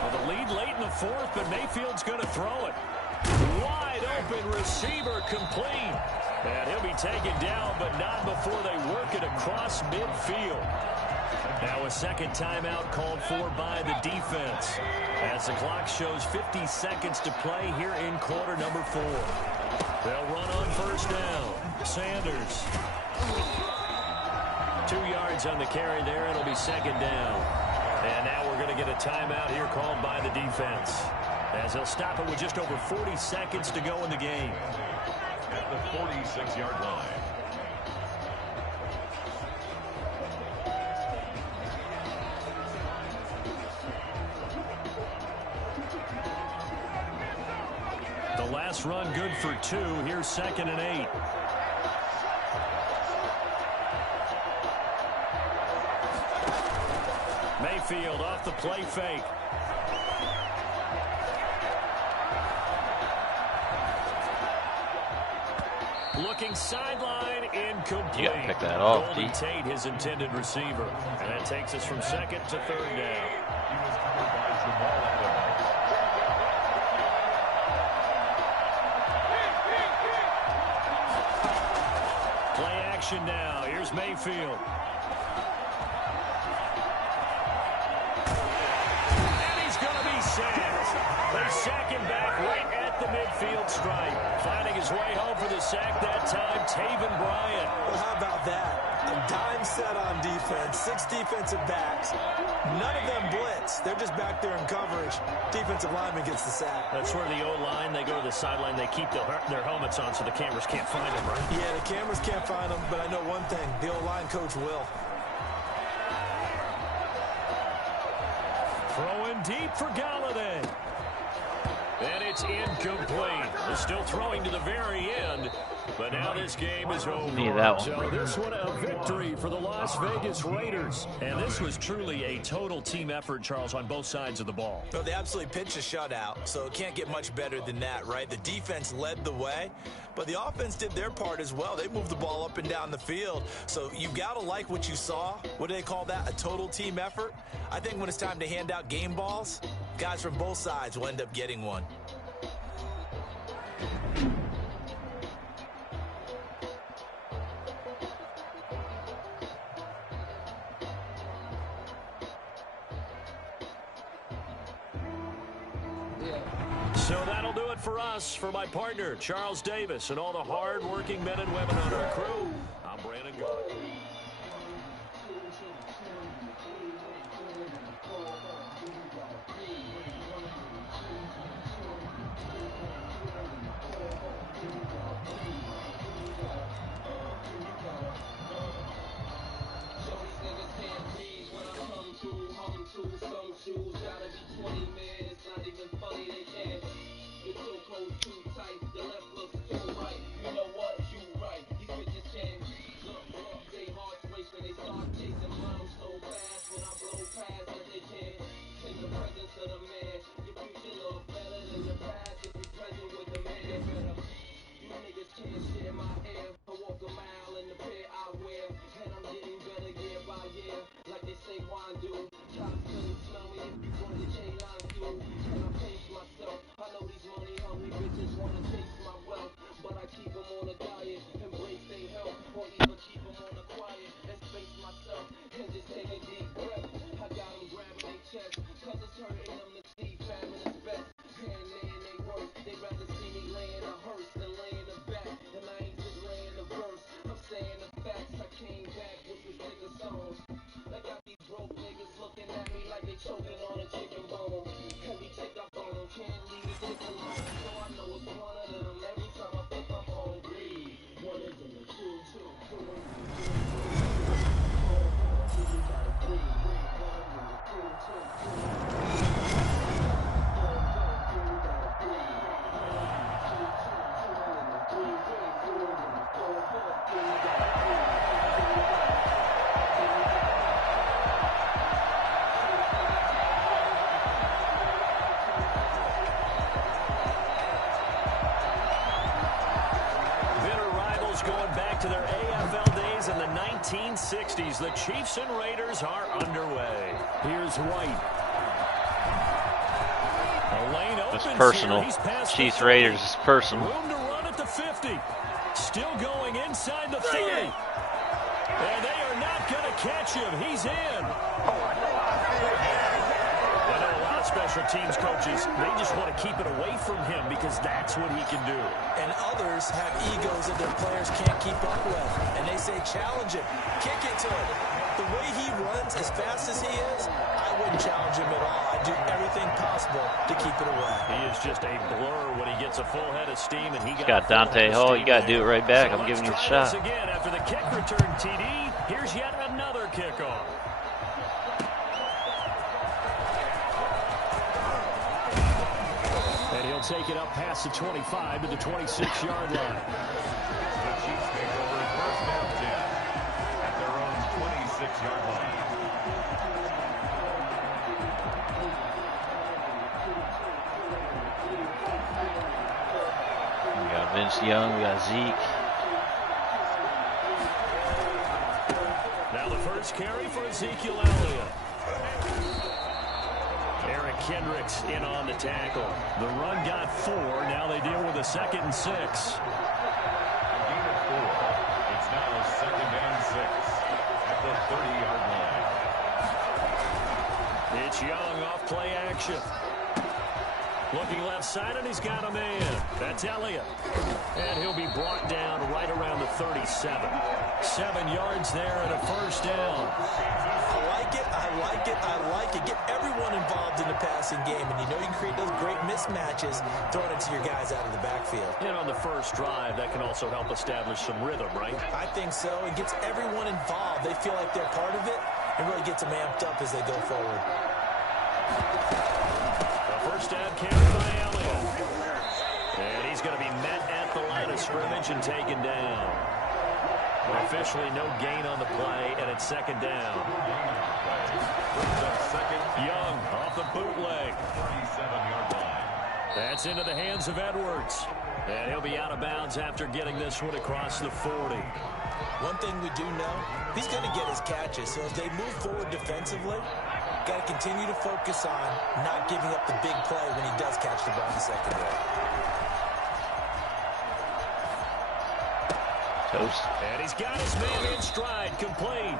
Well, the lead late in the 4th, but Mayfield's going to throw it. Wide open receiver complete. And he'll be taken down, but not before they work it across midfield. Now a 2nd timeout called for by the defense. As the clock shows 50 seconds to play here in quarter number 4. They'll run on 1st down. Sanders. 2 yards on the carry there. It'll be 2nd down. And now we're going to get a timeout here called by the defense, as they'll stop it with just over 40 seconds to go in the game. At the 46-yard line. The last run good for 2. Here's 2nd and 8. Mayfield off the play fake. Looking sideline, incomplete. You got to pick that off. Goldie Tate, his intended receiver. And that takes us from 2nd to 3rd down. He was covered by Jamal Adams. Play action now. Here's Mayfield. And he's going to be sacked. They sack him back right at the midfield stripe. Finding his way home for the sack that time, Taven Bryant. Well, how about that? A dime set on defense, 6 defensive backs. None of them blitz. They're just back there in coverage. Defensive lineman gets the sack. That's where the O-line, they go to the sideline, they keep their helmets on so the cameras can't find them, right? Yeah, the cameras can't find them, but I know one thing. The O-line coach will. Throwing deep for Galladay. And it's incomplete. They're still throwing to the very end. But now this game is over. Need that one. So this one a victory for the Las Vegas Raiders. And this was truly a total team effort, Charles, on both sides of the ball. Well, they absolutely pitched a shutout, so it can't get much better than that, right? The defense led the way, but the offense did their part as well. They moved the ball up and down the field. So you've got to like what you saw. What do they call that? A total team effort? I think when it's time to hand out game balls, guys from both sides will end up getting one. So that'll do it for us. For my partner, Charles Davis, and all the hard-working men and women on our crew, I'm Brandon Gaudin. To their AFL days in the 1960s, the Chiefs and Raiders are underway. Here's White. The lane opens. It's personal. Chiefs Raiders is personal. Room to run at the 50. Still going inside the 30. And they are not going to catch him. He's in. I know a lot of special teams coaches, they just want to keep it away from him because that's what he can do. And others have egos that their players can't keep up with. And they say, challenge him, kick it to him. The way he runs as fast as he is, I wouldn't challenge him at all. I'd do everything possible to keep it away. He is just a blur when he gets a full head of steam. And he's got Dante Hall. You got to do it right back. I'm giving you the shot. Again, after the kick return TD, here's yet another kickoff. And he'll take it up past the 25 to the 26-yard line. The Chiefs take over first down 10 at their own 26-yard line. We got Vince Young, we got Zeke. Now the first carry for Ezekiel Elliott. Eric Kendricks in on the tackle. The run got 4. Now they deal with a 2nd and 6. Gain of 4. It's now 2nd and 6 at the 30-yard line. It's Young off play action. Looking left side, and he's got a man. That's Elliott. And he'll be brought down right around the 37. 7 yards there and a first down. I like it, I like it, I like it. Get everyone involved in the passing game, and you know you can create those great mismatches throwing it to your guys out of the backfield. And on the first drive, that can also help establish some rhythm, right? I think so. It gets everyone involved. They feel like they're part of it, and really gets them amped up as they go forward. The first down carried by Elliott. And he's going to be met at the line of scrimmage and taken down. Officially no gain on the play, and it's second down. Young off the bootleg. 37-yard line. That's into the hands of Edwards. And he'll be out of bounds after getting this one across the 40. One thing we do know, he's going to get his catches. So if they move forward defensively, got to continue to focus on not giving up the big play when he does catch the ball in the secondary. Toast. And he's got his man in stride, complete.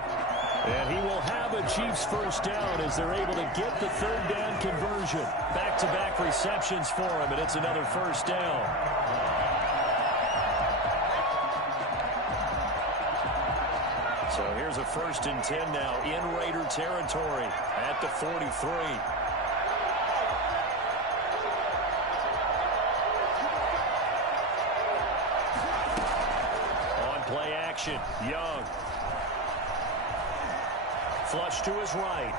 And he will have a Chiefs first down as they're able to get the third down conversion. Back-to-back receptions for him, and it's another first down. So here's a 1st and 10 now in Raider territory at the 43. Play action. Young. Flush to his right.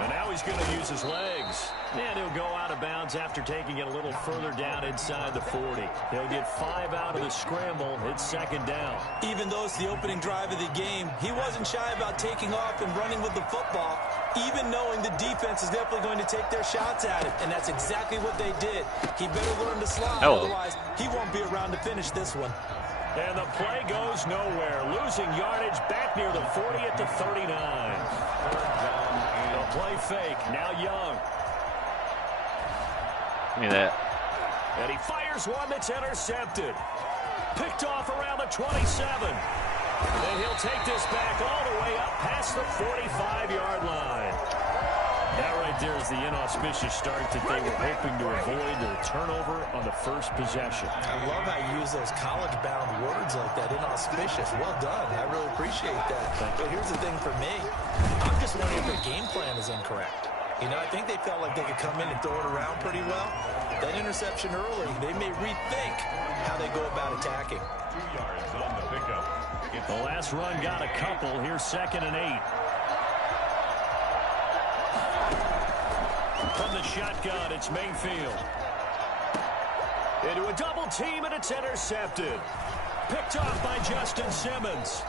And now he's going to use his legs. And he'll go out of bounds after taking it a little further down inside the 40. He'll get 5 out of the scramble. It's second down. Even though it's the opening drive of the game, he wasn't shy about taking off and running with the football, even knowing the defense is definitely going to take their shots at him. And that's exactly what they did. He better learn to slide. Otherwise, he won't be around to finish this one. And the play goes nowhere. Losing yardage back near the 40 at the 39. The play fake. Now Young. Give me that. And he fires one that's intercepted. Picked off around the 27. And he'll take this back all the way up past the 45-yard line. That right there is the inauspicious start that they were hoping to avoid, the turnover on the first possession. I love how you use those college-bound words like that, inauspicious. Well done. I really appreciate that. But here's the thing for me. I'm just wondering if their game plan is incorrect. You know, I think they felt like they could come in and throw it around pretty well. That interception early, they may rethink how they go about attacking. 2 yards on the pickup. The last run got a couple. Here's 2nd and 8. From the shotgun, it's Mayfield. Into a double team, and it's intercepted. Picked off by Justin Simmons.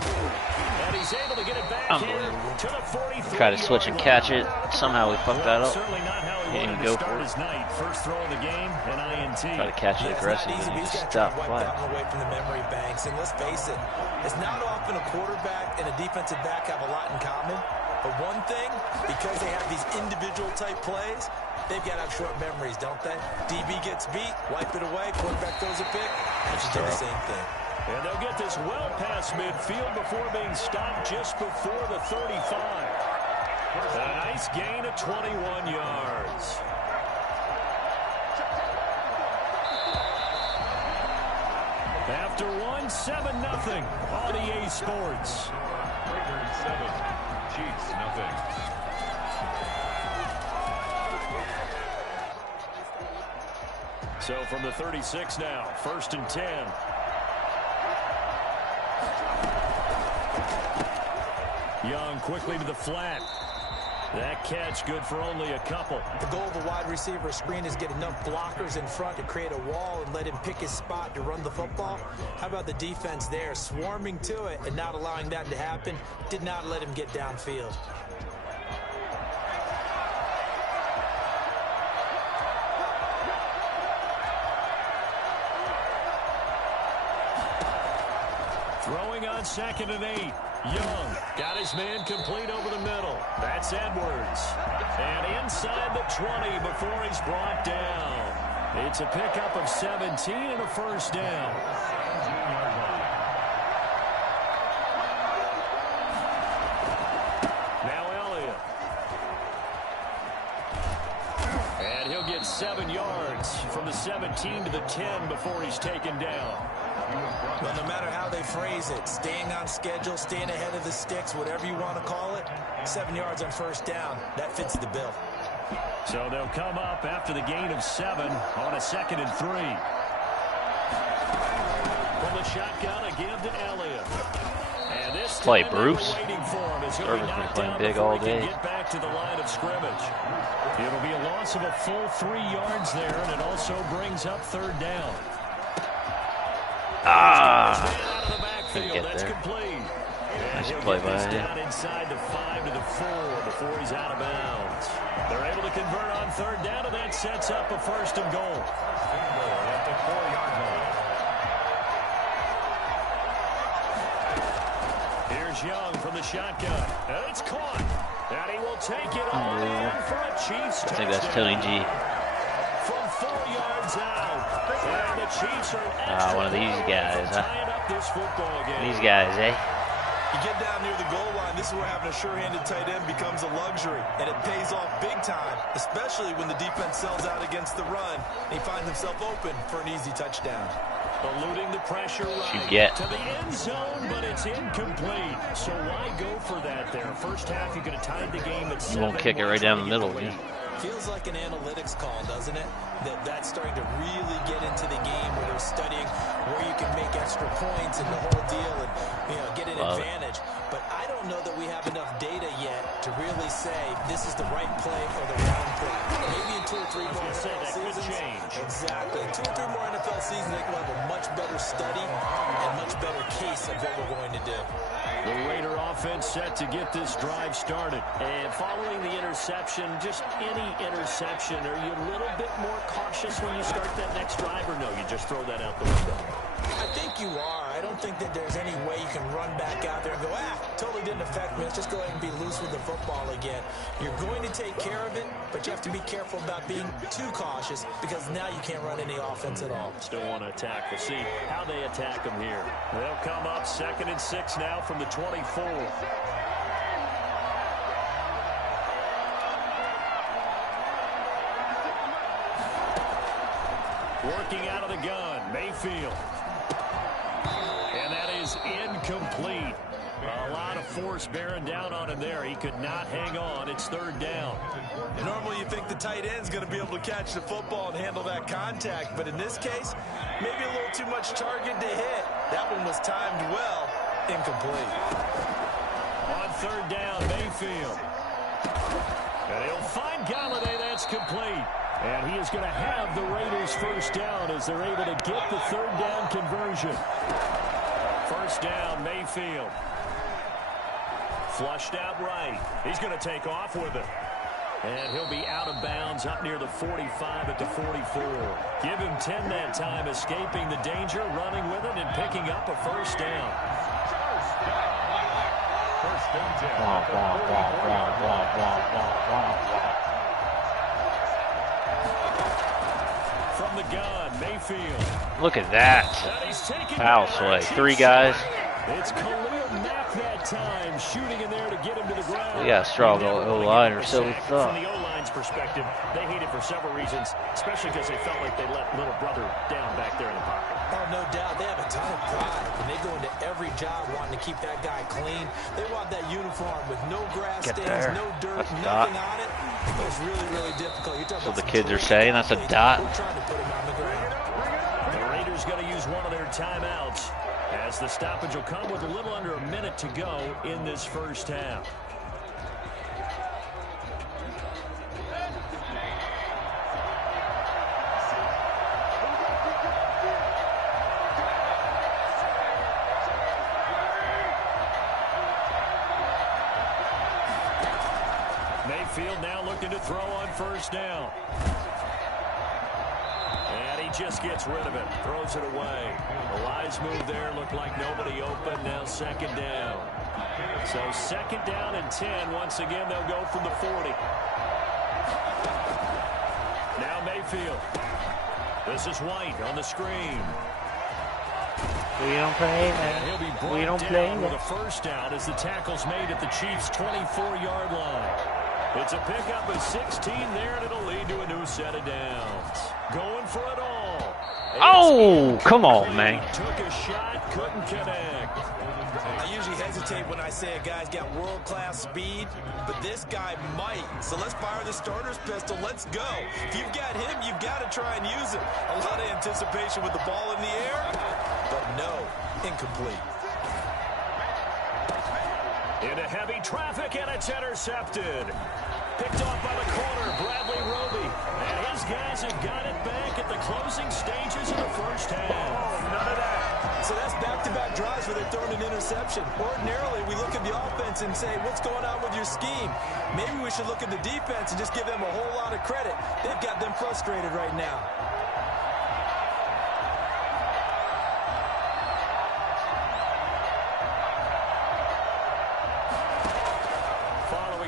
And he's able to get it back here to the 43. Try to switch and catch it. Somehow we fucked that up. Certainly not how he Didn't wanted go to start for it. his night. First throw of the game, an INT. Try to catch it aggressively. It's not easy, but he's got to Stop wipe play. that one away from the memory banks. And let's face it, it's not often a quarterback and a defensive back have a lot in common. But one thing, because they have these individual type plays, they've got to have short memories, don't they? DB gets beat, wipe it away, quarterback throws a pick, and should do the same thing. And they'll get this well past midfield before being stopped just before the 35. A nice gain of 21 yards. After one, 7-0 on EA Sports. Raiders 7, Chiefs nothing. So from the 36 now, 1st and 10. Young quickly to the flat. That catch good for only a couple. The goal of a wide receiver screen is get enough blockers in front to create a wall and let him pick his spot to run the football. How about the defense there, swarming to it and not allowing that to happen? Did not let him get downfield. Throwing on 2nd and 8. Young got his man complete over the middle. That's Edwards. And inside the 20 before he's brought down. It's a pickup of 17 and a first down. Now Elliott. And he'll get 7 yards from the 17 to the 10 before he's taken down. Well, no matter how they phrase it, staying on schedule, staying ahead of the sticks, whatever you want to call it, 7 yards on first down, that fits the bill. So they'll come up after the gain of 7 on a 2nd and 3. From the shotgun, a give to Elliott. And this play Bruce. Service been playing big all day. Get back to the line of scrimmage. It'll be a loss of a full 3 yards there, and it also brings up 3rd down. Couldn't get That's there. complete. Nice play by him. Down inside the 5 to the 4 before he's out of bounds. They're able to convert on 3rd down, and that sets up a 1st and goal. At the 4-yard line. Here's Young from the shotgun. And it's caught. And he will take it all in for a Chiefs touchdown. I think that's Tony G. From 4 yards out. And the Chiefs are One of these guys, huh? tying up this football game. These guys, eh? You get down near the goal line, this is where having a sure-handed tight end becomes a luxury, and it pays off big time, especially when the defense sells out against the run, and he finds himself open for an easy touchdown. Eluding the pressure right get. to the end zone, but it's incomplete. So why go for that there? First half, you could have tied the game at 7. You won't kick it right down the middle, yeah. Feels like an analytics call, doesn't it? That's starting to really get into the game where they're studying where you can make extra points and the whole deal and, get an advantage. But I don't know that we have enough data yet to really say this is the right play or the wrong play. Maybe in 2 or 3 more NFL seasons. change. Exactly. In 2 or 3 more NFL seasons, I think we'll have a much better study and much better case of what we're going to do. The Raider offense set to get this drive started. And following the interception, just any interception, are you a little bit more cautious when you start that next drive, or no, you just throw that out the window? I think you are. I don't think that there's any way you can run back out there and go, totally didn't affect me. Let's just go ahead and be loose with the football again. You're going to take care of it, but you have to be careful about being too cautious because now you can't run any offense at all. Still want to attack. We'll see how they attack them here. They'll come up 2nd and 6 now from the 24. Working out of the gun, Mayfield. And that is incomplete. A lot of force bearing down on him there. He could not hang on. It's 3rd down. Normally you think the tight end's going to be able to catch the football and handle that contact, but in this case, maybe a little too much target to hit. That one was timed well. Incomplete. On 3rd down, Mayfield. And he'll find Galladay. That's complete. And he is going to have the Raiders' 1st down as they're able to get the 3rd down conversion. 1st down, Mayfield. Flushed out right. He's going to take off with it. And he'll be out of bounds up near the 45 at the 44. Give him 10 that time, escaping the danger, running with it, and picking up a 1st down. First and 10. From the gun, Mayfield. Look at that. Foul sway. 3 guys. It's Khalil Mack that time, shooting in there to get him to the ground. We got a strong O-line, or so we thought. From the O-line's perspective, they hate it for several reasons, especially because they felt like they let little brother down back there in the pocket. Oh, no doubt. They have a ton of pride, and they go into every job wanting to keep that guy clean. They want that uniform with no grass stains, no dirt, nothing on it. It's really, really difficult. You're talking So about the kids are saying that's a dot. We're trying to put him on the ground. The Raiders going to use one of their timeouts as the stoppage will come with a little under a minute to go in this 1st half. Mayfield now looking to throw on 1st down. And he just gets rid of it. Throws it away. A wise move there. Looked like nobody open. Now 2nd down. So 2nd down and 10. Once again, they'll go from the 40. Now Mayfield. This is White on the screen. We don't play that. He'll be brought down with a 1st down as the tackle's made at the Chiefs' 24-yard line. It's a pickup of 16 there, and it'll lead to a new set of downs. Going for it all. Oh, come on, man. Took a shot, couldn't connect. I usually hesitate when I say a guy's got world-class speed, but this guy might. So let's fire the starter's pistol. Let's go. If you've got him, you've got to try and use it. A lot of anticipation with the ball in the air, but no, incomplete. Into heavy traffic, and it's intercepted. Picked off by the corner, Bradley Roby. And his guys have got it back at the closing stages of the first half. Oh, none of that. So that's back-to-back drives where they're throwing an interception. Ordinarily, we look at the offense and say, what's going on with your scheme? Maybe we should look at the defense and just give them a whole lot of credit. They've got them frustrated right now.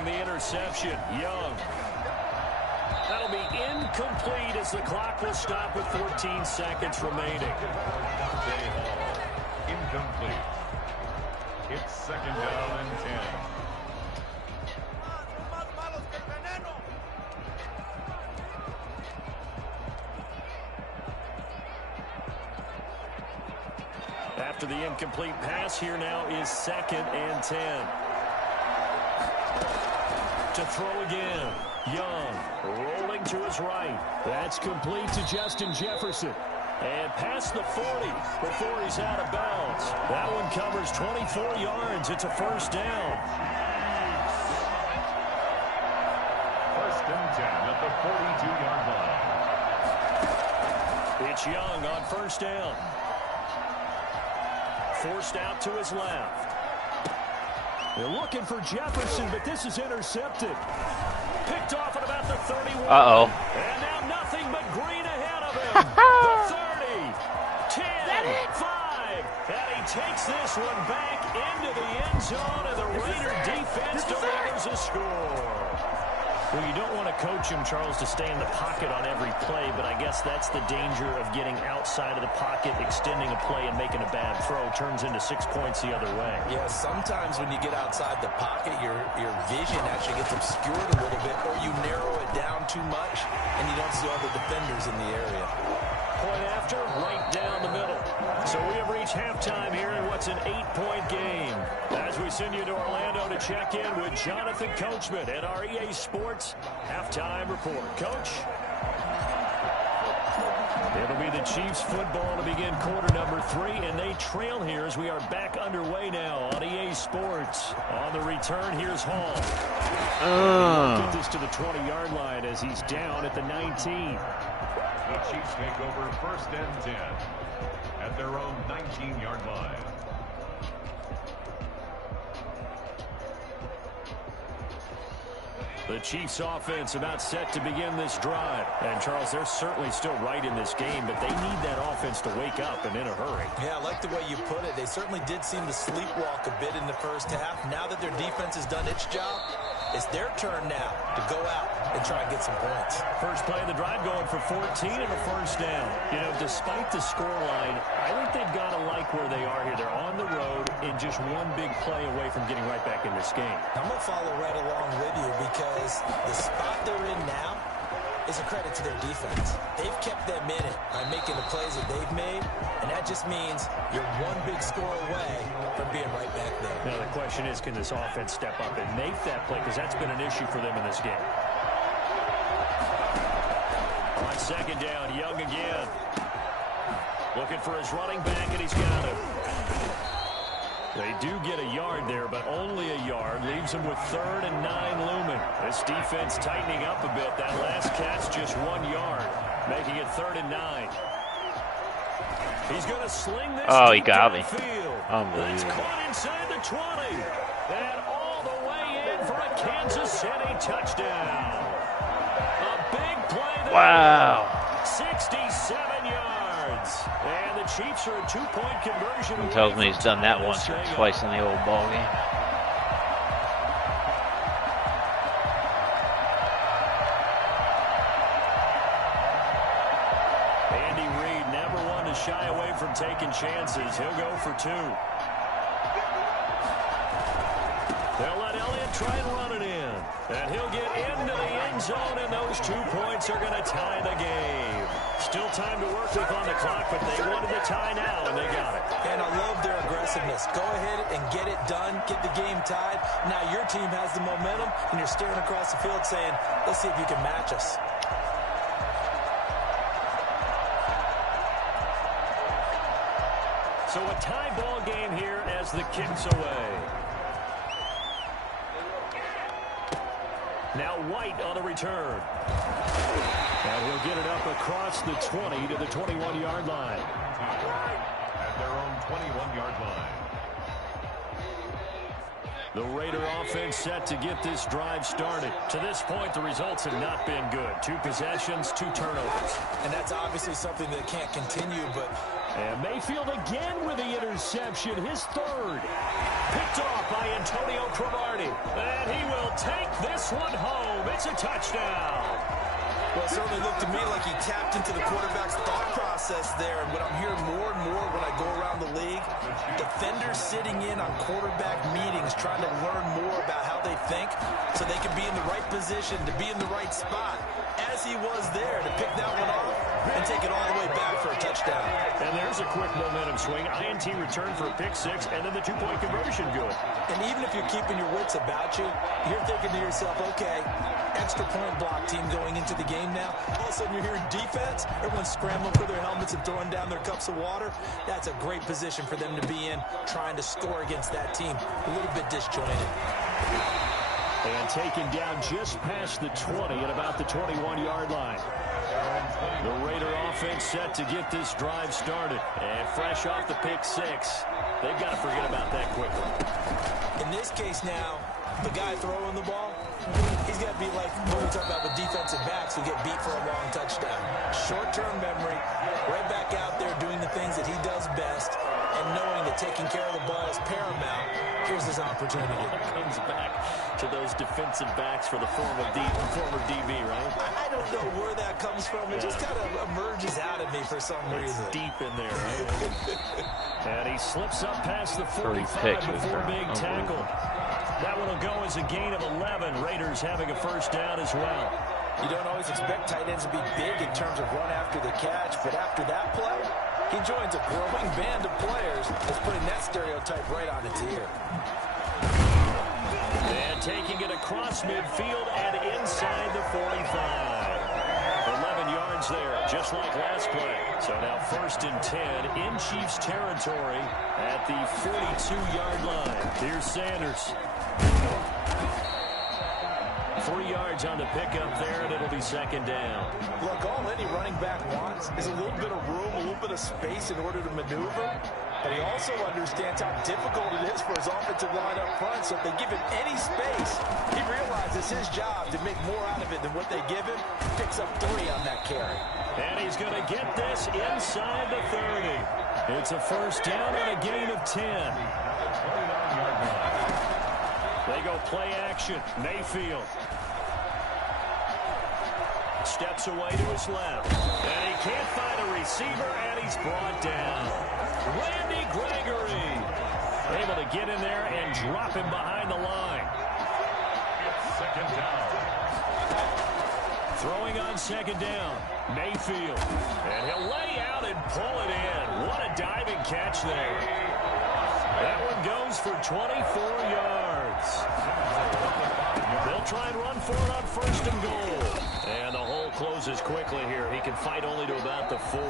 Interception, Young. That'll be incomplete as the clock will stop with 14 seconds remaining. Incomplete. It's second down and 10. After the incomplete pass, here now is second and 10. To throw again. Young rolling to his right. That's complete to Justin Jefferson. And past the 40 before he's out of bounds. That one covers 24 yards. It's a first down. First and 10 at the 42-yard line. It's Young on first down. Forced out to his left. They're looking for Jefferson, but this is intercepted. Picked off at about the 31. Uh-oh. And now nothing but green ahead of him. The 30, 10, 5. And he takes this one back into the end zone, and the Raider defense delivers a score. Well, you don't want to coach him, Charles, to stay in the pocket on every play, but I guess that's the danger of getting outside of the pocket, extending a play, and making a bad throw. Turns into 6 points the other way. Yeah, sometimes when you get outside the pocket, your vision actually gets obscured a little bit, or you narrow it down too much, and you don't see all the defenders in the area. Point after, right down the middle. So we have reached halftime here in what's an 8-point game. As we send you to Orlando to check in with Jonathan Coachman at our EA Sports Halftime Report. Coach? It'll be the Chiefs football to begin quarter number 3, and they trail here as we are back underway now on EA Sports. On the return, here's Hall. Get this to the 20-yard line as he's down at the 19. The Chiefs take over first and 10 at their own 19-yard line. The Chiefs offense about set to begin this drive. And, Charles, they're certainly still right in this game, but they need that offense to wake up and in a hurry. Yeah, I like the way you put it. They certainly did seem to sleepwalk a bit in the first half. Now that their defense has done its job, it's their turn now to go out and try and get some points. First play of the drive going for 14 and a first down. You know, despite the scoreline, I think they've got to like where they are here. They're on the road and just one big play away from getting right back in this game. I'm going to follow right along with you because the spot they're in now is a credit to their defense. They've kept them in it by making the plays that they've made, and that just means you're one big score away from being right back there. Now the question is, can this offense step up and make that play? Because that's been an issue for them in this game. On second down, Young again. Looking for his running back, and he's got him. They do get a yard there, but only a yard. Leaves him with 3rd and 9 looming. This defense tightening up a bit. That last catch just 1 yard, making it 3rd and 9. He's going to sling this. Oh, he got me. Unbelievable. It's caught inside the 20. And all the way in for a Kansas City touchdown. A big play there. Wow. 67 yards. And the Chiefs are a 2-point conversion. He tells me he's done that once or twice in the old ball game. Andy Reid never one to shy away from taking chances. He'll go for 2. They'll let Elliott and try and run it in. And he'll get into the end zone, and those 2 points are going to tie the game. Still time to work with on the clock, but they wanted the tie now, and they got it. And I love their aggressiveness. Go ahead and get it done, get the game tied. Now your team has the momentum, and you're staring across the field saying, let's see if you can match us. So a tie ball game here as the kick's away. Now White on the return. And he'll get it up across the 20 to the 21-yard line. At their own 21-yard line. The Raider offense set to get this drive started. To this point, the results have not been good. 2 possessions, 2 turnovers. And that's obviously something that can't continue, but... And Mayfield again with the interception, his 3rd. Picked off by Antonio Cromartie. And he will take this one home. It's a touchdown. Well, it certainly looked to me like he tapped into the quarterback's thought process there. And what I'm hearing more and more when I go around the league, defenders sitting in on quarterback meetings trying to learn more about how they think so they can be in the right position to be in the right spot. As he was there to pick that one off and take it all the way back for a touchdown. And there's a quick momentum swing. INT return for a pick 6, and then the 2-point conversion good. And even if you're keeping your wits about you, you're thinking to yourself, okay, extra point block team going into the game now. All of a sudden you're hearing defense. Everyone's scrambling for their helmets and throwing down their cups of water. That's a great position for them to be in, trying to score against that team. A little bit disjointed. And taken down just past the 20 at about the 21-yard line. The Raider offense set to get this drive started. And fresh off the pick 6, they've got to forget about that quickly. In this case now, the guy throwing the ball, he's got to be like what we talk about with defensive backs who get beat for a long touchdown. Short-term memory, right back out there doing the things that he does best, and knowing that taking care of the ball is paramount. Here's his opportunity. Comes back to those defensive backs for the former DB, right? I don't know where that comes from. It just kind of emerges out of me for some reason. Deep in there, right? And he slips up past the 45 before being tackled. That one will go as a gain of 11. Raiders having a first down as well. You don't always expect tight ends to be big in terms of run after the catch, but after that play, he joins a growing band of players that's putting that stereotype right on its ear. And taking it across midfield and inside the 45. 11 yards there, just like last play. So now 1st and 10 in Chiefs territory at the 42-yard line. Here's Sanders. 3 yards on the pickup there, and it'll be 2nd down. Look, all any running back wants is a little bit of room, a little bit of space in order to maneuver. But he also understands how difficult it is for his offensive line up front. So if they give him any space, he realizes his job to make more out of it than what they give him. Picks up 3 on that carry. And he's going to get this inside the 30. It's a first down and a gain of 10. They go play action. Mayfield steps away to his left. And he can't find a receiver, and he's brought down. Randy Gregory able to get in there and drop him behind the line. It's 2nd down. Throwing on 2nd down. Mayfield. And he'll lay out and pull it in. What a diving catch there. That one goes for 24 yards. They'll try and run for it on 1st and goal. And the hole closes quickly here. He can fight only to about the 4.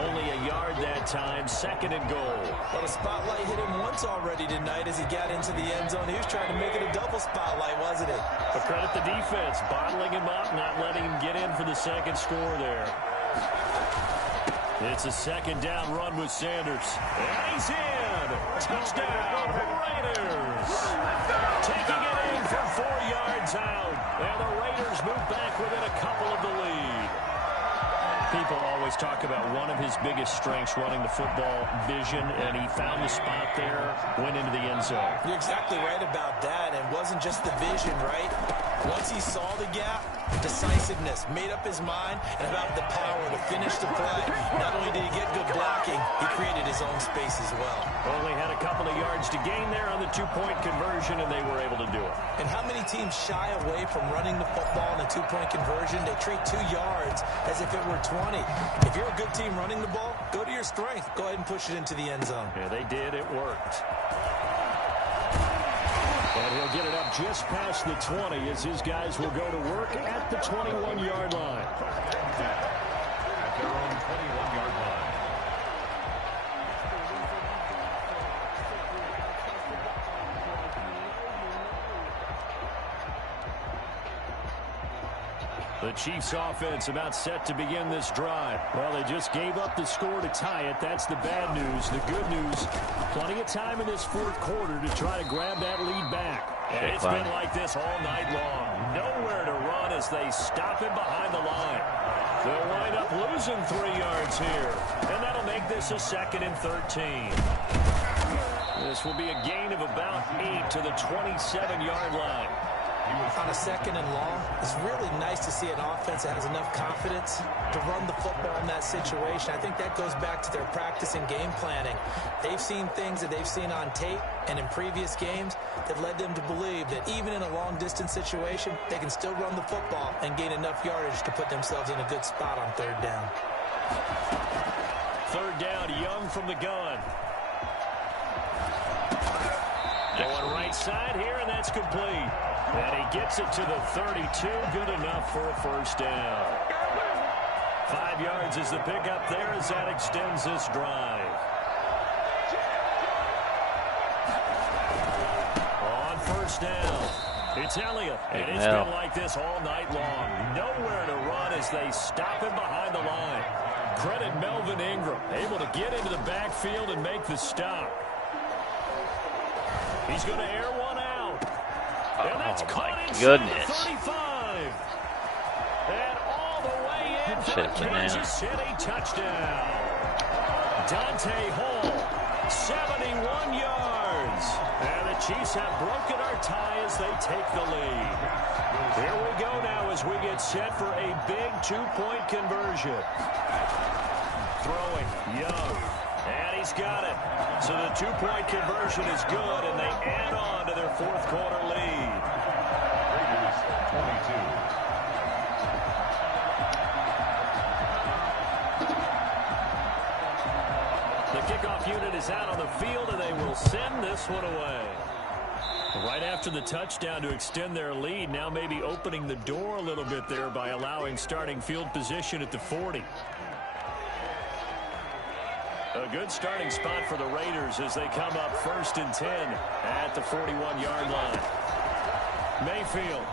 Only a yard that time. 2nd and goal. Well, the spotlight hit him once already tonight as he got into the end zone. He was trying to make it a double spotlight, wasn't it? But credit the defense. Bottling him up, not letting him get in for the 2nd score there. It's a 2nd down run with Sanders. And he's in. Touchdown, Raiders. Taking it in for 4 yards out. And the Raiders move back within a couple of the lead. People always talk about one of his biggest strengths, running the football, vision, and he found the spot there, went into the end zone. You're exactly right about that. And it wasn't just the vision, right? Once he he saw the gap, decisiveness, made up his mind, and about the power to finish the play. Not only did he get good blocking, he created his own space as well. Only had a couple of yards to gain there on the two-point conversion, and they were able to do it. And how many teams shy away from running the football in a two-point conversion? They treat 2 yards as if it were 20. If you're a good team running the ball, go to your strength. Go ahead and push it into the end zone. Yeah, they did. It worked. And he'll get it up just past the 20 as his guys will go to work at the 21-yard line. At their own 21-yard line. The Chiefs offense about set to begin this drive. Well, they just gave up the score to tie it. That's the bad news. The good news, plenty of time in this fourth quarter to try to grab that lead back. And it's been like this all night long. Nowhere to run as they stop him behind the line. They'll wind up losing 3 yards here. And that'll make this a 2nd and 13. This will be a gain of about 8 to the 27-yard line. On a 2nd and long, it's really nice to see an offense that has enough confidence to run the football in that situation. I think that goes back to their practice and game planning. They've seen things that they've seen on tape and in previous games that led them to believe that even in a long-distance situation, they can still run the football and gain enough yardage to put themselves in a good spot on 3rd down. 3rd down, Young from the gun. Going right side here, and that's complete. And he gets it to the 32. Good enough for a 1st down. 5 yards is the pickup there as that extends this drive. On 1st down, it's Elliott. And it's been like this all night long. Nowhere to run as they stop him behind the line. Credit Melvin Ingram, able to get into the backfield and make the stop. He's going to air one out. And that's caught inside the 35. And all the way in for the Kansas City touchdown. Dante Hall, 71 yards. And the Chiefs have broken our tie as they take the lead. Here we go now as we get set for a big 2-point conversion. Throwing, Young. And he's got it. So the 2-point conversion is good, and they add on to their 4th quarter lead. Raiders 22. The kickoff unit is out on the field, and they will send this one away. Right after the touchdown to extend their lead, now maybe opening the door a little bit there by allowing starting field position at the 40. A good starting spot for the Raiders as they come up 1st and 10 at the 41-yard line. Mayfield.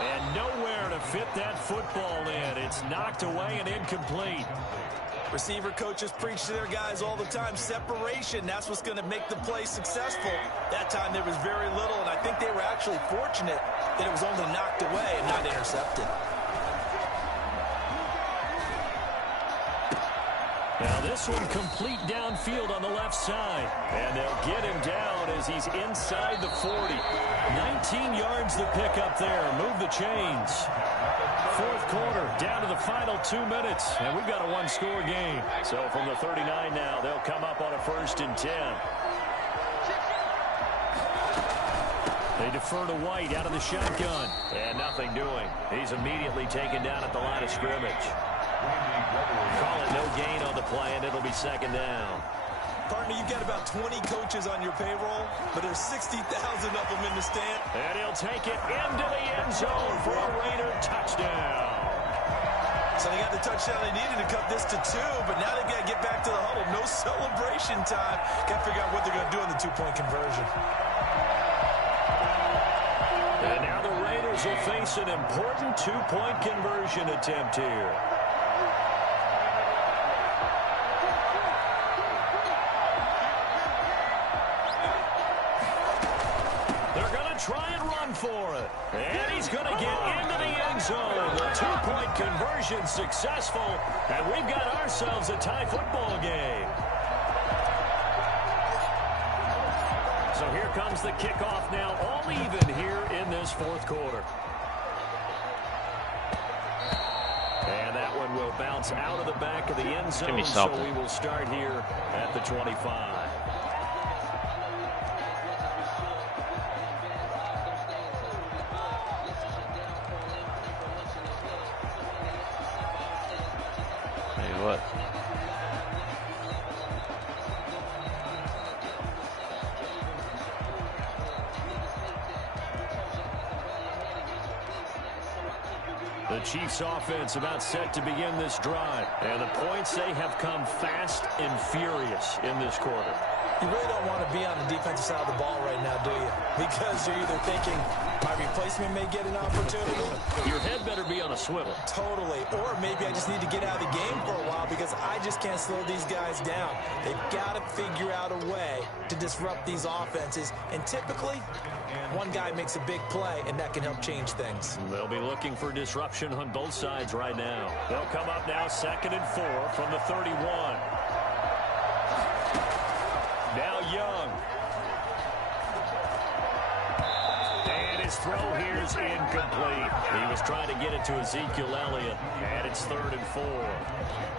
And nowhere to fit that football in. It's knocked away and incomplete. Receiver coaches preach to their guys all the time. Separation, that's what's going to make the play successful. That time there was very little, and I think they were actually fortunate that it was only knocked away and not intercepted. Now this one complete downfield on the left side. And they'll get him down as he's inside the 40. 19 yards to pick up there. Move the chains. 4th quarter, down to the final 2 minutes. And we've got a 1-score game. So from the 39 now, they'll come up on a 1st and 10. They defer to White out of the shotgun. And nothing doing. He's immediately taken down at the line of scrimmage. Call it no gain on the play, and it'll be 2nd down. Partner, you've got about 20 coaches on your payroll, but there's 60,000 of them in the stand. And he'll take it into the end zone for a Raider touchdown. So they got the touchdown they needed to cut this to 2, but now they've got to get back to the huddle. No celebration time. Got to figure out what they're going to do in the 2-point conversion. And now the Raiders will face an important 2-point conversion attempt here. Try and run for it. And he's going to get into the end zone. The 2-point conversion successful. And we've got ourselves a tie football game. So here comes the kickoff now, all even here in this fourth quarter. And that one will bounce out of the back of the end zone, so we will start here at the 25. What? The Chiefs offense about set to begin this drive. And the points, they have come fast and furious in this quarter. You really don't want to be on the defensive side of the ball right now, do you? Because you're either thinking, my replacement may get an opportunity. Your head better be on a swivel. Totally. Or maybe I just need to get out of the game for a while because I just can't slow these guys down. They've got to figure out a way to disrupt these offenses. And typically, one guy makes a big play, and that can help change things. They'll be looking for disruption on both sides right now. They'll come up now 2nd and 4 from the 31. Now Young. And his throw here is incomplete. He was trying to get it to Ezekiel Elliott, and it's 3rd and 4.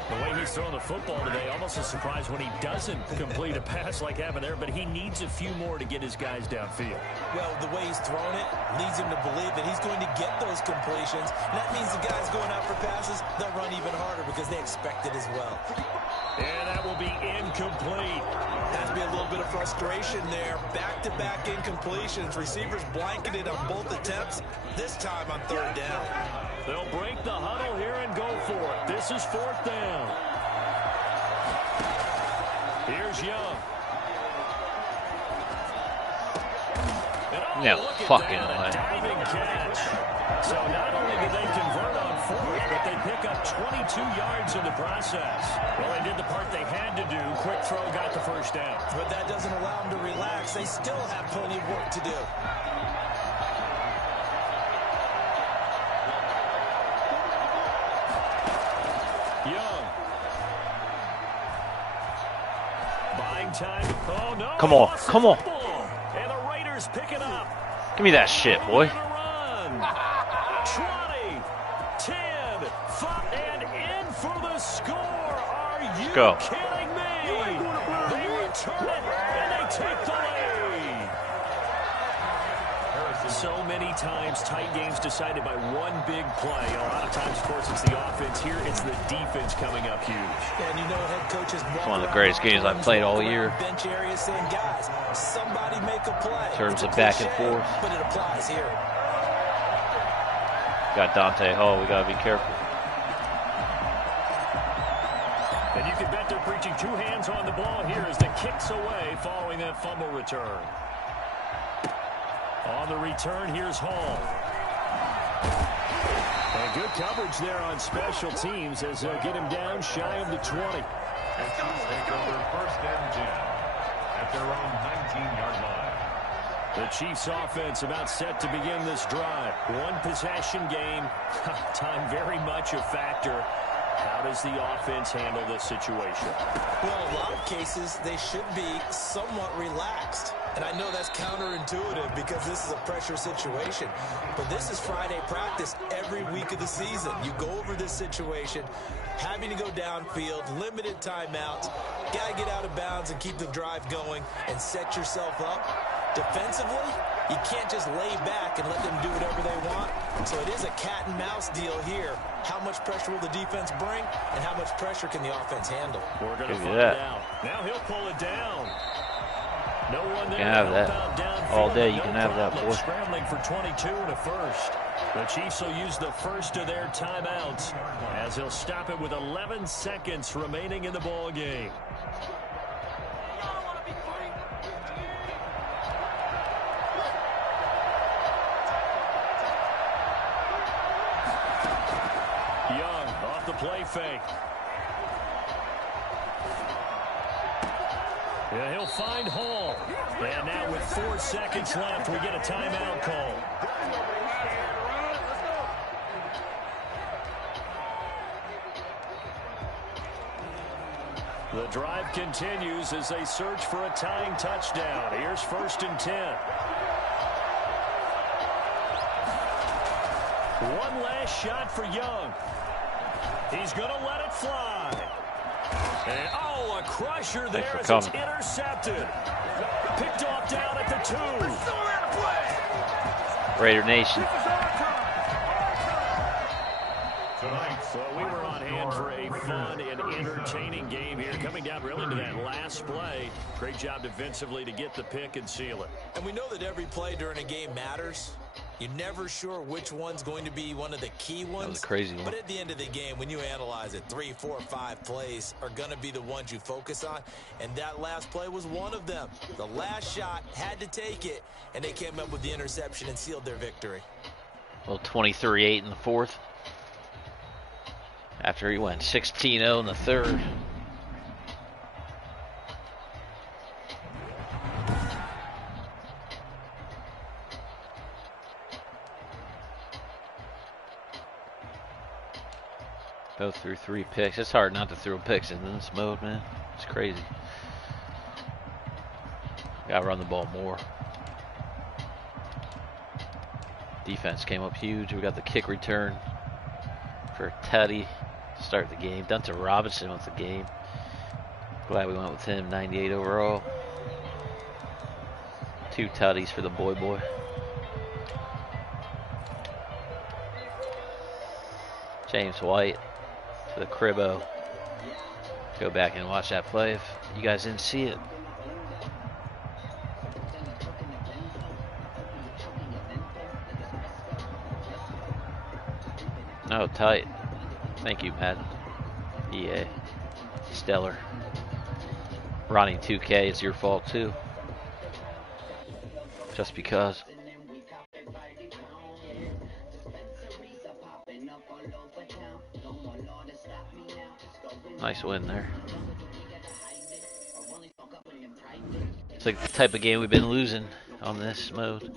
The way he's throwing the football today, almost a surprise when he doesn't complete a pass like happened there, but he needs a few more to get his guys downfield. Well, the way he's throwing it leads him to believe that he's going to get those completions. And that means the guys going out for passes, they'll run even harder because they expect it as well. And that will be incomplete. Has to be a little bit of frustration there. Back-to-back incompletions. Receivers blanketed on both attempts, this time on 3rd down. They'll break the huddle here and go for it. This is 4th down. Here's Young. Yeah, fucking way. Diving catch. So not only did they convert on 4th, but they pick up 22 yards in the process. Well, they did the part they had to do. Quick throw got the 1st down. But that doesn't allow them to relax. They still have plenty of work to do. Young. Buying time. Oh, no. Come on, come on. And the Raiders pick it up. Give me that shit, boy. 20, 10, 5, and in for the score. Are you kidding me? They return it, and they take the lead. So many times, tight games decided by one big play. A lot of times, of course, it's the offense. Here, it's the defense coming up huge. And you know, head coaches. It's one of the greatest games I've played all year. Bench area saying, guys, somebody make a play. In terms of back and forth. But it applies here. Got Dante Hall. We got to be careful. And you can bet they're preaching 2 hands on the ball here as the kicks away following that fumble return. On the return, here's Hall. And good coverage there on special teams as they'll get him down shy of the 20. And Chiefs take over 1st and 10 at their own 19-yard line. The Chiefs offense about set to begin this drive. 1 possession game. Time very much a factor. How does the offense handle this situation? Well, in a lot of cases, they should be somewhat relaxed. And I know that's counterintuitive because this is a pressure situation. But this is Friday practice every week of the season. You go over this situation, having to go downfield, limited timeouts, got to get out of bounds and keep the drive going and set yourself up. Defensively, you can't just lay back and let them do whatever they want. So it is a cat and mouse deal here. How much pressure will the defense bring and how much pressure can the offense handle? We're going to find out. Now he'll pull it down. No one there. You can have that all day. You can have that, boy. Scrambling for 22 and a 1st. The Chiefs will use the 1st of their timeouts as they'll stop it with 11 seconds remaining in the ball game. Young off the play fake. Yeah, he'll find Hall. And now with 4 seconds left, we get a timeout call. The drive continues as they search for a tying touchdown. Here's 1st and 10. One last shot for Young. He's going to let it fly. And, oh, a crusher there as it's intercepted. Picked off down at the 2. Raider Nation. So we were on hand for a fun and entertaining game here. Coming down really to that last play. Great job defensively to get the pick and seal it. And we know that every play during a game matters. You're never sure which one's going to be one of the key ones. That was a crazy one. But at the end of the game, when you analyze it, 3, 4, 5 plays are going to be the ones you focus on. And that last play was one of them. The last shot had to take it, and they came up with the interception and sealed their victory. Well, 23-8 in the 4th. After he went 16-0 in the 3rd. Both threw 3 picks. It's hard not to throw picks in this mode, man. It's crazy. Gotta run the ball more. Defense came up huge. We got the kick return for Teddy to start the game. Dunton Robinson with the game. Glad we went with him. 98 overall. 2 tutties for the boy. James White to the cribbo. Go back and watch that play if you guys didn't see it. Oh, tight. Thank you, Madden. EA. Stellar. Ronnie 2K, it's your fault too. Just because. Nice win there. It's like the type of game we've been losing on this mode.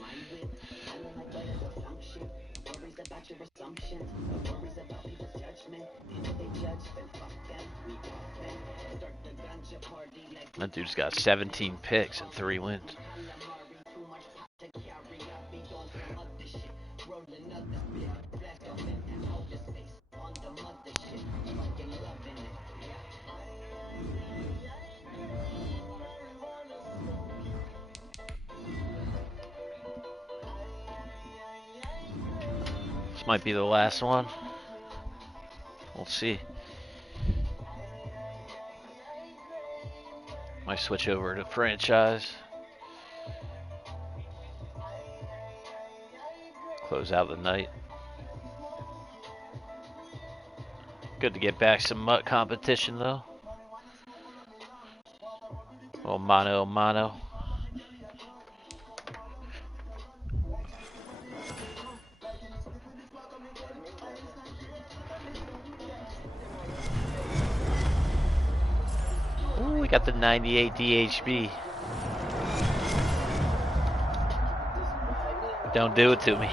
That dude's got 17 picks and 3 wins. This might be the last one. We'll see. Might switch over to franchise. Close out the night. Good to get back some MUT competition though. A little mano a mano. Ooh, we got the 98 DHB. Don't do it to me.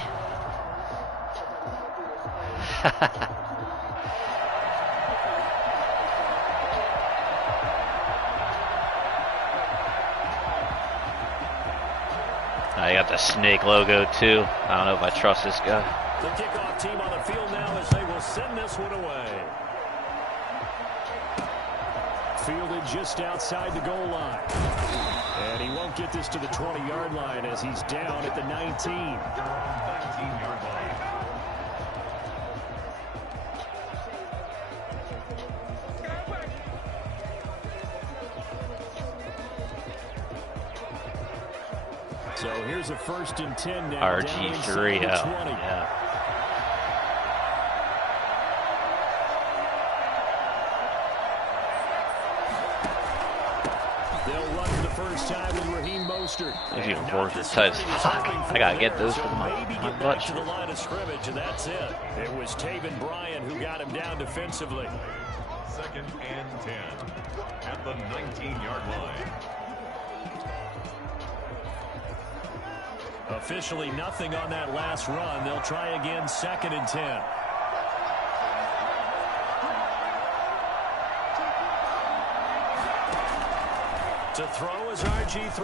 I got the snake logo too. I don't know if I trust this guy. The kickoff team on the field now as they will send this one away. Fielded just outside the goal line. And he won't get this to the 20-yard line as he's down at the 19. 19-yard line. So here's a 1st and 10 now. RG3, yeah. They'll run for the first time with Raheem Mostert. These uniforms are tight as fuck. I gotta get those for my butt. To the line of scrimmage, and that's it. It was Taven Bryan who got him down defensively. 2nd and 10 at the 19-yard line. Officially nothing on that last run. They'll try again 2nd and 10. To throw is RG3.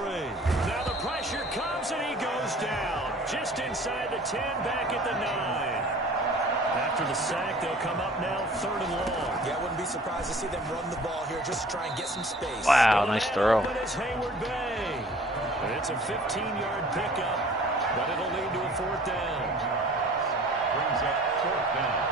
Now the pressure comes and he goes down. Just inside the 10, back at the 9. After the sack, they'll come up now 3rd and long. Yeah, I wouldn't be surprised to see them run the ball here just to try and get some space. Wow, nice throw. It's Hayward Bay. It's a 15-yard pickup, but it'll lead to a 4th down. Brings up 4th down.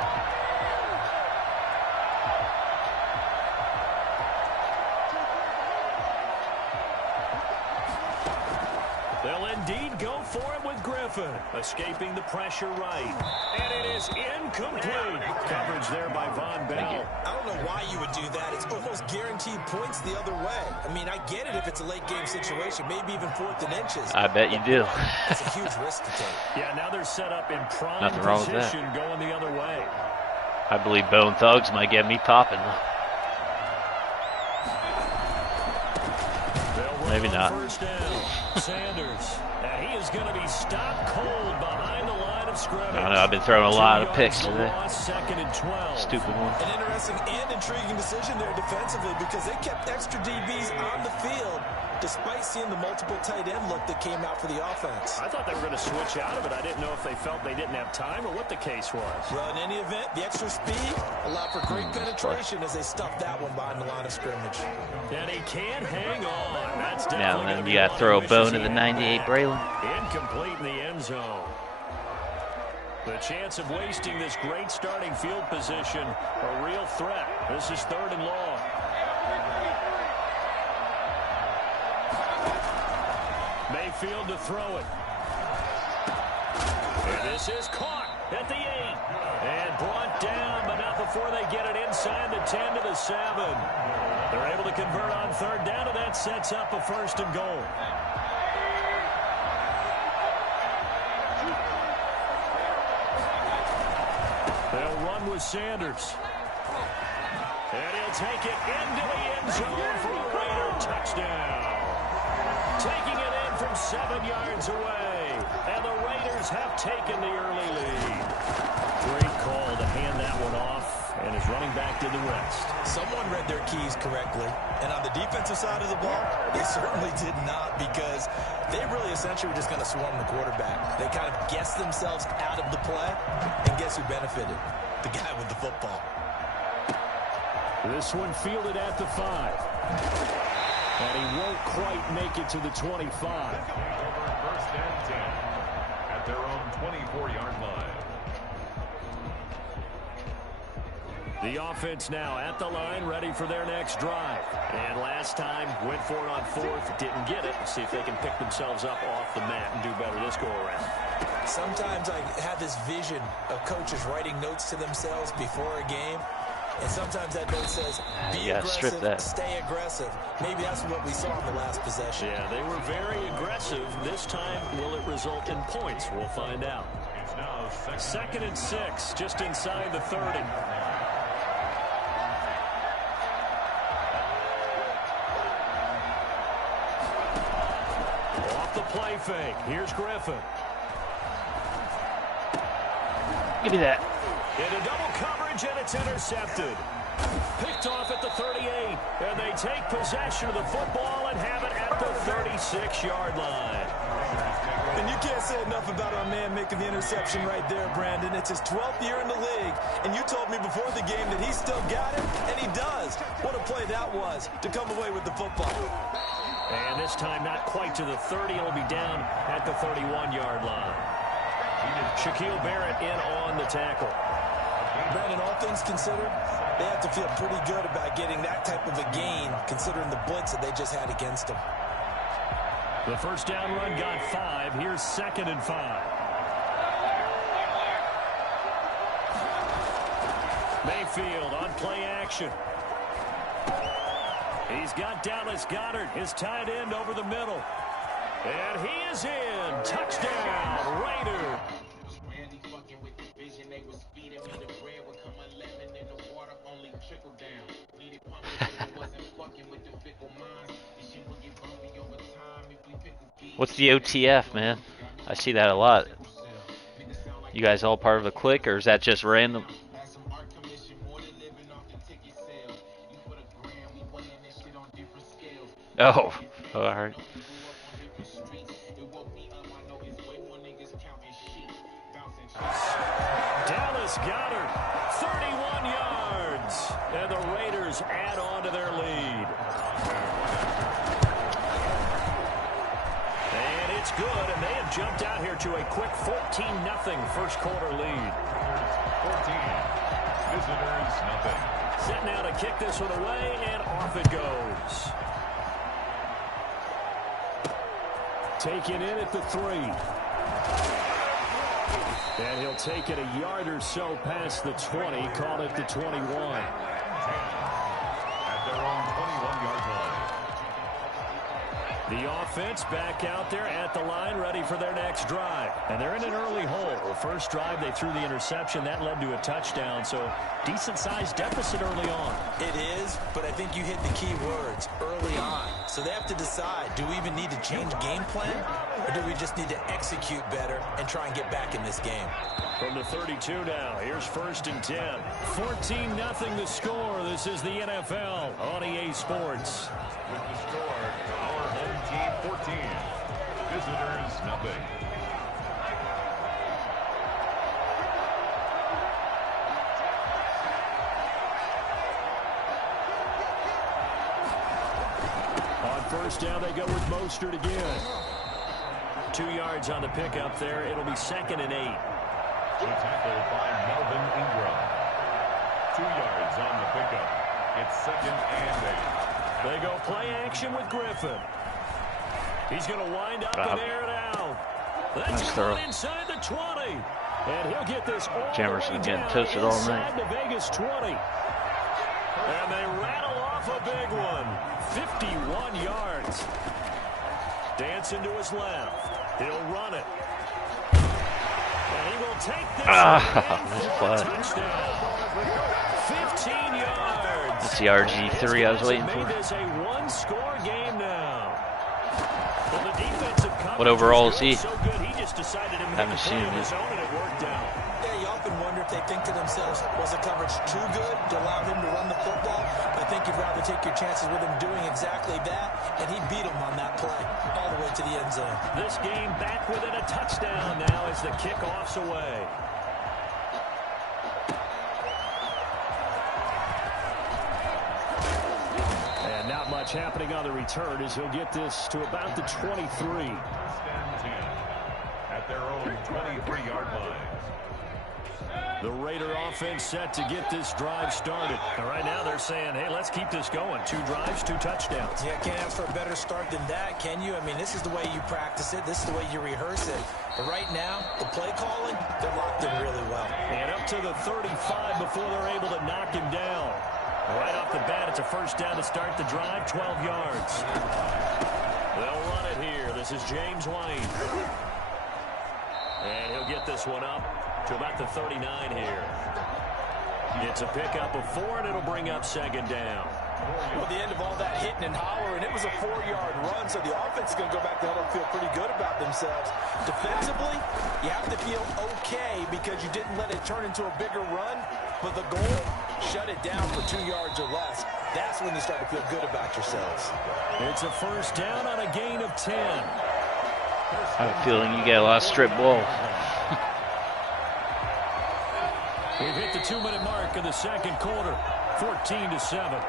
They'll indeed go for it with Griffin. Escaping the pressure right. And it is incomplete. Coverage there by Von Bell. I don't know why you would do that. It's almost guaranteed points the other way. I mean, I get it if it's a late-game situation, maybe even 4th and inches. I bet you do. It's a huge risk to take. Yeah, now they're set up in prime Nothing wrong with that. position going the other way. I believe Bone Thugs might get me popping. Maybe not. First down. Sanders. And he is going to be stopped cold behind the line of scrimmage. I don't know, I've been throwing a lot of picks today. 2nd and 12. Stupid one. An interesting and intriguing decision there defensively because they kept extra DBs on the field despite seeing the multiple tight end look that came out for the offense. I thought they were going to switch out of it. I didn't know if they felt they didn't have time or what the case was. Well, in any event, the extra speed allowed for great penetration as they stuffed that one behind the line of scrimmage. And he can't hang on. That's Now definitely then, you got to throw a bone to the 98 Braylon. Incomplete in the end zone. The chance of wasting this great starting field position, a real threat. This is 3rd and long. Mayfield to throw it. And this is caught at the 8. And brought down, but not before they get it inside the 10 to the 7. They're able to convert on 3rd down, and that sets up a 1st and goal. They'll run with Sanders. And he'll take it into the end zone for a Raider touchdown. Taking it in from 7 yards away. And the Raiders have taken the early lead. Great call to hand that one off. And his running back did the rest. Someone read their keys correctly. And on the defensive side of the ball, they certainly did not because they really essentially were just going to swarm the quarterback. They kind of guessed themselves out of the play. And guess who benefited? The guy with the football. This one fielded at the 5. And he won't quite make it to the 25. Over 1st and 10 at their own 24-yard line. The offense now at the line, ready for their next drive. And last time, went for it on 4th, didn't get it. See if they can pick themselves up off the mat and do better this go-around. Sometimes I have this vision of coaches writing notes to themselves before a game. And sometimes that note says, be aggressive, stay aggressive. Maybe that's what we saw in the last possession. Yeah, they were very aggressive. This time, will it result in points? We'll find out. It's now 2nd and 6, just inside the 30. Off the play fake. Here's Griffin. Give me that. Into double coverage, and it's intercepted. Picked off at the 38, and they take possession of the football and have it at the 36-yard line. And you can't say enough about our man making the interception right there, Brandon. It's his 12th year in the league, and you told me before the game that he still got it, and he does. What a play that was to come away with the football. And this time not quite to the 30. It'll be down at the 31-yard line. Shaquille Barrett in on the tackle. Brandon, all things considered, they have to feel pretty good about getting that type of a gain, considering the blitz that they just had against them. The first down run got 5. Here's 2nd and 5. Mayfield on play action. He's got Dallas Goedert, his tight end, over the middle. And he is in. Touchdown, Raider. What's the OTF, man? I see that a lot. You guys all part of a clique, or is that just random? Oh, Oh, I heard. Dallas got her. 31 yards. And the Raiders add on to their lead. And it's good, and they have jumped out here to a quick 14-0 first quarter lead. 14. Visitors, nothing. Set now to kick this one away, and off it goes. Taken in at the 3. And he'll take it a yard or so past the 20, call it the 21. At their own 21-yard line. The offense back out there at the line, ready for their next drive. And they're in an early hole. The first drive, they threw the interception. That led to a touchdown, so decent-sized deficit early on. It is, but I think you hit the key words, early on. So they have to decide, do we even need to change game plan, or do we just need to execute better and try and get back in this game? From the 32 now, here's 1st and 10. 14-0 the score. This is the NFL on EA Sports. With the score, our home team 14. Visitors, nothing. On 1st down, they go with Mostert again. 2 yards on the pickup there. It'll be 2nd and 8. Tackled by Melvin Ingram. 2 yards on the pickup. It's 2nd and 8. They go play action with Griffin. He's going to wind up and air it out. That's caught inside the 20. And he'll get this all Jamerson the way getting down toasted all night. inside the Vegas 20. And they rattle off a big one. 51 yards. Dancing to his left. He'll run it. And he will take this nice play. touchdown. 15 yards. It's the RG3 I was waiting for. This a one-score game now. Well, the defensive What overall is he? So good, he just decided to make Haven't a play seen on him his yet. own, and it worked out. Yeah, you often wonder if they think to themselves, was the coverage too good to allow him to run the football? I think you'd rather take your chances with him doing exactly that, and he beat him on that play all the way to the end zone. This game back within a touchdown now as the kickoff's away. And not much happening on the return as he'll get this to about the 23. At their own 23-yard line. The Raider offense set to get this drive started. And right now they're saying, hey, let's keep this going. 2 drives, 2 touchdowns. Yeah, can't ask for a better start than that, can you? I mean, this is the way you practice it. This is the way you rehearse it. But right now, the play calling, they're locked in really well. And up to the 35 before they're able to knock him down. Right off the bat, it's a 1st down to start the drive, 12 yards. They'll run it here. This is James White. And he'll get this one up to about the 39 here. It's a pickup of 4, and it'll bring up 2nd down. Well, the end of all that hitting and hollering, it was a 4-yard run, so the offense is going to go back to huddle and feel pretty good about themselves. Defensively, you have to feel okay because you didn't let it turn into a bigger run, but the goal, shut it down for 2 yards or less. That's when you start to feel good about yourselves. It's a 1st down on a gain of 10. I have a feeling you get a lot of strip ball. We've hit the 2-minute mark of the 2nd quarter, 14-7.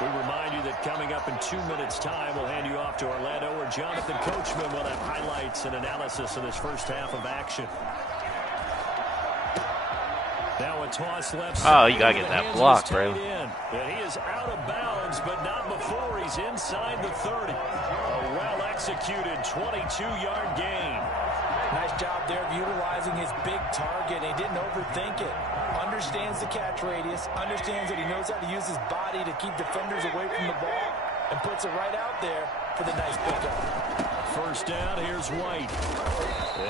We remind you that coming up in 2 minutes' time, we'll hand you off to Orlando, where Jonathan Coachman will have highlights and analysis of this first half of action. Now a toss left side. Oh, you gotta get that block, bro. And he is out of bounds, but not before he's inside the 30. A well-executed 22-yard gain. Nice job there of utilizing his big target. He didn't overthink it. Understands the catch radius. Understands that he knows how to use his body to keep defenders away from the ball. And puts it right out there for the nice pickup. 1st down, here's White.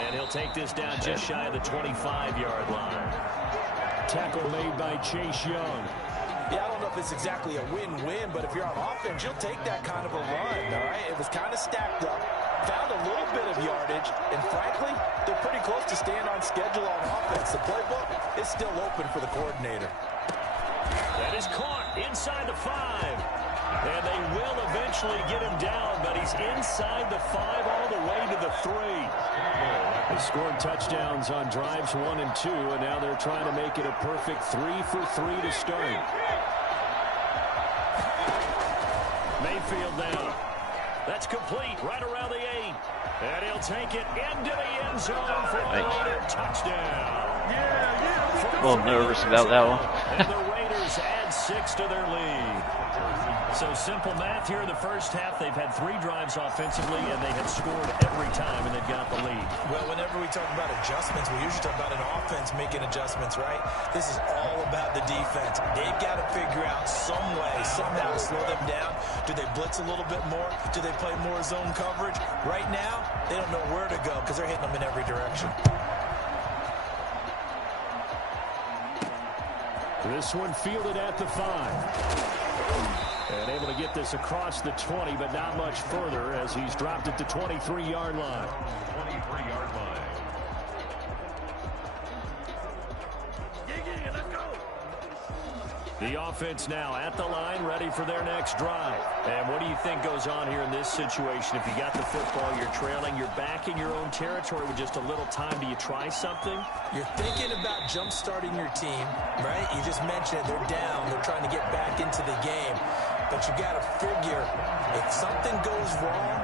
And he'll take this down just shy of the 25-yard line. Tackle made by Chase Young. Yeah, I don't know if it's exactly a win-win, but if you're on offense, you'll take that kind of a run, all right? It was kind of stacked up, found a little bit of yardage, and frankly, they're pretty close to staying on schedule on offense. The playbook is still open for the coordinator. That is caught inside the 5. And they will eventually get him down, but he's inside the 5 all the way to the 3. They scored touchdowns on drives 1 and 2, and now they're trying to make it a perfect 3 for 3 to start. Mayfield now. That's complete right around the 8. And he'll take it into the end zone for a Raider touchdown. A little nervous about that one. And the Raiders add 6 to their lead. So simple math here in the first half. They've had 3 drives offensively, and they have scored every time, and they've got the lead. Well, whenever we talk about adjustments, we usually talk about an offense making adjustments, right? This is all about the defense. They've got to figure out some way, somehow to slow them down. Do they blitz a little bit more? Do they play more zone coverage? Right now, they don't know where to go because they're hitting them in every direction. This one fielded at the 5. And able to get this across the 20, but not much further as he's dropped it to 23-yard line. 23-yard line. The offense now at the line, ready for their next drive. And what do you think goes on here in this situation? If you got the football, you're trailing, you're back in your own territory with just a little time. Do you try something? You're thinking about jump-starting your team, right? You just mentioned it. They're down. They're trying to get back into the game. But you got to figure, if something goes wrong,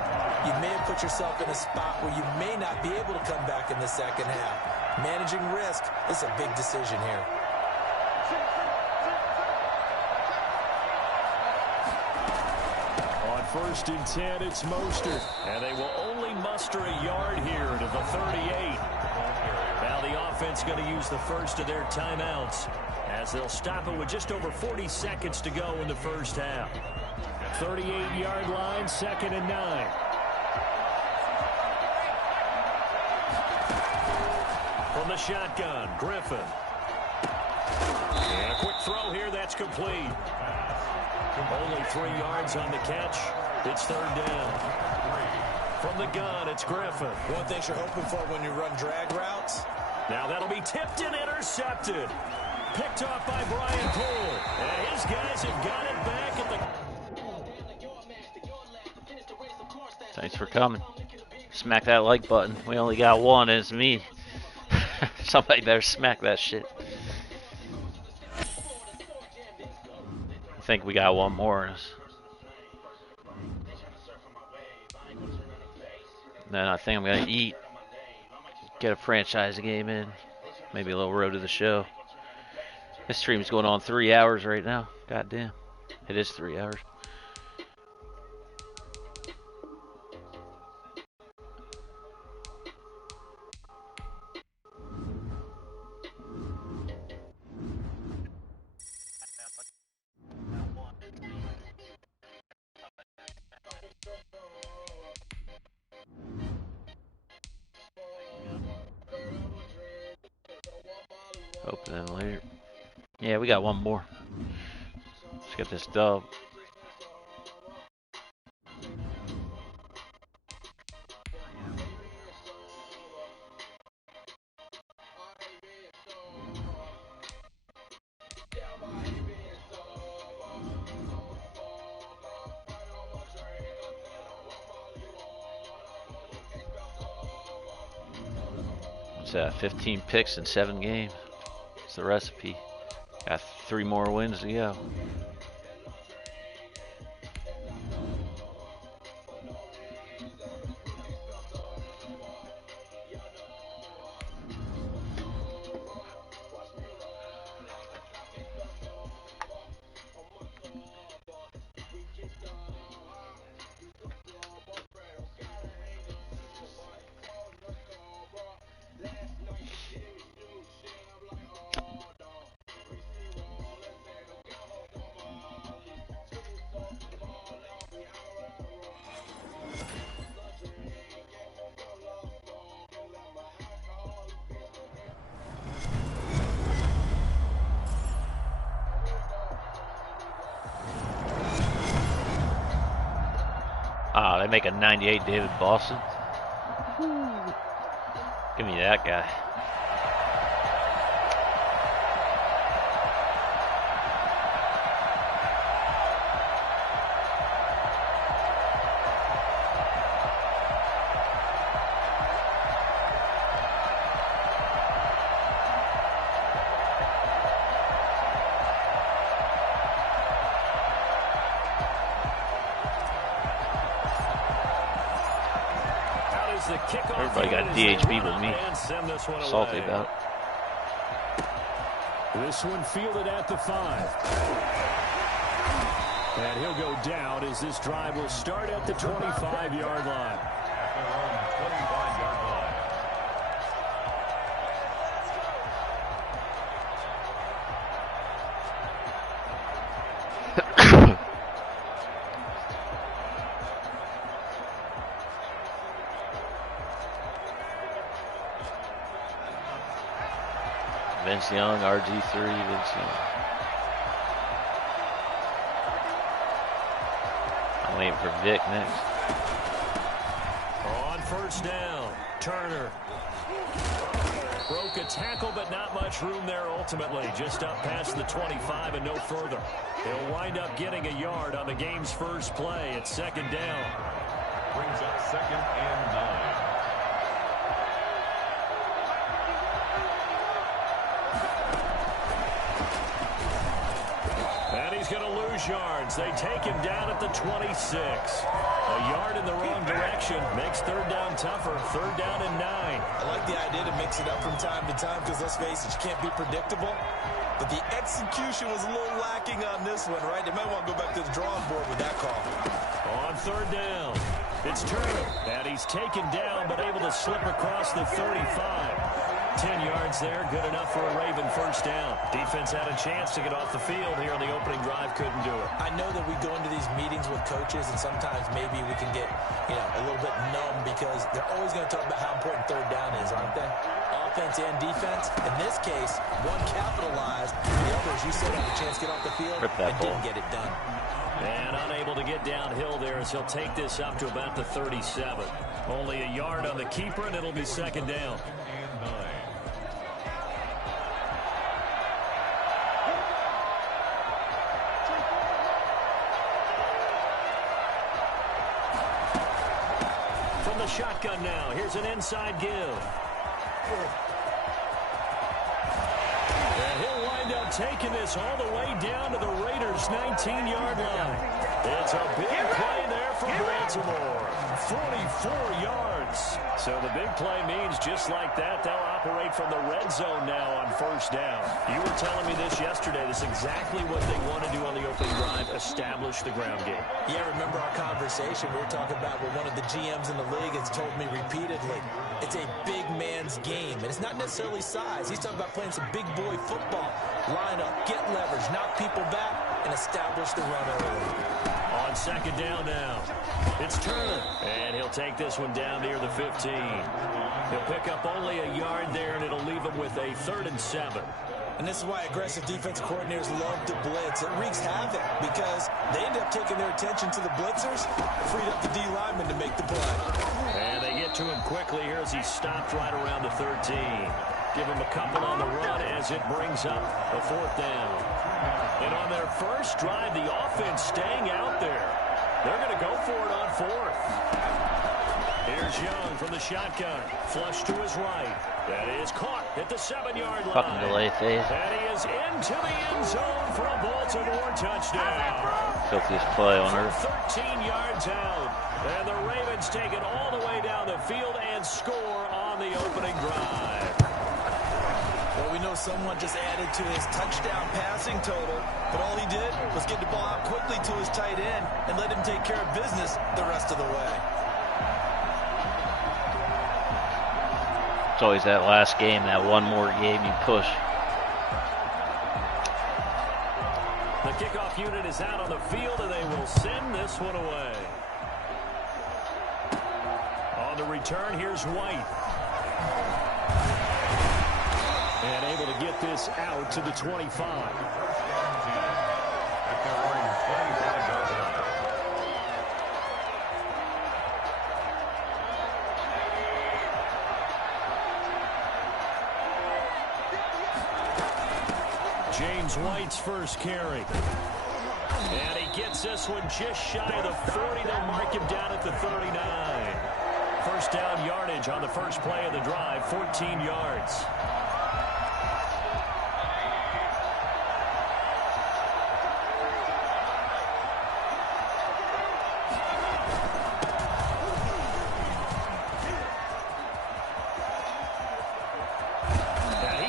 you may have put yourself in a spot where you may not be able to come back in the second half. Managing risk is a big decision here. On 1st and 10, it's Mostert. And they will only muster a yard here to the 38. Now the offense going to use the first of their timeouts as they'll stop it with just over 40 seconds to go in the first half. 38-yard line, 2nd and 9. From the shotgun, Griffin. And a quick throw here, that's complete. Only 3 yards on the catch. It's 3rd down. From the gun, it's Griffin. One thing you're hoping for when you run drag routes. Now that'll be tipped and intercepted. Picked off by Brian Poole. And his guys have got it back at the... Thanks for coming. Smack that like button. We only got one, and it's me. Somebody better smack that shit. I think we got one more in us. Then I think I'm going to eat. Get a franchise game in. Maybe a little road to the show. This stream's going on 3 hours right now. God damn. It is 3 hours. Open them later. Yeah, we got one more. Let's get this dub. What's that? 15 picks in 7 games. It's the recipe. Got 3 more wins to go. Ah, they make a 98 David Boston. Give me that guy. the kickoff. Everybody got DHB with me. Salty about it. This one fielded at the 5. And he'll go down as this drive will start at the 25-yard line. At their own 25-yard line. Vince Young, RG3, Vince Young. I'm waiting for Vic next. On first down, Turner. Broke a tackle, but not much room there ultimately. Just up past the 25 and no further. He'll wind up getting a yard on the game's first play. It's second down. Brings up 2nd and 9. And he's going to lose yards. They take him down at the 26. A yard in the wrong direction makes third down tougher. Third down and 9. I like the idea to mix it up from time to time because, let's face it, you can't be predictable. But the execution was a little lacking on this one, right? They might want to go back to the drawing board with that call. On third down, it's Turner. And he's taken down but able to slip across the 35. 10 yards there, good enough for a Raven first down. Defense had a chance to get off the field here on the opening drive, couldn't do it. I know that we go into these meetings with coaches, and sometimes maybe we can get, a little bit numb because they're always going to talk about how important third down is, aren't they? Offense and defense. In this case, one capitalized, the others, you said, had a chance to get off the field and didn't get it done. And unable to get downhill there as he'll take this up to about the 37. Only a yard on the keeper, and it'll be second down. And 9. From the shotgun now, here's an inside give. And he'll wind up taking this all the way down to the Raiders' 19-yard line. It's a big play there for Baltimore. 44 yards. So the big play means just like that, they'll operate from the red zone now on first down. You were telling me this yesterday. This is exactly what they want to do on the opening drive, establish the ground game. Yeah, remember our conversation? We were talking about what one of the GMs in the league has told me repeatedly. It's a big man's game, and it's not necessarily size. He's talking about playing some big boy football. Line up, get leverage, knock people back, and establish the run early. On second down now, it's Turner, and he'll take this one down near the 15. He'll pick up only a yard there, and it'll leave him with a 3rd and 7. And this is why aggressive defensive coordinators love to blitz. It wreaks havoc because they end up taking their attention to the blitzers, freed up the D lineman to make the play. And they get to him quickly here as he stopped right around the 13. Give him a couple on the run as it brings up a 4th down. And on their first drive, the offense staying out there. They're going to go for it on 4th. Here's Young from the shotgun. Flush to his right. That is caught at the 7-yard line. Fucking delay phase. And he is into the end zone for a Baltimore touchdown. Filthiest play on earth. 13 yards out. And the Ravens take it all the way down the field and score on the opening drive. Well, we know someone just added to his touchdown passing total, but all he did was get the ball out quickly to his tight end and let him take care of business the rest of the way. It's always that last game, that one more game you push. The kickoff unit is out on the field, and they will send this one away. On the return, here's White. And able to get this out to the 25. At their own 25-yard line. James White's first carry. And he gets this one just shy of the 40. They'll mark him down at the 39. First down yardage on the first play of the drive, 14 yards.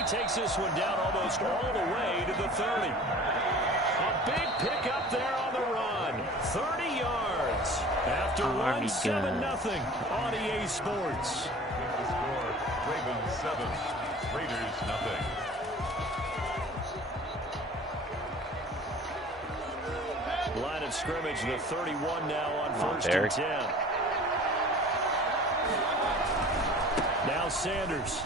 takes this one down almost all the way to the 30. A big pickup there on the run. 30 yards. After one, 7-0 on EA Sports. The score, Ravens 7, Raiders 0. Line of scrimmage, the 31 now on first and 10. Now Sanders.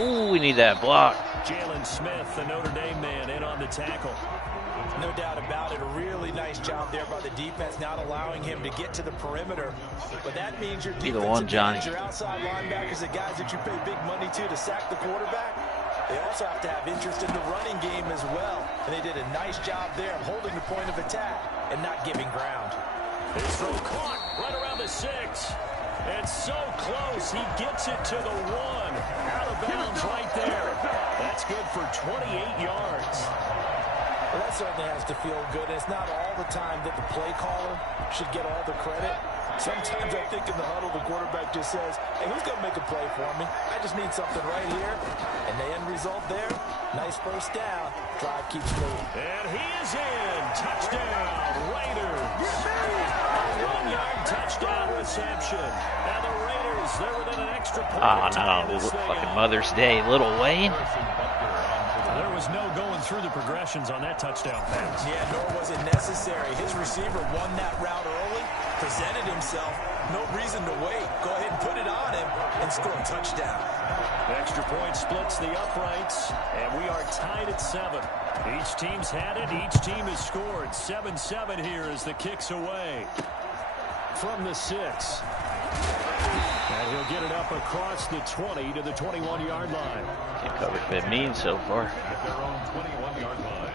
Ooh, we need that block. Jalen Smith, the Notre Dame man, in on the tackle. No doubt about it. A really nice job there by the defense, not allowing him to get to the perimeter. But that means your defensive ends, your outside linebackers, the guys that you pay big money to sack the quarterback, they also have to have interest in the running game as well. And they did a nice job there of holding the point of attack and not giving ground. His throw caught right around the 6. And so close, he gets it to the 1. Out of bounds right there. That's good for 28 yards. Well, that certainly has to feel good. It's not all the time that the play caller should get all the credit. Sometimes I think in the huddle, the quarterback just says, hey, who's going to make a play for me? I just need something right here. And the end result there, nice first down. Drive keeps moving. And he is in. Touchdown, Raiders. A 1-yard touchdown reception. Now the Raiders, they're within an extra point. Oh, no. Fucking Mother's Day. Little Wayne. There was no going through the progressions on that touchdown pass. Yeah, nor was it necessary. His receiver won that route early, presented himself. No reason to wait. Go ahead and put it on him and score a touchdown. Extra point splits the uprights, and we are tied at 7. Each team's had it. Each team has scored. 7-7 here as the kick's away from the 6. And he'll get it up across the 20 to the 21-yard line. Can't cover been mean so far. At their own 21-yard line.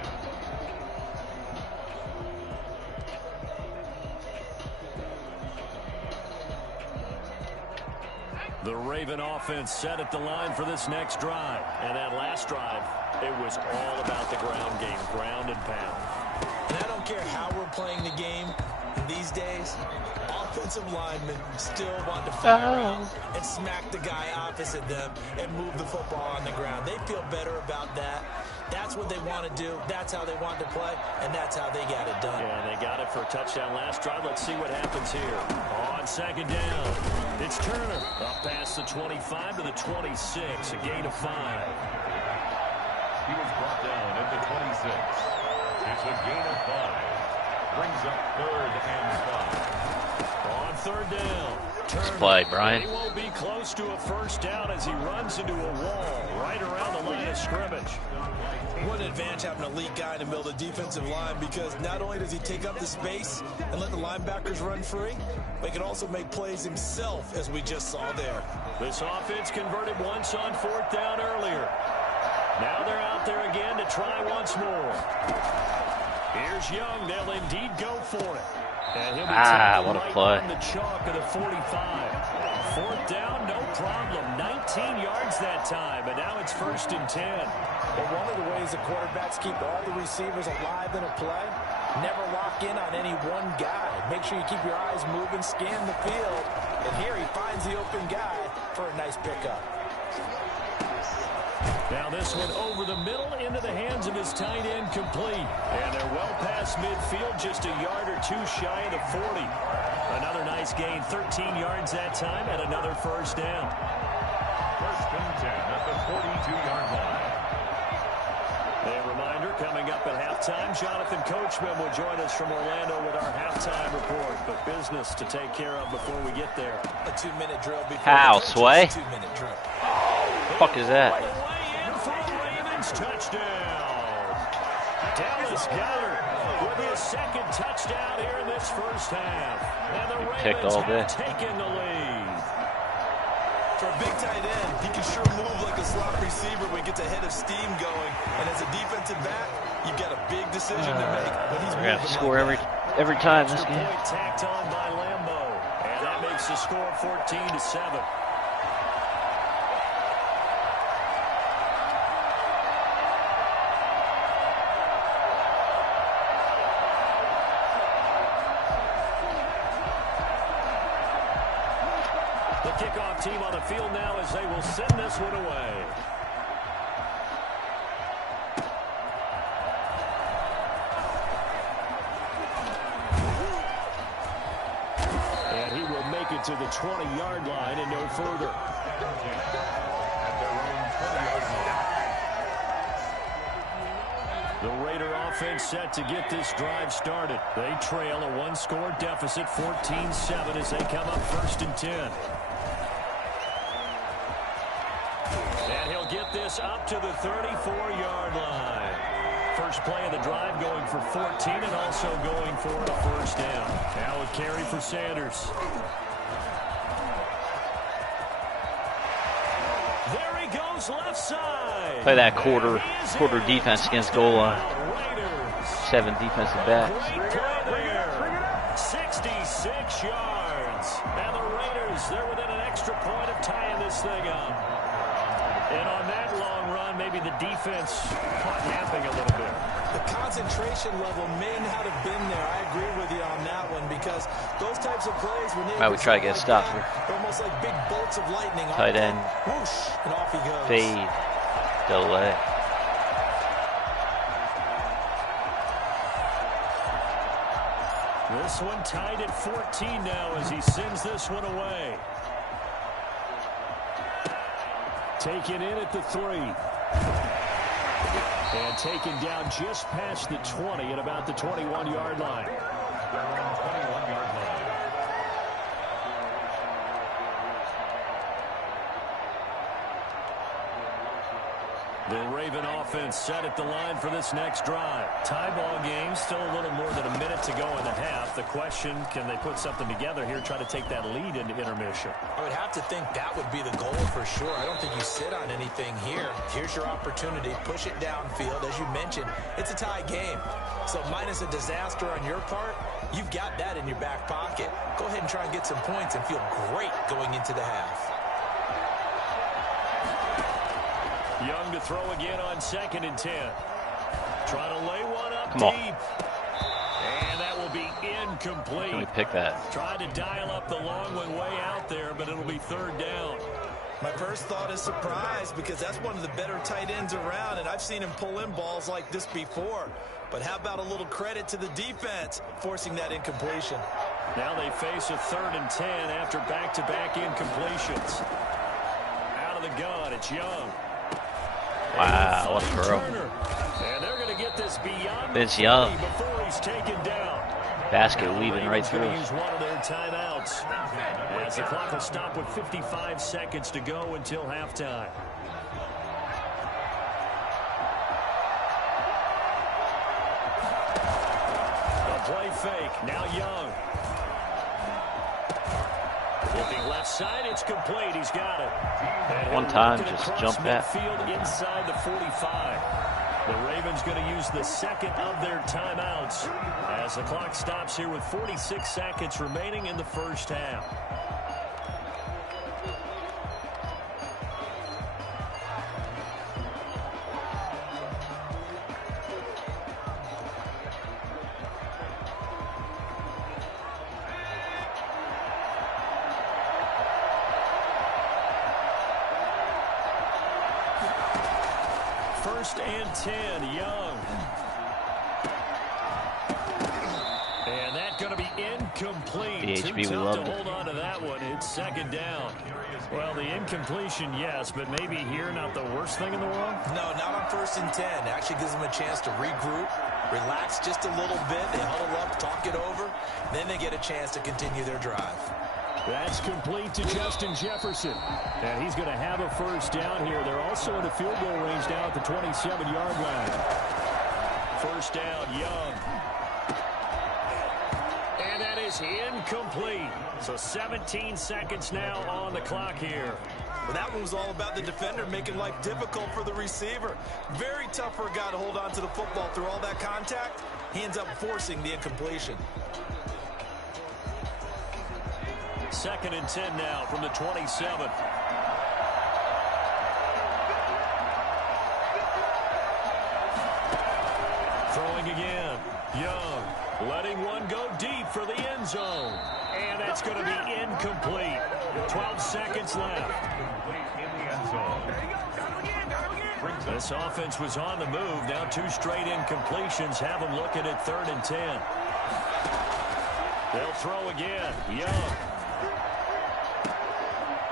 The Raven offense set at the line for this next drive. And that last drive, it was all about the ground game, ground and pound. And I don't care how we're playing the game these days, offensive linemen still want to fire out and smack the guy opposite them and move the football on the ground. They feel better about that. That's what they want to do. That's how they want to play, and that's how they got it done. Yeah, they got it for a touchdown last drive. Let's see what happens here. On second down, it's Turner. Up past the 25 to the 26, a gain of 5. He was brought down at the 26. It's a gain of 5. Brings up 3rd and 5. On third down, Nice play, Brian. He won't be close to a first down as he runs into a wall right around the line of scrimmage. What an advantage having an elite guy in the middle of the defensive line, because not only does he take up the space and let the linebackers run free, but he can also make plays himself, as we just saw there. This offense converted once on 4th down earlier. Now they're out there again to try once more. Here's Young. They'll indeed go for it. And he'll be what a right play. on the chalk of the 45. 4th down, no problem. 19 yards that time, and now it's 1st and 10. Well, one of the ways the quarterbacks keep all the receivers alive in a play, never lock in on any one guy. Make sure you keep your eyes moving, scan the field, and here he finds the open guy for a nice pickup. Now this one over the middle into the hands of his tight end, complete. And they're well past midfield, just a yard or two shy of the 40. Another nice gain, 13 yards that time, and another first down. 1st and 10 at the 42-yard line. A reminder, coming up at halftime, Jonathan Coachman will join us from Orlando with our halftime report. But business to take care of before we get there. A 2-minute drill before How, the Sway? 2-minute drill. Fuck is that? Touchdown. Dallas Goedert with his 2nd touchdown here in this first half. And the Ravens have taken the lead. For a big tight end, he can sure move like a slot receiver when he gets a head of steam going. And as a defensive back, you've got a big decision to make when he's We're going to have to score like every time this game. Point tacked on by Lambo. And that makes the score 14-7. Kickoff team on the field now as they will send this one away. take it to the 20-yard line and no further. The Raider offense set to get this drive started. They trail a one-score deficit, 14-7, as they come up 1st and 10. And he'll get this up to the 34-yard line. First play of the drive going for 14 and also going for a 1st down. Now a carry for Sanders. There he goes left side. Play that quarter defense against goal line. 7 defensive backs. Great play there. 66 yards. And the Raiders, they're within an extra point of tying this thing up. And on that long run, maybe the defense caught napping a little bit. The concentration level may not have been there. I agree with you on that one because those types of plays, when they we try to get a stop here. Almost like big bolts of lightning. Tight end. Whoosh, and off he goes. Fade. Delay. This one tied at 14 now as he sends this one away. Taken in at the 3. And taken down just past the 20 at about the 21-yard line. They're on 21-yard line. The Raven offense set at the line for this next drive. Tie ball game, still a little more than a minute to go in the half. The question, can they put something together here, try to take that lead into intermission? I would have to think that would be the goal for sure. I don't think you sit on anything here. Here's your opportunity. Push it downfield. As you mentioned, it's a tie game. So minus a disaster on your part, you've got that in your back pocket. Go ahead and try and get some points and feel great going into the half. Young to throw again on 2nd and 10. Trying to lay one up Come on. deep. And that will be incomplete. Can we pick that? Tried to dial up the long one way out there, but it'll be 3rd down. My first thought is surprise because that's one of the better tight ends around, and I've seen him pull in balls like this before. But how about a little credit to the defense forcing that incompletion? Now they face a 3rd and 10 after back-to-back incompletions. Out of the gun, it's Young. Wow, what a throw. And they're going to get this beyond It's Young. before he's taken down. Basket weaving right through. Use one of their timeouts. As the clock will stop with 55 seconds to go until halftime. A play fake. Now Young. Looking left side, it's complete. He's got it. And One time, just jump that. Midfield inside the 45. The Ravens going to use the 2nd of their timeouts as the clock stops here with 46 seconds remaining in the 1st half. First and 10, Young. And that's going to be incomplete. BHB, Too we tough loved to it. hold on to that one. It's 2nd down. Well, the incompletion, yes, but maybe here not the worst thing in the world? No, not on 1st and 10. Actually gives them a chance to regroup, relax just a little bit. They huddle up, talk it over. Then they get a chance to continue their drive. That's complete to Justin Jefferson. And he's going to have a 1st down here. They're also in the field goal range now at the 27-yard line. 1st down, Young. And that is incomplete. So 17 seconds now on the clock here. Well, that one was all about the defender making life difficult for the receiver. Very tough for a guy to hold on to the football through all that contact. He ends up forcing the incompletion. 2nd and 10 now from the 27. Throwing again. Young letting one go deep for the end zone. And that's going to be incomplete. 12 seconds left. In the end zone. This offense was on the move. Now 2 straight incompletions have them looking at 3rd and 10. They'll throw again. Young.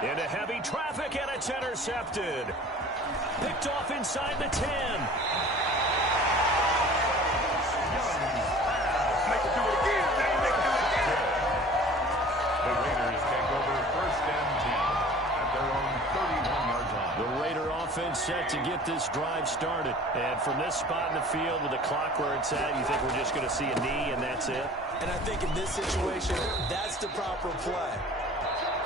Into heavy traffic, and it's intercepted. Picked off inside the 10. The Raiders take over 1st and 10 at their own 31-yard line. The Raider offense set to get this drive started. And from this spot in the field with the clock where it's at, you think we're just going to see a knee and that's it? And I think in this situation, that's the proper play.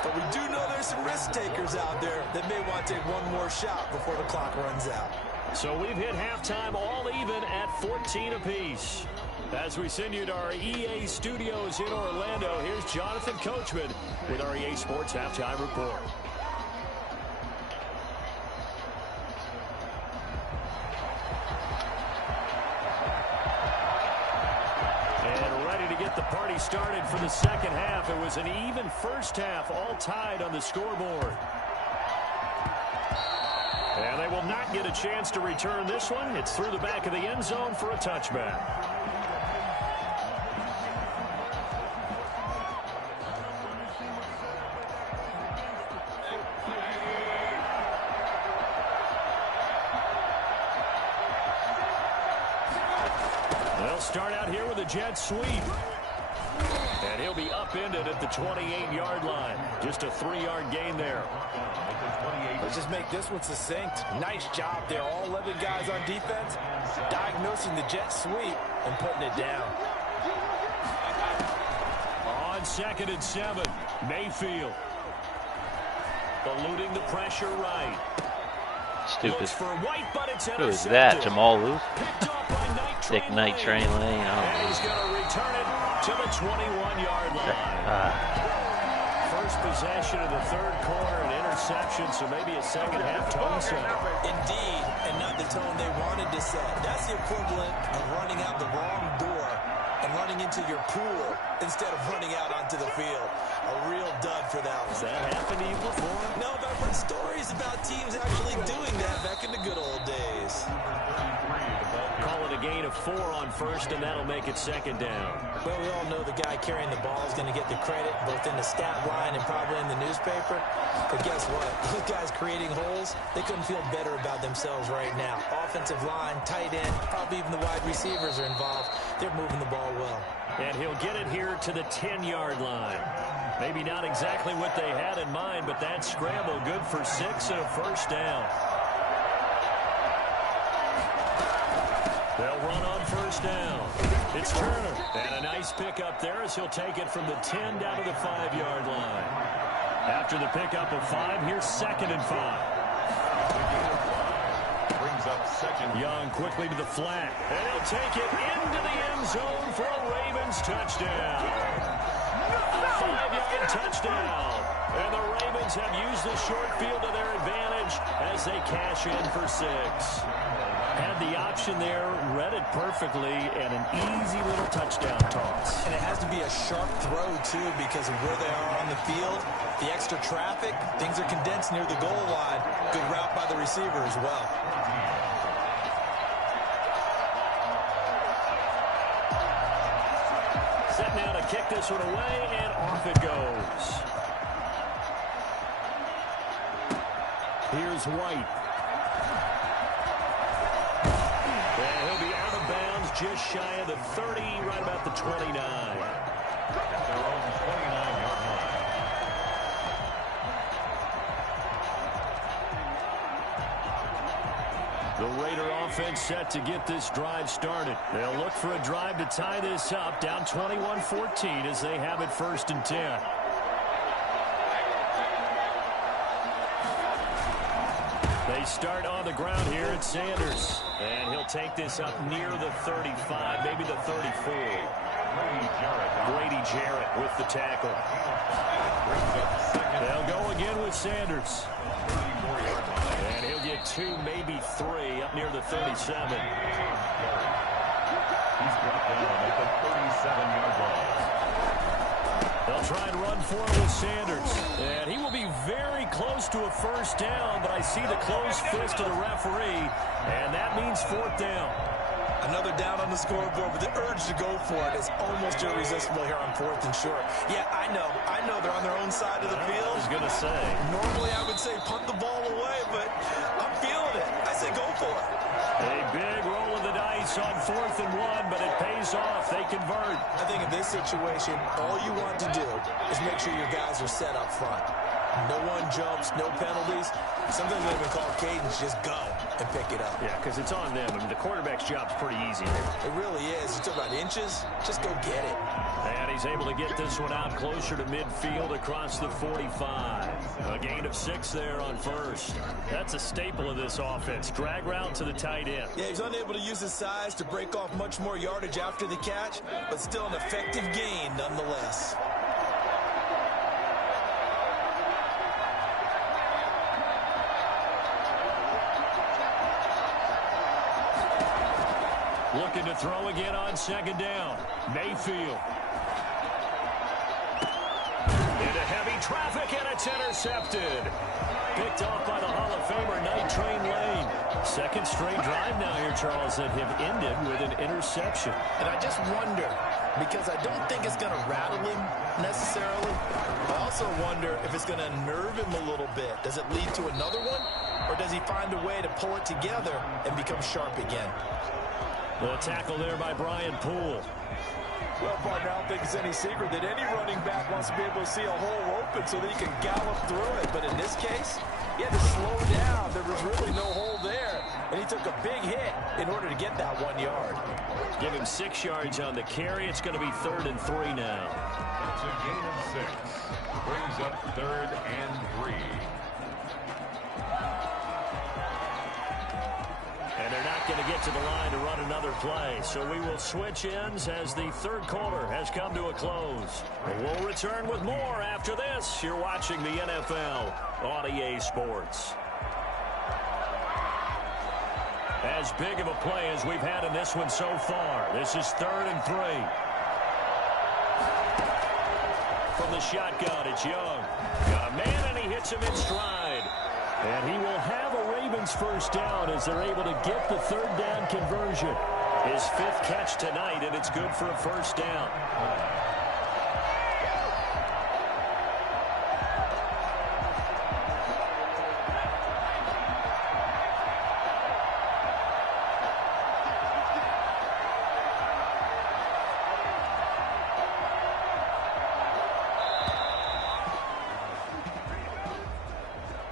But we do know there's some risk takers out there that may want to take one more shot before the clock runs out. So we've hit halftime all even at 14 apiece. As we send you to our EA studios in Orlando, here's Jonathan Coachman with our EA Sports Halftime Report. And ready to get the party started for the second half. It was an even first half, all tied on the scoreboard. And they will not get a chance to return this one. It's through the back of the end zone for a touchback. They'll start out here with a jet sweep. And he'll be upended at the 28-yard line. Just a 3-yard gain there. Let's just make this one succinct. Nice job there. All 11 guys on defense diagnosing the jet sweep and putting it down. On 2nd and 7, Mayfield. Eluding the pressure right. Stupid. Looks for White, but it's Who is intercepted. that? Jamal Lewis? Picked off by Night Train Thick Night Train Lane. And he's going to return it to the 21-yard line. First possession of the third quarter, an interception, so maybe a second half tone set. Indeed, and not the tone they wanted to set. That's the equivalent of running out the wrong door and running into your pool instead of running out onto the field. A real dud for that one. Has that happened to you before? No, but I've heard stories about teams actually doing that back in the good old days. Call it a gain of 4 on first, and that'll make it second down. Well, we all know the guy carrying the ball is going to get the credit, both in the stat line and probably in the newspaper. But guess what? Those guys creating holes, they couldn't feel better about themselves right now. Offensive line, tight end, probably even the wide receivers are involved. They're moving the ball well. And he'll get it here to the 10-yard line. Maybe not exactly what they had in mind, but that scramble good for 6 and a first down. They'll run on first down. It's Turner. And a nice pickup there as he'll take it from the 10 down to the 5-yard line. After the pickup of 5, here's 2nd and 5. Brings up second. Young quickly to the flat. And he'll take it into the end zone for a Ravens touchdown. A 5-yard touchdown. And the Ravens have used the short field to their advantage as they cash in for 6. Had the option there, read it perfectly, and an easy little touchdown toss. And it has to be a sharp throw, too, because of where they are on the field. The extra traffic, things are condensed near the goal line. Good route by the receiver as well. Set now to kick this one away, and off it goes. Here's White. And he'll be out of bounds just shy of the 30, right about the 29. At their own 29-yard line. The Raider offense set to get this drive started. They'll look for a drive to tie this up, down 21-14 as they have it 1st and 10. They start on the ground here at Sanders. And he'll take this up near the 35, maybe the 34. Grady Jarrett with the tackle. They'll go again with Sanders. And he'll get 2, maybe 3, up near the 37. He's brought down at the 37-yard line. They'll try and run for it with Sanders. And he will be very close to a first down, but I see the closed fist of the referee, and that means 4th down. Another down on the scoreboard, but the urge to go for it is almost irresistible here on 4th and short. Yeah, I know they're on their own side of the field, going to say. Normally I would say punt the ball away, but I'm feeling it. I say go for it. A big roll of the dice on 4th and 1, but it pays off. They convert. I think in this situation, all you want to do is make sure your guys are set up front. No one jumps, no penalties. Sometimes they even call cadence, just go and pick it up. Yeah, because it's on them. I mean, the quarterback's job's pretty easy. It really is. You talk about inches, just go get it. And he's able to get this one out closer to midfield across the 45. A gain of 6 there on first. That's a staple of this offense. Drag route to the tight end. Yeah, he's unable to use his size to break off much more yardage after the catch, but still an effective gain nonetheless. Looking to throw again on 2nd down. Mayfield. Into heavy traffic, and it's intercepted. Picked off by the Hall of Famer, Night Train Lane. 2nd straight drive now here, Charles, that have ended with an interception. And I just wonder, because I don't think it's going to rattle him necessarily. I also wonder if it's going to unnerve him a little bit. Does it lead to another one? Or does he find a way to pull it together and become sharp again? The tackle there by Brian Poole. Well, partner, I don't think it's any secret that any running back wants to be able to see a hole open so that he can gallop through it. But in this case, he had to slow down. There was really no hole there. And he took a big hit in order to get that 1 yard. Give him 6 yards on the carry. It's going to be 3rd and 3 now. It's a gain of 6. Brings up 3rd and 3. And they're not going to get to the line to run another play. So we will switch ends as the 3rd quarter has come to a close. We'll return with more after this. You're watching the NFL on EA Sports. As big of a play as we've had in this one so far. This is 3rd and 3. From the shotgun, it's Young. Got a man, and he hits him in stride. And he will have a Ravens first down as they're able to get the 3rd down conversion. His 5th catch tonight, and it's good for a first down.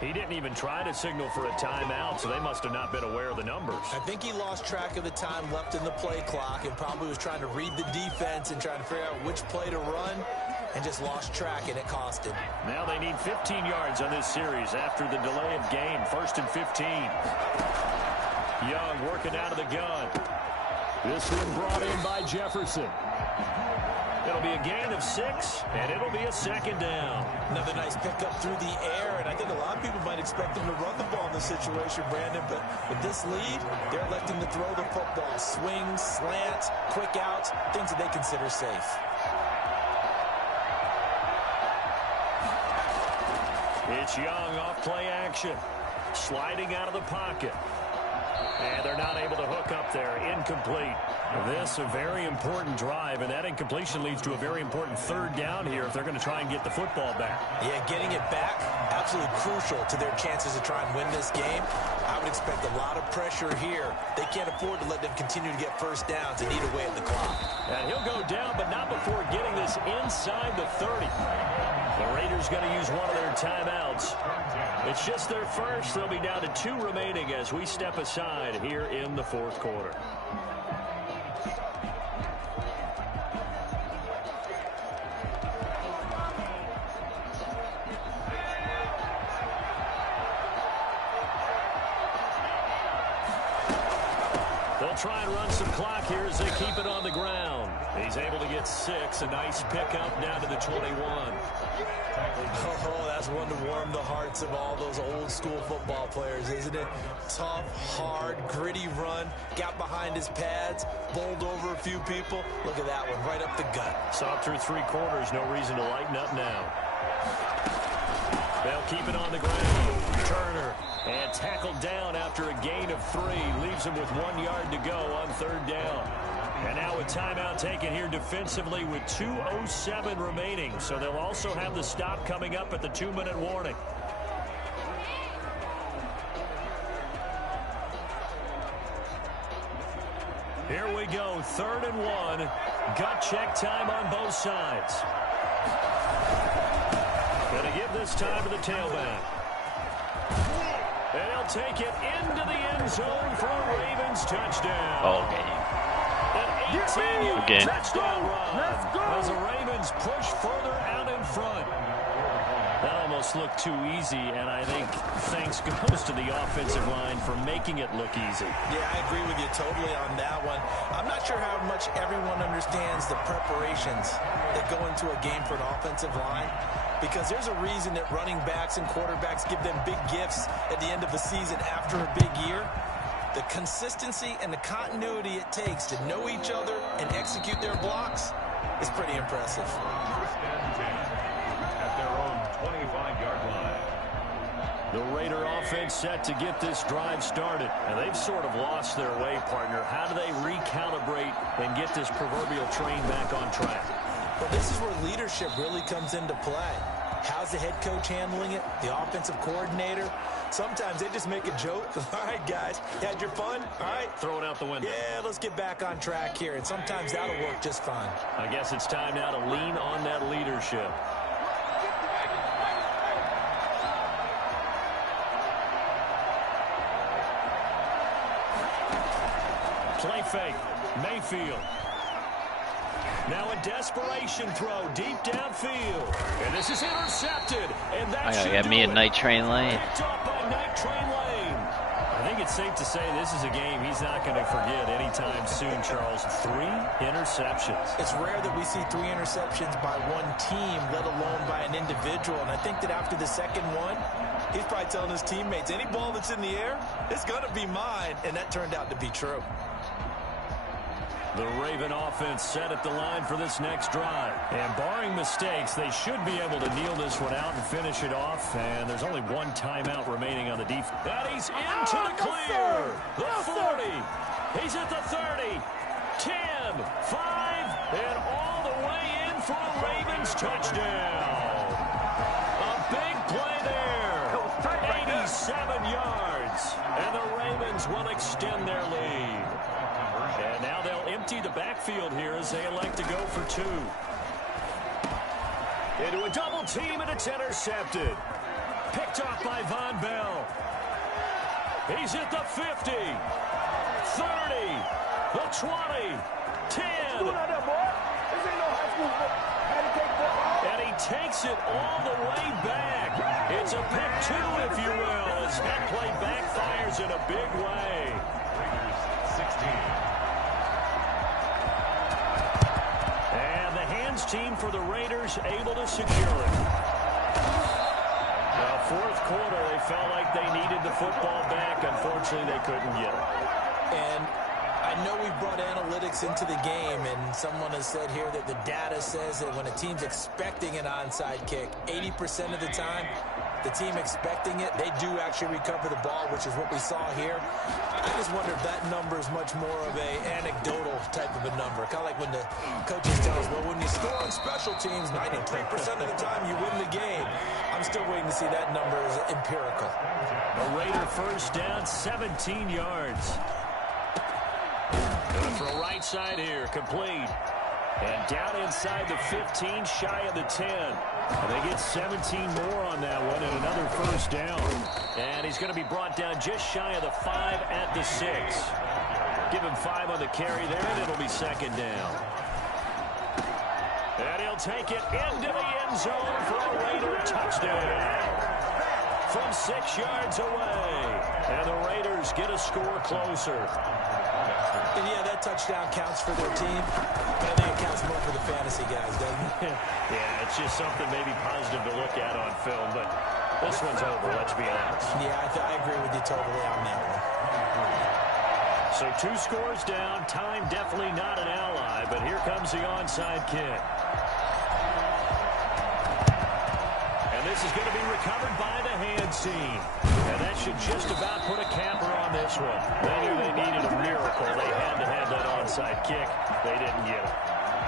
He didn't even try to signal for a timeout, so they must have not been aware of the numbers. I think he lost track of the time left in the play clock and probably was trying to read the defense and trying to figure out which play to run and just lost track, and it cost him. Now they need 15 yards on this series after the delay of game. 1st and 15. Young working out of the gun. This one brought in by Jefferson. It'll be a gain of 6, and it'll be a 2nd down. Another nice pickup through the air, and I think a lot of people might expect him to run the ball in this situation, Brandon, but with this lead, they're electing to throw the football. Swings, slants, quick outs, things that they consider safe. It's Young off play action. Sliding out of the pocket. And they're not able to hook up there. Incomplete. This a very important drive, and that incompletion leads to a very important 3rd down here if they're going to try and get the football back. Yeah, getting it back, absolutely crucial to their chances to try and win this game. I would expect a lot of pressure here. They can't afford to let them continue to get first downs and eat away at the clock. And he'll go down, but not before getting this inside the 30. The Raiders going to use one of their timeouts. It's just their first. They'll be down to 2 remaining as we step aside here in the 4th quarter. They'll try and run some clock here as they keep it on the ground. He's able to get 6. A nice pickup down to the 21. Oh, that's one to warm the hearts of all those old school football players, isn't it? Tough, hard, gritty run. Got behind his pads, bowled over a few people. Look at that one, right up the gut. Saw it through 3 quarters. No reason to lighten up now. They'll keep it on the ground. Turner. And tackled down after a gain of 3. Leaves him with 1 yard to go on 3rd down. And now a timeout taken here defensively with 2:07 remaining. So they'll also have the stop coming up at the 2-minute warning. Here we go, 3rd and 1. Gut check time on both sides. Going to give this time to the tailback. And he'll take it into the end zone for a Ravens touchdown. All game. An 18-yard Again. touchdown run as the Ravens push further out in front. That almost looked too easy, and I think thanks goes to the offensive line for making it look easy. Yeah, I agree with you totally on that one. I'm not sure how much everyone understands the preparations that go into a game for an offensive line, because there's a reason that running backs and quarterbacks give them big gifts at the end of the season after a big year. The consistency and the continuity it takes to know each other and execute their blocks is pretty impressive. First and 10 at their own 25-yard line. The Raider offense set to get this drive started, and they've sort of lost their way, partner. How do they recalibrate and get this proverbial train back on track? Well, this is where leadership really comes into play. How's the head coach handling it? The offensive coordinator? Sometimes they just make a joke. All right, guys, you had your fun? All right. Throw it out the window. Yeah, let's get back on track here, and sometimes that'll work just fine. I guess it's time now to lean on that leadership. Play fake. Mayfield. Now a desperation throw deep downfield. And this is intercepted. And that I got me a Night Train Lane. Picked up by Night Train Lane. I think it's safe to say this is a game he's not going to forget anytime soon, Charles. 3 interceptions. It's rare that we see 3 interceptions by one team, let alone by an individual. And I think that after the second one, he's probably telling his teammates, any ball that's in the air, it's going to be mine. And that turned out to be true. The Raven offense set at the line for this next drive. And barring mistakes, they should be able to kneel this one out and finish it off. And there's only one timeout remaining on the defense. And he's into the clear. The 40. He's at the 30. 10, 5, and all the way in for a Ravens touchdown. A big play there. 87 yards. And the Ravens will extend their lead. And now they'll empty the backfield here as they elect to go for 2. Into a double team, and it's intercepted. Picked off by Von Bell. He's at the 50, 30, the 20, 10. And he takes it all the way back. It's a pick 2, if you will, as that play backfires in a big way. Raiders 16. Team for the Raiders able to secure it. Now, 4th quarter, they felt like they needed the football back. Unfortunately, they couldn't get it. And I know we brought analytics into the game, and someone has said here that the data says that when a team's expecting an onside kick, 80% of the time, the team expecting it, they do actually recover the ball, which is what we saw here. I just wonder if that number is much more of a anecdotal type of a number. Kind of like when the coaches tell us, well, when you score on special teams, 93% of the time you win the game. I'm still waiting to see that number as empirical. A Raider first down, 17 yards. Going to throw right side here, complete. And down inside the 15, shy of the 10. And they get 17 more on that one and another first down. And he's going to be brought down just shy of the 5 at the 6. Give him 5 on the carry there, and it'll be 2nd down. And he'll take it into the end zone for a Raider touchdown. From 6 yards away. And the Raiders get a score closer. And yeah, that touchdown counts for their team, but I think it counts more for the fantasy guys, doesn't it? Yeah, it's just something maybe positive to look at on film, but this one's over, let's be honest. Yeah, I agree with you totally on that one. So 2 scores down, time definitely not an ally, but here comes the onside kick. And this is going to be recovered by the hands on scene. And that should just about put a capper on this one. They knew they needed a miracle. They had to have that onside kick. They didn't get it.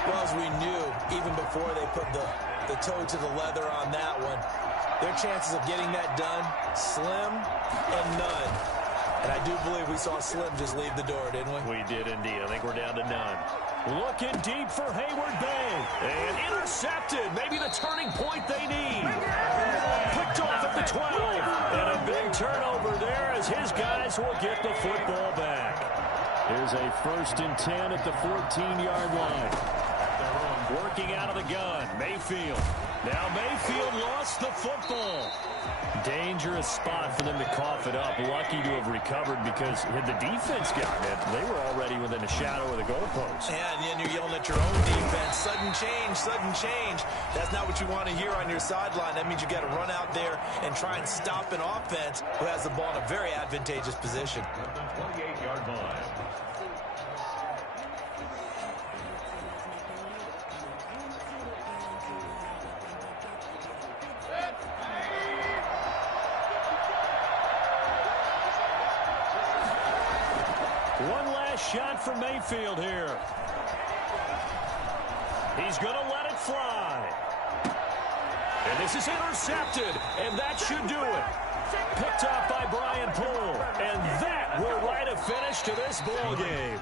Well, as we knew, even before they put the toe to the leather on that one, their chances of getting that done, slim and none. And I do believe we saw Slim just leave the door, didn't we? We did indeed. I think we're down to none. Looking deep for Hayward Bay. And intercepted. Maybe the turning point they need. Picked off at the 12. And a big turnover there as his guys will get the football back. Here's a 1st and 10 at the 14-yard line. Working out of the gun, Mayfield. Now Mayfield lost the football. Dangerous spot for them to cough it up. Lucky to have recovered because had the defense gotten it, they were already within a shadow of the goalpost. Yeah, and then you're yelling at your own defense. Sudden change, sudden change. That's not what you want to hear on your sideline. That means you got to run out there and try and stop an offense who has the ball in a very advantageous position. 28-yard line. One last shot for Mayfield here. He's going to let it fly. And this is intercepted, and that should do it. Picked off by Brian Poole, and that will write a finish to this ball game.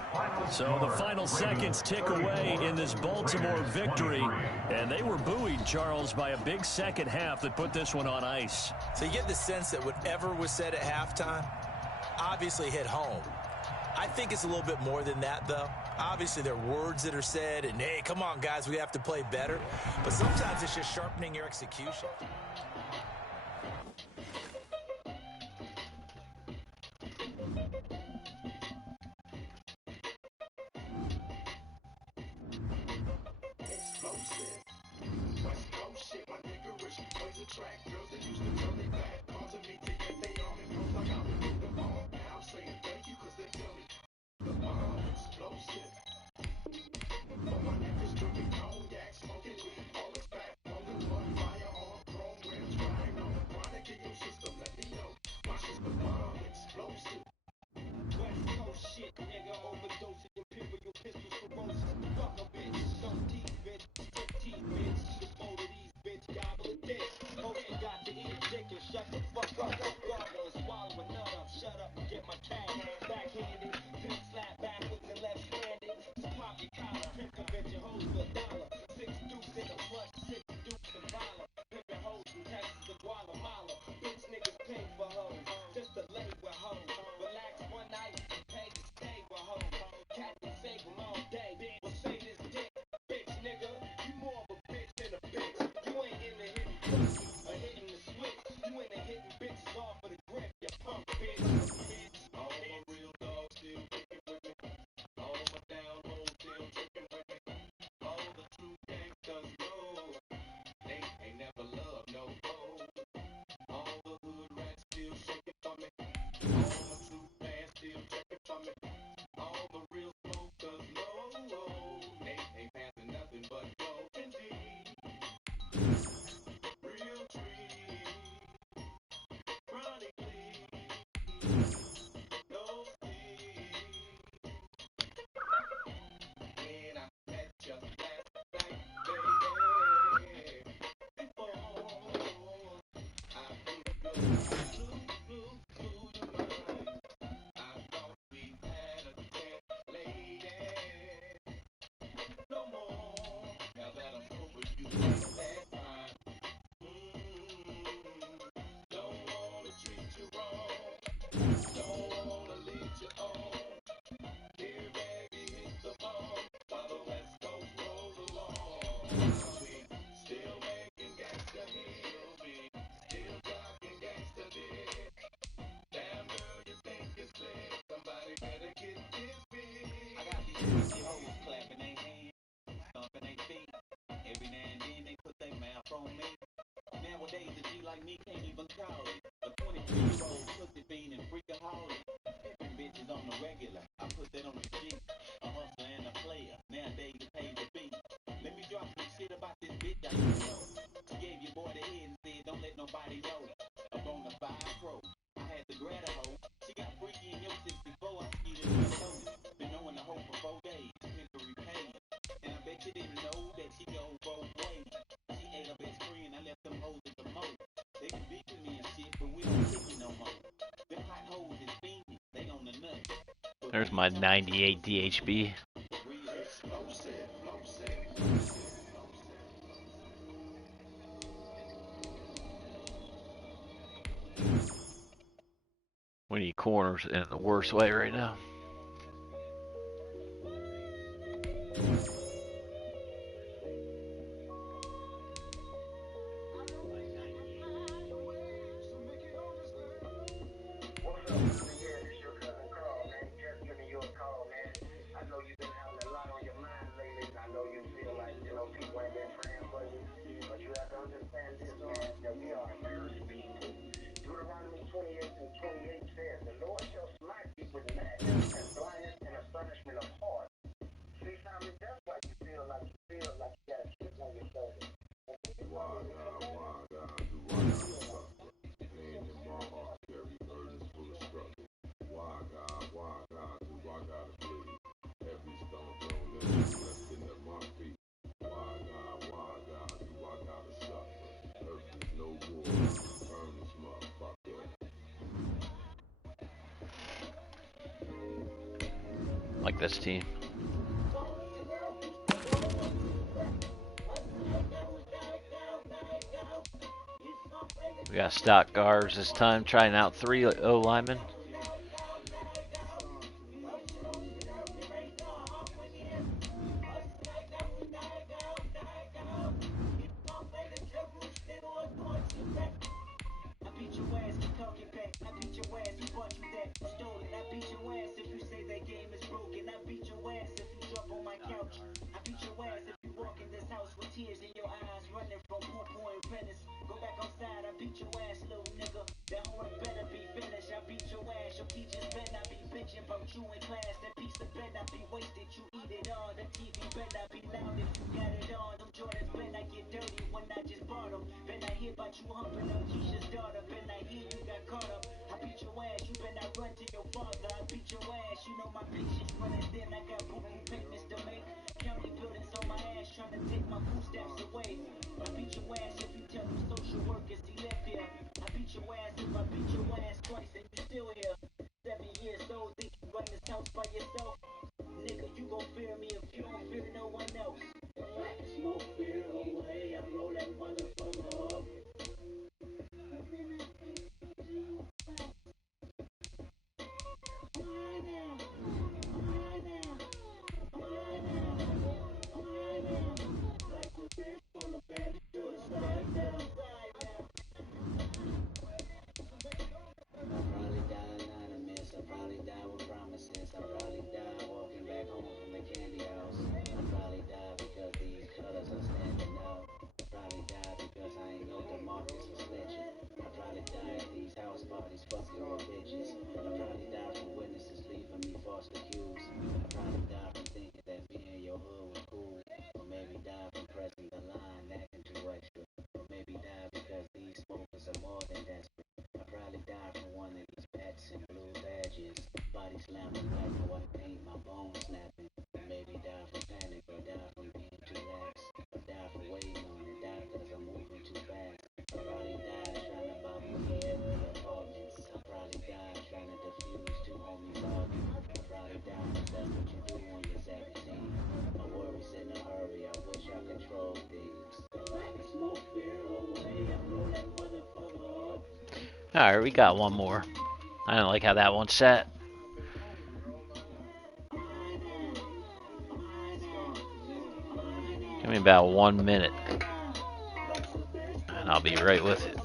So the final seconds tick away in this Baltimore victory, and they were buoyed, Charles, by a big second half that put this one on ice. So you get the sense that whatever was said at halftime obviously hit home. I think it's a little bit more than that, though. Obviously, there are words that are said, and, hey, come on, guys, we have to play better. But sometimes it's just sharpening your execution. There's my 98 DHB. We need corners in the worst way right now. Like this team. We got stock guards this time, trying out 3 O linemen. Alright, we got one more. I don't like how that one's set. Give me about 1 minute. And I'll be right with it.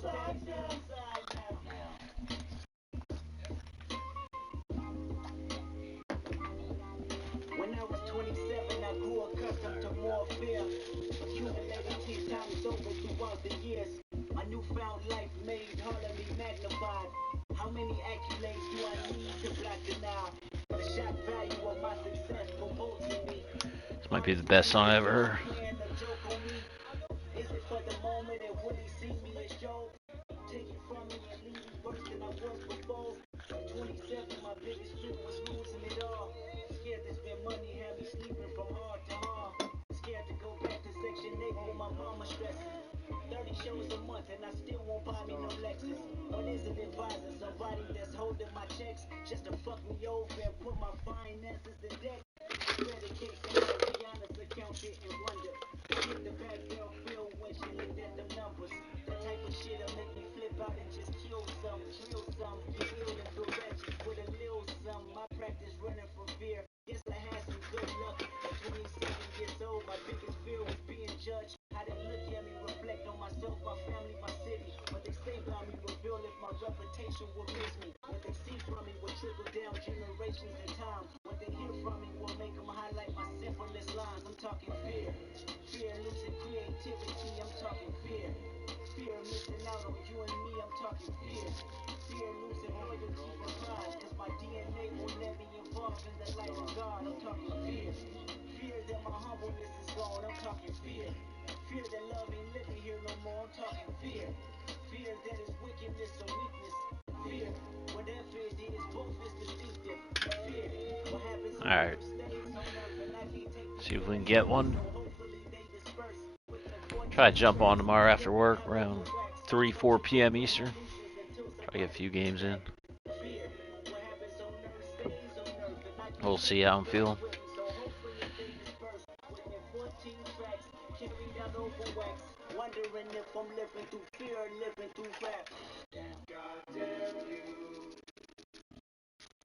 When I was 27, I grew accustomed to warfare. Accumulated 10 times over throughout the years. My newfound life made Harley magnified. How many accolades do I need to block the now? The shock value of my success promoting me. This might be the best song I ever heard. Is it for the moment and will he see me as Joe? Take it from me and leave me worse than I was before. 27, my biggest fear was losing it all. stresses. 30 shows a month and I still won't buy me no Lexus. What is an advisor? Somebody that's holding my checks just to fuck me over and put my finances in debt. Credit case and Rihanna's account didn't wonder. Get the bad girl feel when she looked at the numbers. That type of shit'll make me flip out and just kill some, drill some. Get ill and feel wretched with a little some. My practice running from fear. Guess I had some good luck. At 27 years old, my biggest fear was being judged. How they look at me, reflect on myself, my family, my city. What they say about me will reveal if my reputation will miss me. What they see from me will trickle down generations in time. What they hear from me will make them highlight my simplest lines. I'm talking fear. Fear losing creativity, I'm talking fear. Fear missing out on you and me, I'm talking fear. Fear losing loyalty and pride, as my DNA will let me involve in the light of God. I'm talking fear. Fear that my humbleness is gone, I'm talking fear. Fear that love ain't living here no more, I'm talking fear. Fear that is wickedness or weakness. Fear, whatever it is, both is distinctive. Fear, what happens on Alright. stays on earth and I can't take See if we can get one. hopefully they disperse. Try to jump on tomorrow after work around 3, 4 p.m. Eastern. Try to get a few games in. We'll see how I'm feeling. Wondering if I'm living through fear or living through rap. God damn you.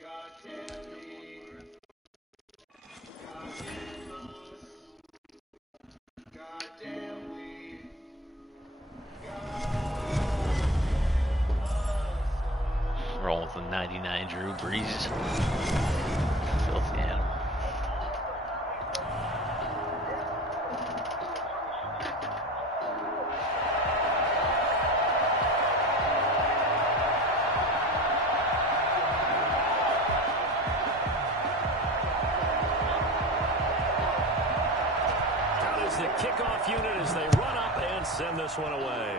God damn me. God damn us. God damn we. Rolling with the 99 Drew Brees. Filthy animal. The kickoff unit as they run up and send this one away.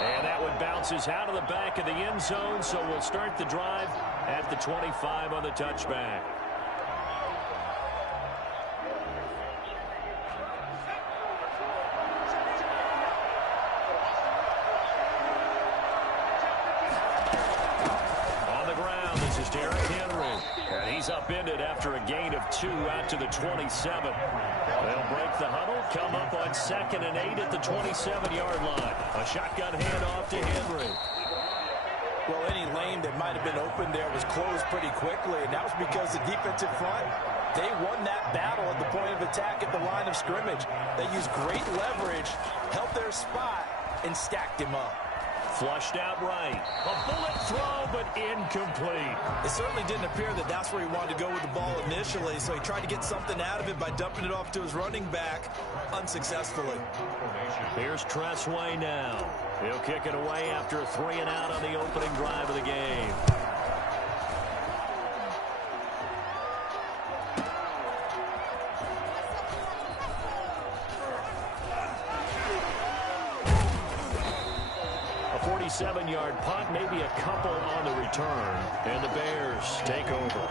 And that one bounces out of the back of the end zone, so we'll start the drive at the 25 on the touchback. On the ground, this is Derrick Henry. And he's upended after a gain of 2 out to the 27. They'll break the huddle, come up on 2nd and 8 at the 27-yard line. A shotgun handoff to Henry. Well, any lane that might have been open there was closed pretty quickly, and that was because the defensive front, they won that battle at the point of attack at the line of scrimmage. They used great leverage, held their spot, and stacked him up. Flushed out right. A bullet throw, but incomplete. It certainly didn't appear that that's where he wanted to go with the ball initially, so he tried to get something out of it by dumping it off to his running back unsuccessfully. Here's Tressway now. He'll kick it away after a 3 and out on the opening drive of the game. A 47-yard punt, maybe a couple on the return, and the Bears take over.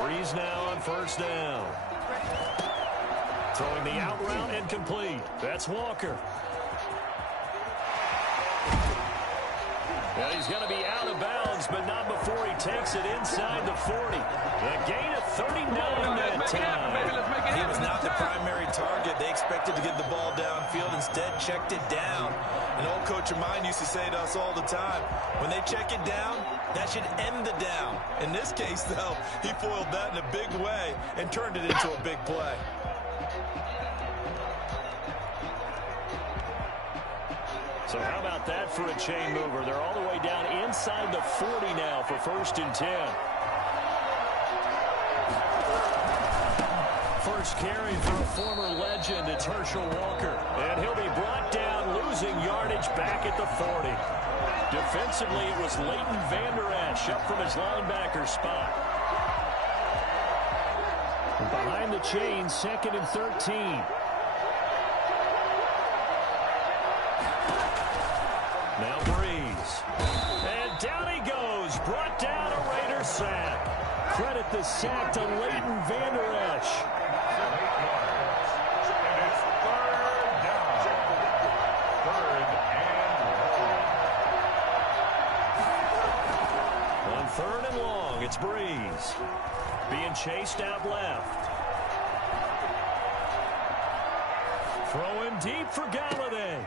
Breeze now on first down. Throwing the out route and complete. That's Walker. Well, he's going to be out of bounds, but not before he takes it inside the 40. The gain of 39 that time. He was not the primary target. They expected to get the ball downfield. Instead, checked it down. An old coach of mine used to say to us all the time, when they check it down, that should end the down. In this case, though, he foiled that in a big way and turned it into a big play. So how about that for a chain mover? They're all the way down inside the 40 now for 1st and 10. Huge carry for a former legend. It's Herschel Walker. And he'll be brought down, losing yardage back at the 40. Defensively, it was Leighton Vander Esch up from his linebacker spot. Behind the chains, 2nd and 13. Now Breeze. And down he goes. Brought down, a Raider sack. Credit the sack to Leighton Vander Esch. And it's 3rd down. 3rd and long. On 3rd and long, it's Breeze. Being chased out left. Throwing deep for Galladay.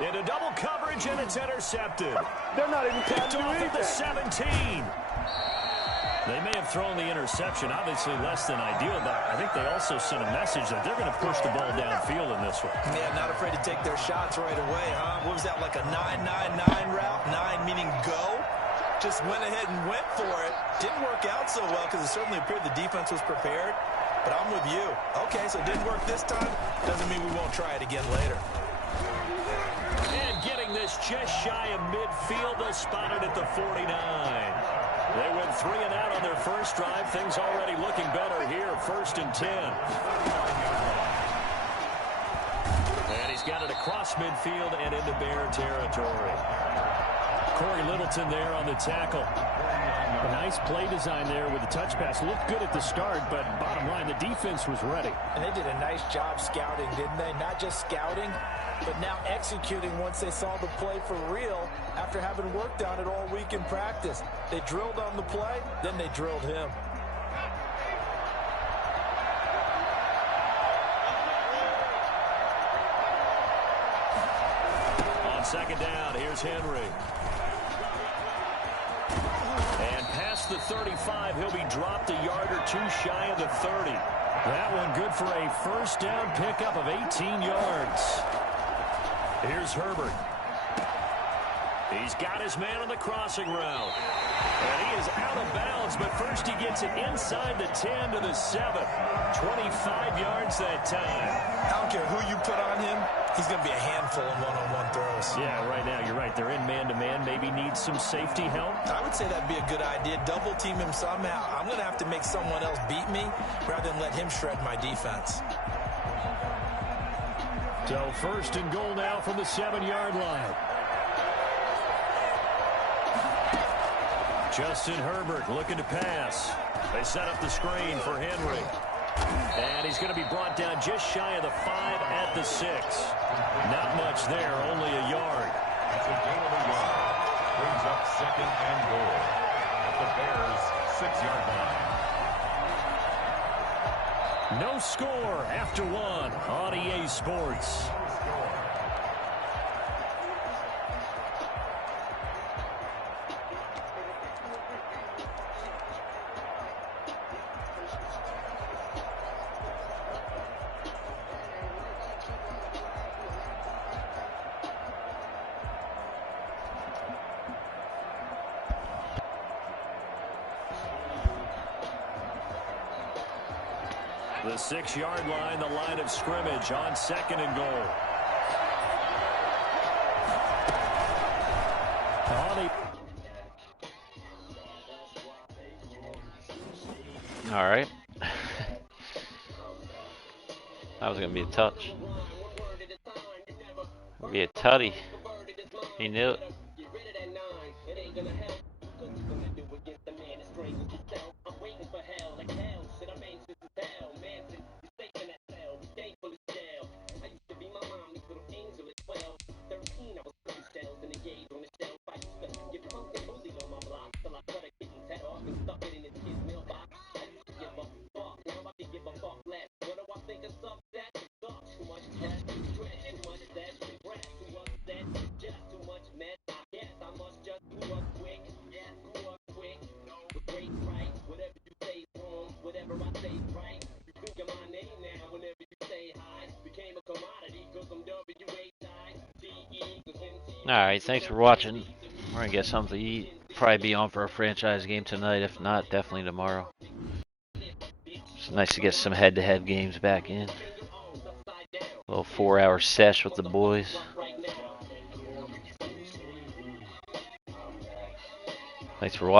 Into double coverage, and it's intercepted. They're not even Picked trying off to do at the anything. 17. They may have thrown the interception, obviously less than ideal, but I think they also sent a message that they're going to push the ball downfield in this one. Yeah, not afraid to take their shots right away, huh? What was that, like a 9-9-9 route? 9 meaning go? Just went ahead and went for it. Didn't work out so well because it certainly appeared the defense was prepared. But I'm with you. Okay, so it didn't work this time. Doesn't mean we won't try it again later. And getting this just shy of midfield, they'll spot it at the 49. They went 3 and out on their first drive. Things already looking better here. 1st and 10. And he's got it across midfield and into Bear territory. Corey Littleton there on the tackle. A nice play design there with the touch pass. Looked good at the start, but bottom line, the defense was ready. And they did a nice job scouting, didn't they? Not just scouting, but now executing once they saw the play for real after having worked on it all week in practice. They drilled on the play, then they drilled him. On 2nd down, here's Henry. And past the 35, he'll be dropped a yard or 2 shy of the 30. That one good for a 1st down pickup of 18 yards. Here's Herbert. He's got his man on the crossing route. And he is out of bounds, but first he gets it inside the 10 to the 7. 25 yards that time. I don't care who you put on him. He's going to be a handful in one-on-one throws. Yeah, right now, you're right. They're in man-to-man. Maybe need some safety help. I would say that'd be a good idea. Double team him somehow. I'm going to have to make someone else beat me rather than let him shred my defense. So 1st and goal now from the 7-yard line. Justin Herbert looking to pass. They set up the screen for Henry. And he's going to be brought down just shy of the 5 at the 6. Not much there, only a yard. It's a gain of a yard. Brings up 2nd and goal at the Bears' 6-yard line. No score after 1 on EA Sports. The 6-yard line, the line of scrimmage on 2nd and goal. All right. That was going to be a touch. Be a tutty. He knew it. Alright, thanks for watching. We're going to get something to eat. Probably be on for a franchise game tonight. If not, definitely tomorrow. So Nice to get some head-to-head games back in. A little 4-hour sesh with the boys. Thanks for watching.